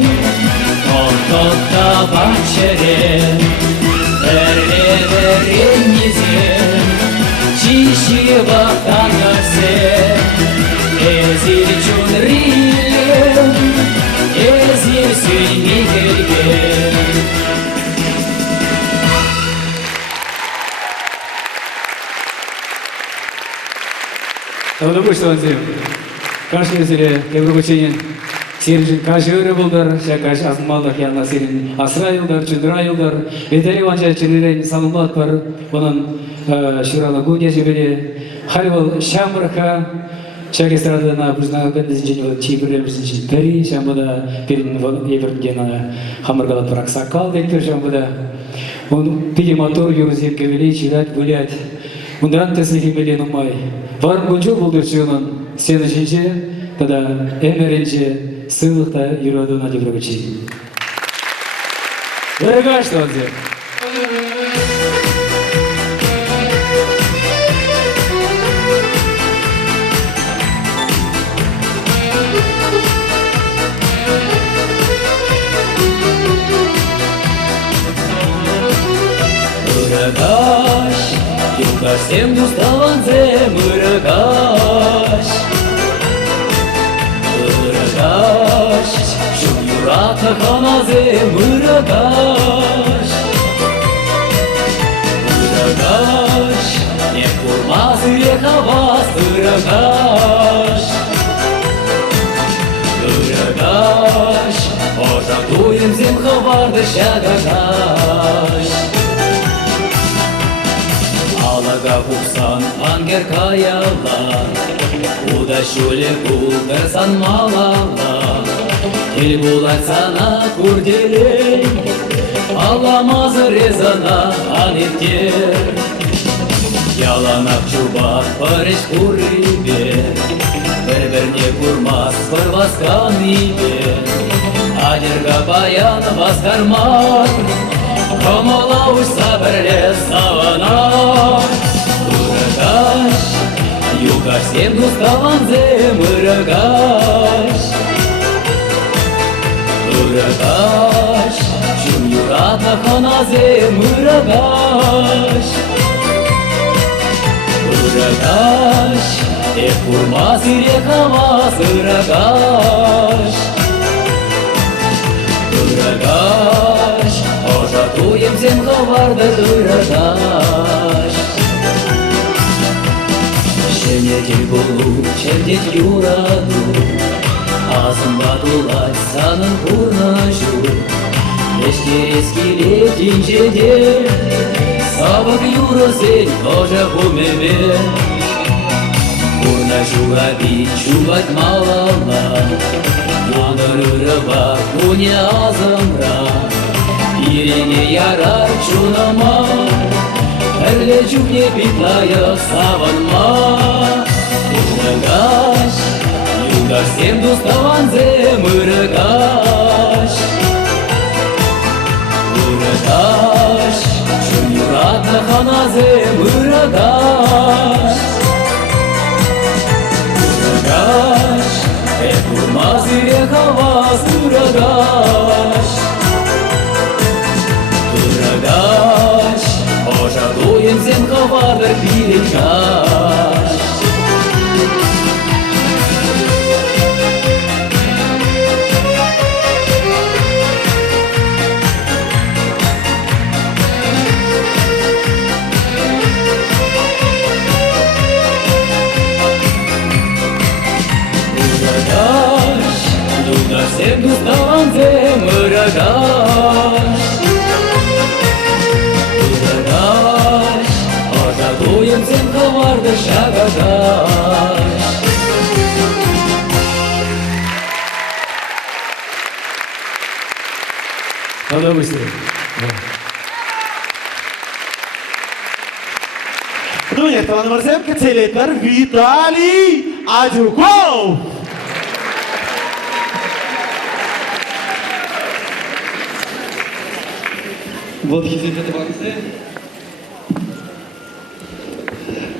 Kontokta bahçere, Erle verenizem, Çişi vaktan görsem, Ezir çunrilem, Ezir sülmi kelgem. Удовольствие, каждый зря, кебрученин, сиржин кажыры булдар, шакаш азмалдах яна сирин асрайылдар, чудрайылдар, бетери ванча чирирен салымлат бар, onun şurada gudya jibeli, halbol şamırka, şakestradana buzna gandizin çibirler bizin peri, şamada perin evергена хамыргалат брак сакал дектер şamada, он пили мотор юрзем кевели чирать гулять. Bundan teslifi belen umay. Var gönçol buldurçuğunun sen içince, tada emerince sığlıkta yürüdüğüne dibirgüçi. Vergaç da onze. Vergaç Yoldaş sen dustavan mıragaş Mıragaş Şu yurata kanaze mıragaş Mıragaş Ne kurmaz yürek havas mıragaş Mıragaş Ожатуем зем хаварды şagagaş Alaga huksan anger kayalar Уда şöyle bulgarsan malalar El bulat sana kurdeley Alamaz rezana anetker Yalanak çubak barış kuribe Berberine kurmaz kırvaskan ibe Adırga bayan baskarmak Komala uçsa berle savana Mıragaş Yugaş sen dustavan mıragaş Mıragaş Şun yurata kanaze mıragaş Mıragaş kurmaz yürek havas mıragaş Mıragaş Ожатуем зем хаварды мырagaş болу, чемдет юраду. Азымға толать санын курнашу. Эштерескиле кинжеде, сабык юрысен тоже хумеме. Курнашуға бит чубать малала, Янырырыға куне азымра. Ирене ярар чунама, Әрле жүкне битлайық савынма. Юрыгаш, юлдаш сен дуставан зем ырыгаш. Ырыгаш, шын юратны хана зем ырыгаш. Ырыгаш, эп урмаз ире хавас ырыгаш. Ырыгаш, ожадуем зем хавадыр биликаш. Сен дуставан зем ырыгаш. Ырыгаш, ожадуем зем хаварды шагагаш. Надо быстрее. Друзья, Иван Марзенко, телепер Виталий Адюков. Вот хизет бансы.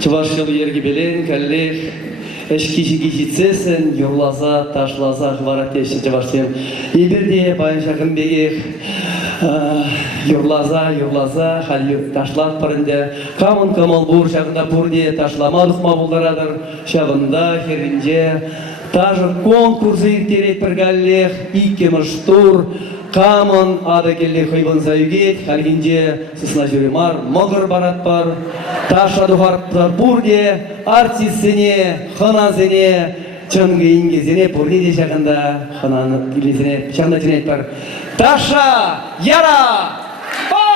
Чувашил ерги белен, каллех. Эшкишиги хитсесен, юрлаза, ташлаза, хваратеши чувашсем. Иберде байын шакын бегех. Юрлаза, хали ташлат парынде. Камын камал бур шагында бурде, ташламадық мабулдарадыр. Шагында, херинже. Тажы конкурсы иртерет пергаллех, икемыш тур. Камын ады келде хойбын заюгет, халгинже сысна жүремар, могыр барат бар. Таша духар бурде, артистсене, ханазене, чынгы ингезене, бурнеде шағында, хананы илезене, шағында жинет бар. Таша, яра, бар!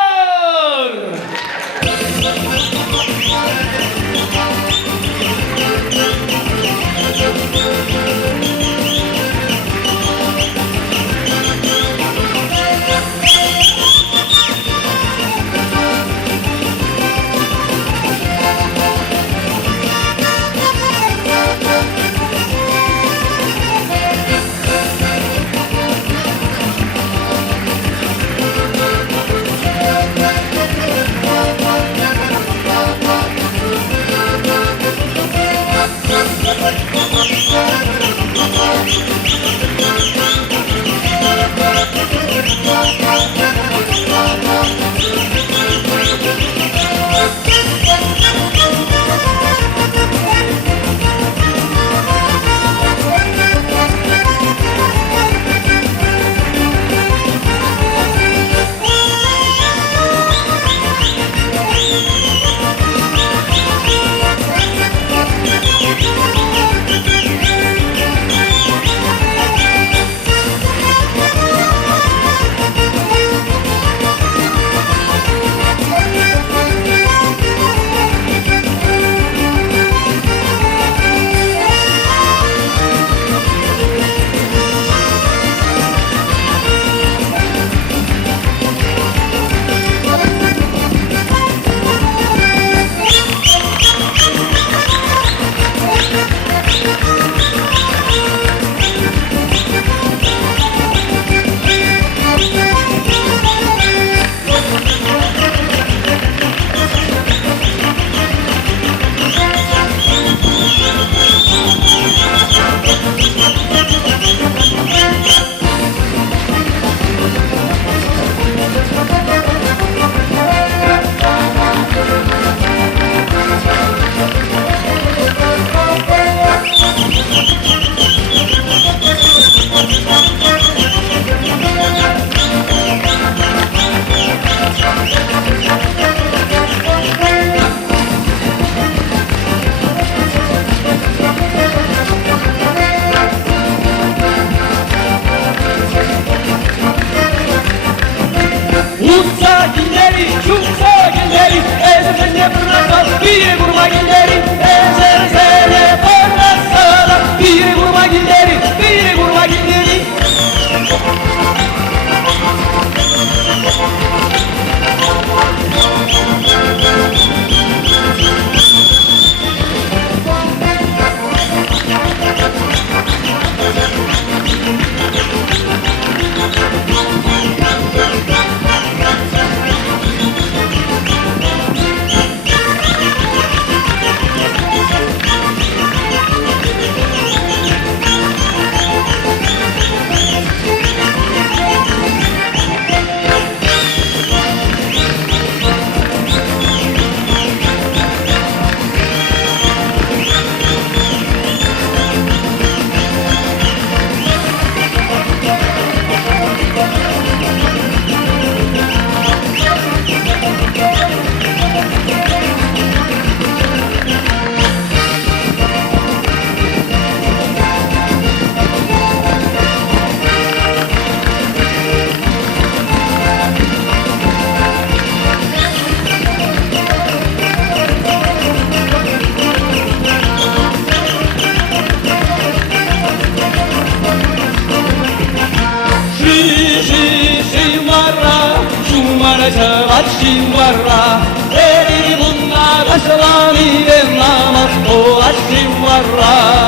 açım varra Eri bunlar aşılan idem namaz o açım varra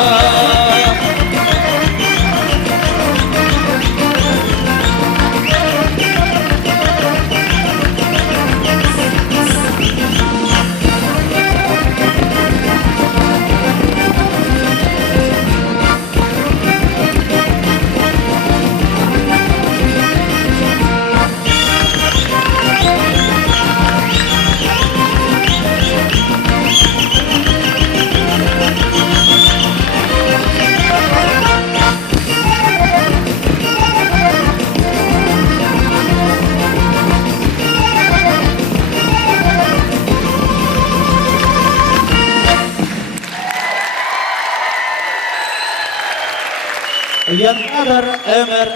Yanmadır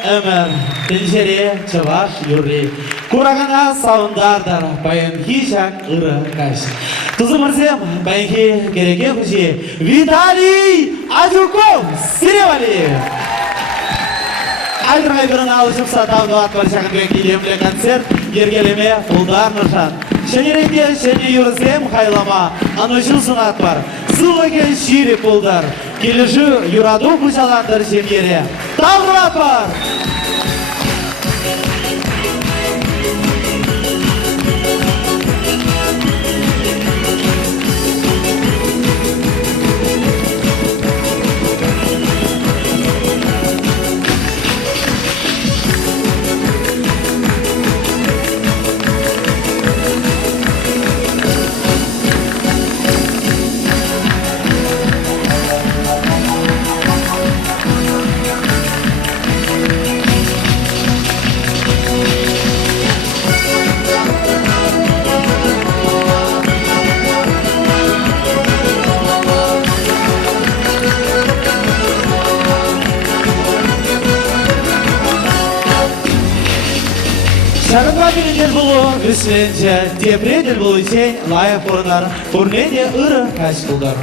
ömür, pencereye çavaş yürri. Kuragana savundardır, bayın hişak ırı kaş. Tuzum ırsem, bayınki gereke kuşi. Vitaliy Ajukov, Sirevali. Aytırgay бірін алышып сатам дуат бар шақынбек келемле концерт, ергелеме ұлдар нұршан. Шенеректе шене юрысем хайлама, анышыл сунат бар. Сылы кен ширик ұлдар, келіші юраду бұшаландыр шемере. Тағырат бар! Шағынға менеден бұлы үсленші, тепредел бұл сен лайық ұрынар, ұрнеде ұры кәш бұлдар.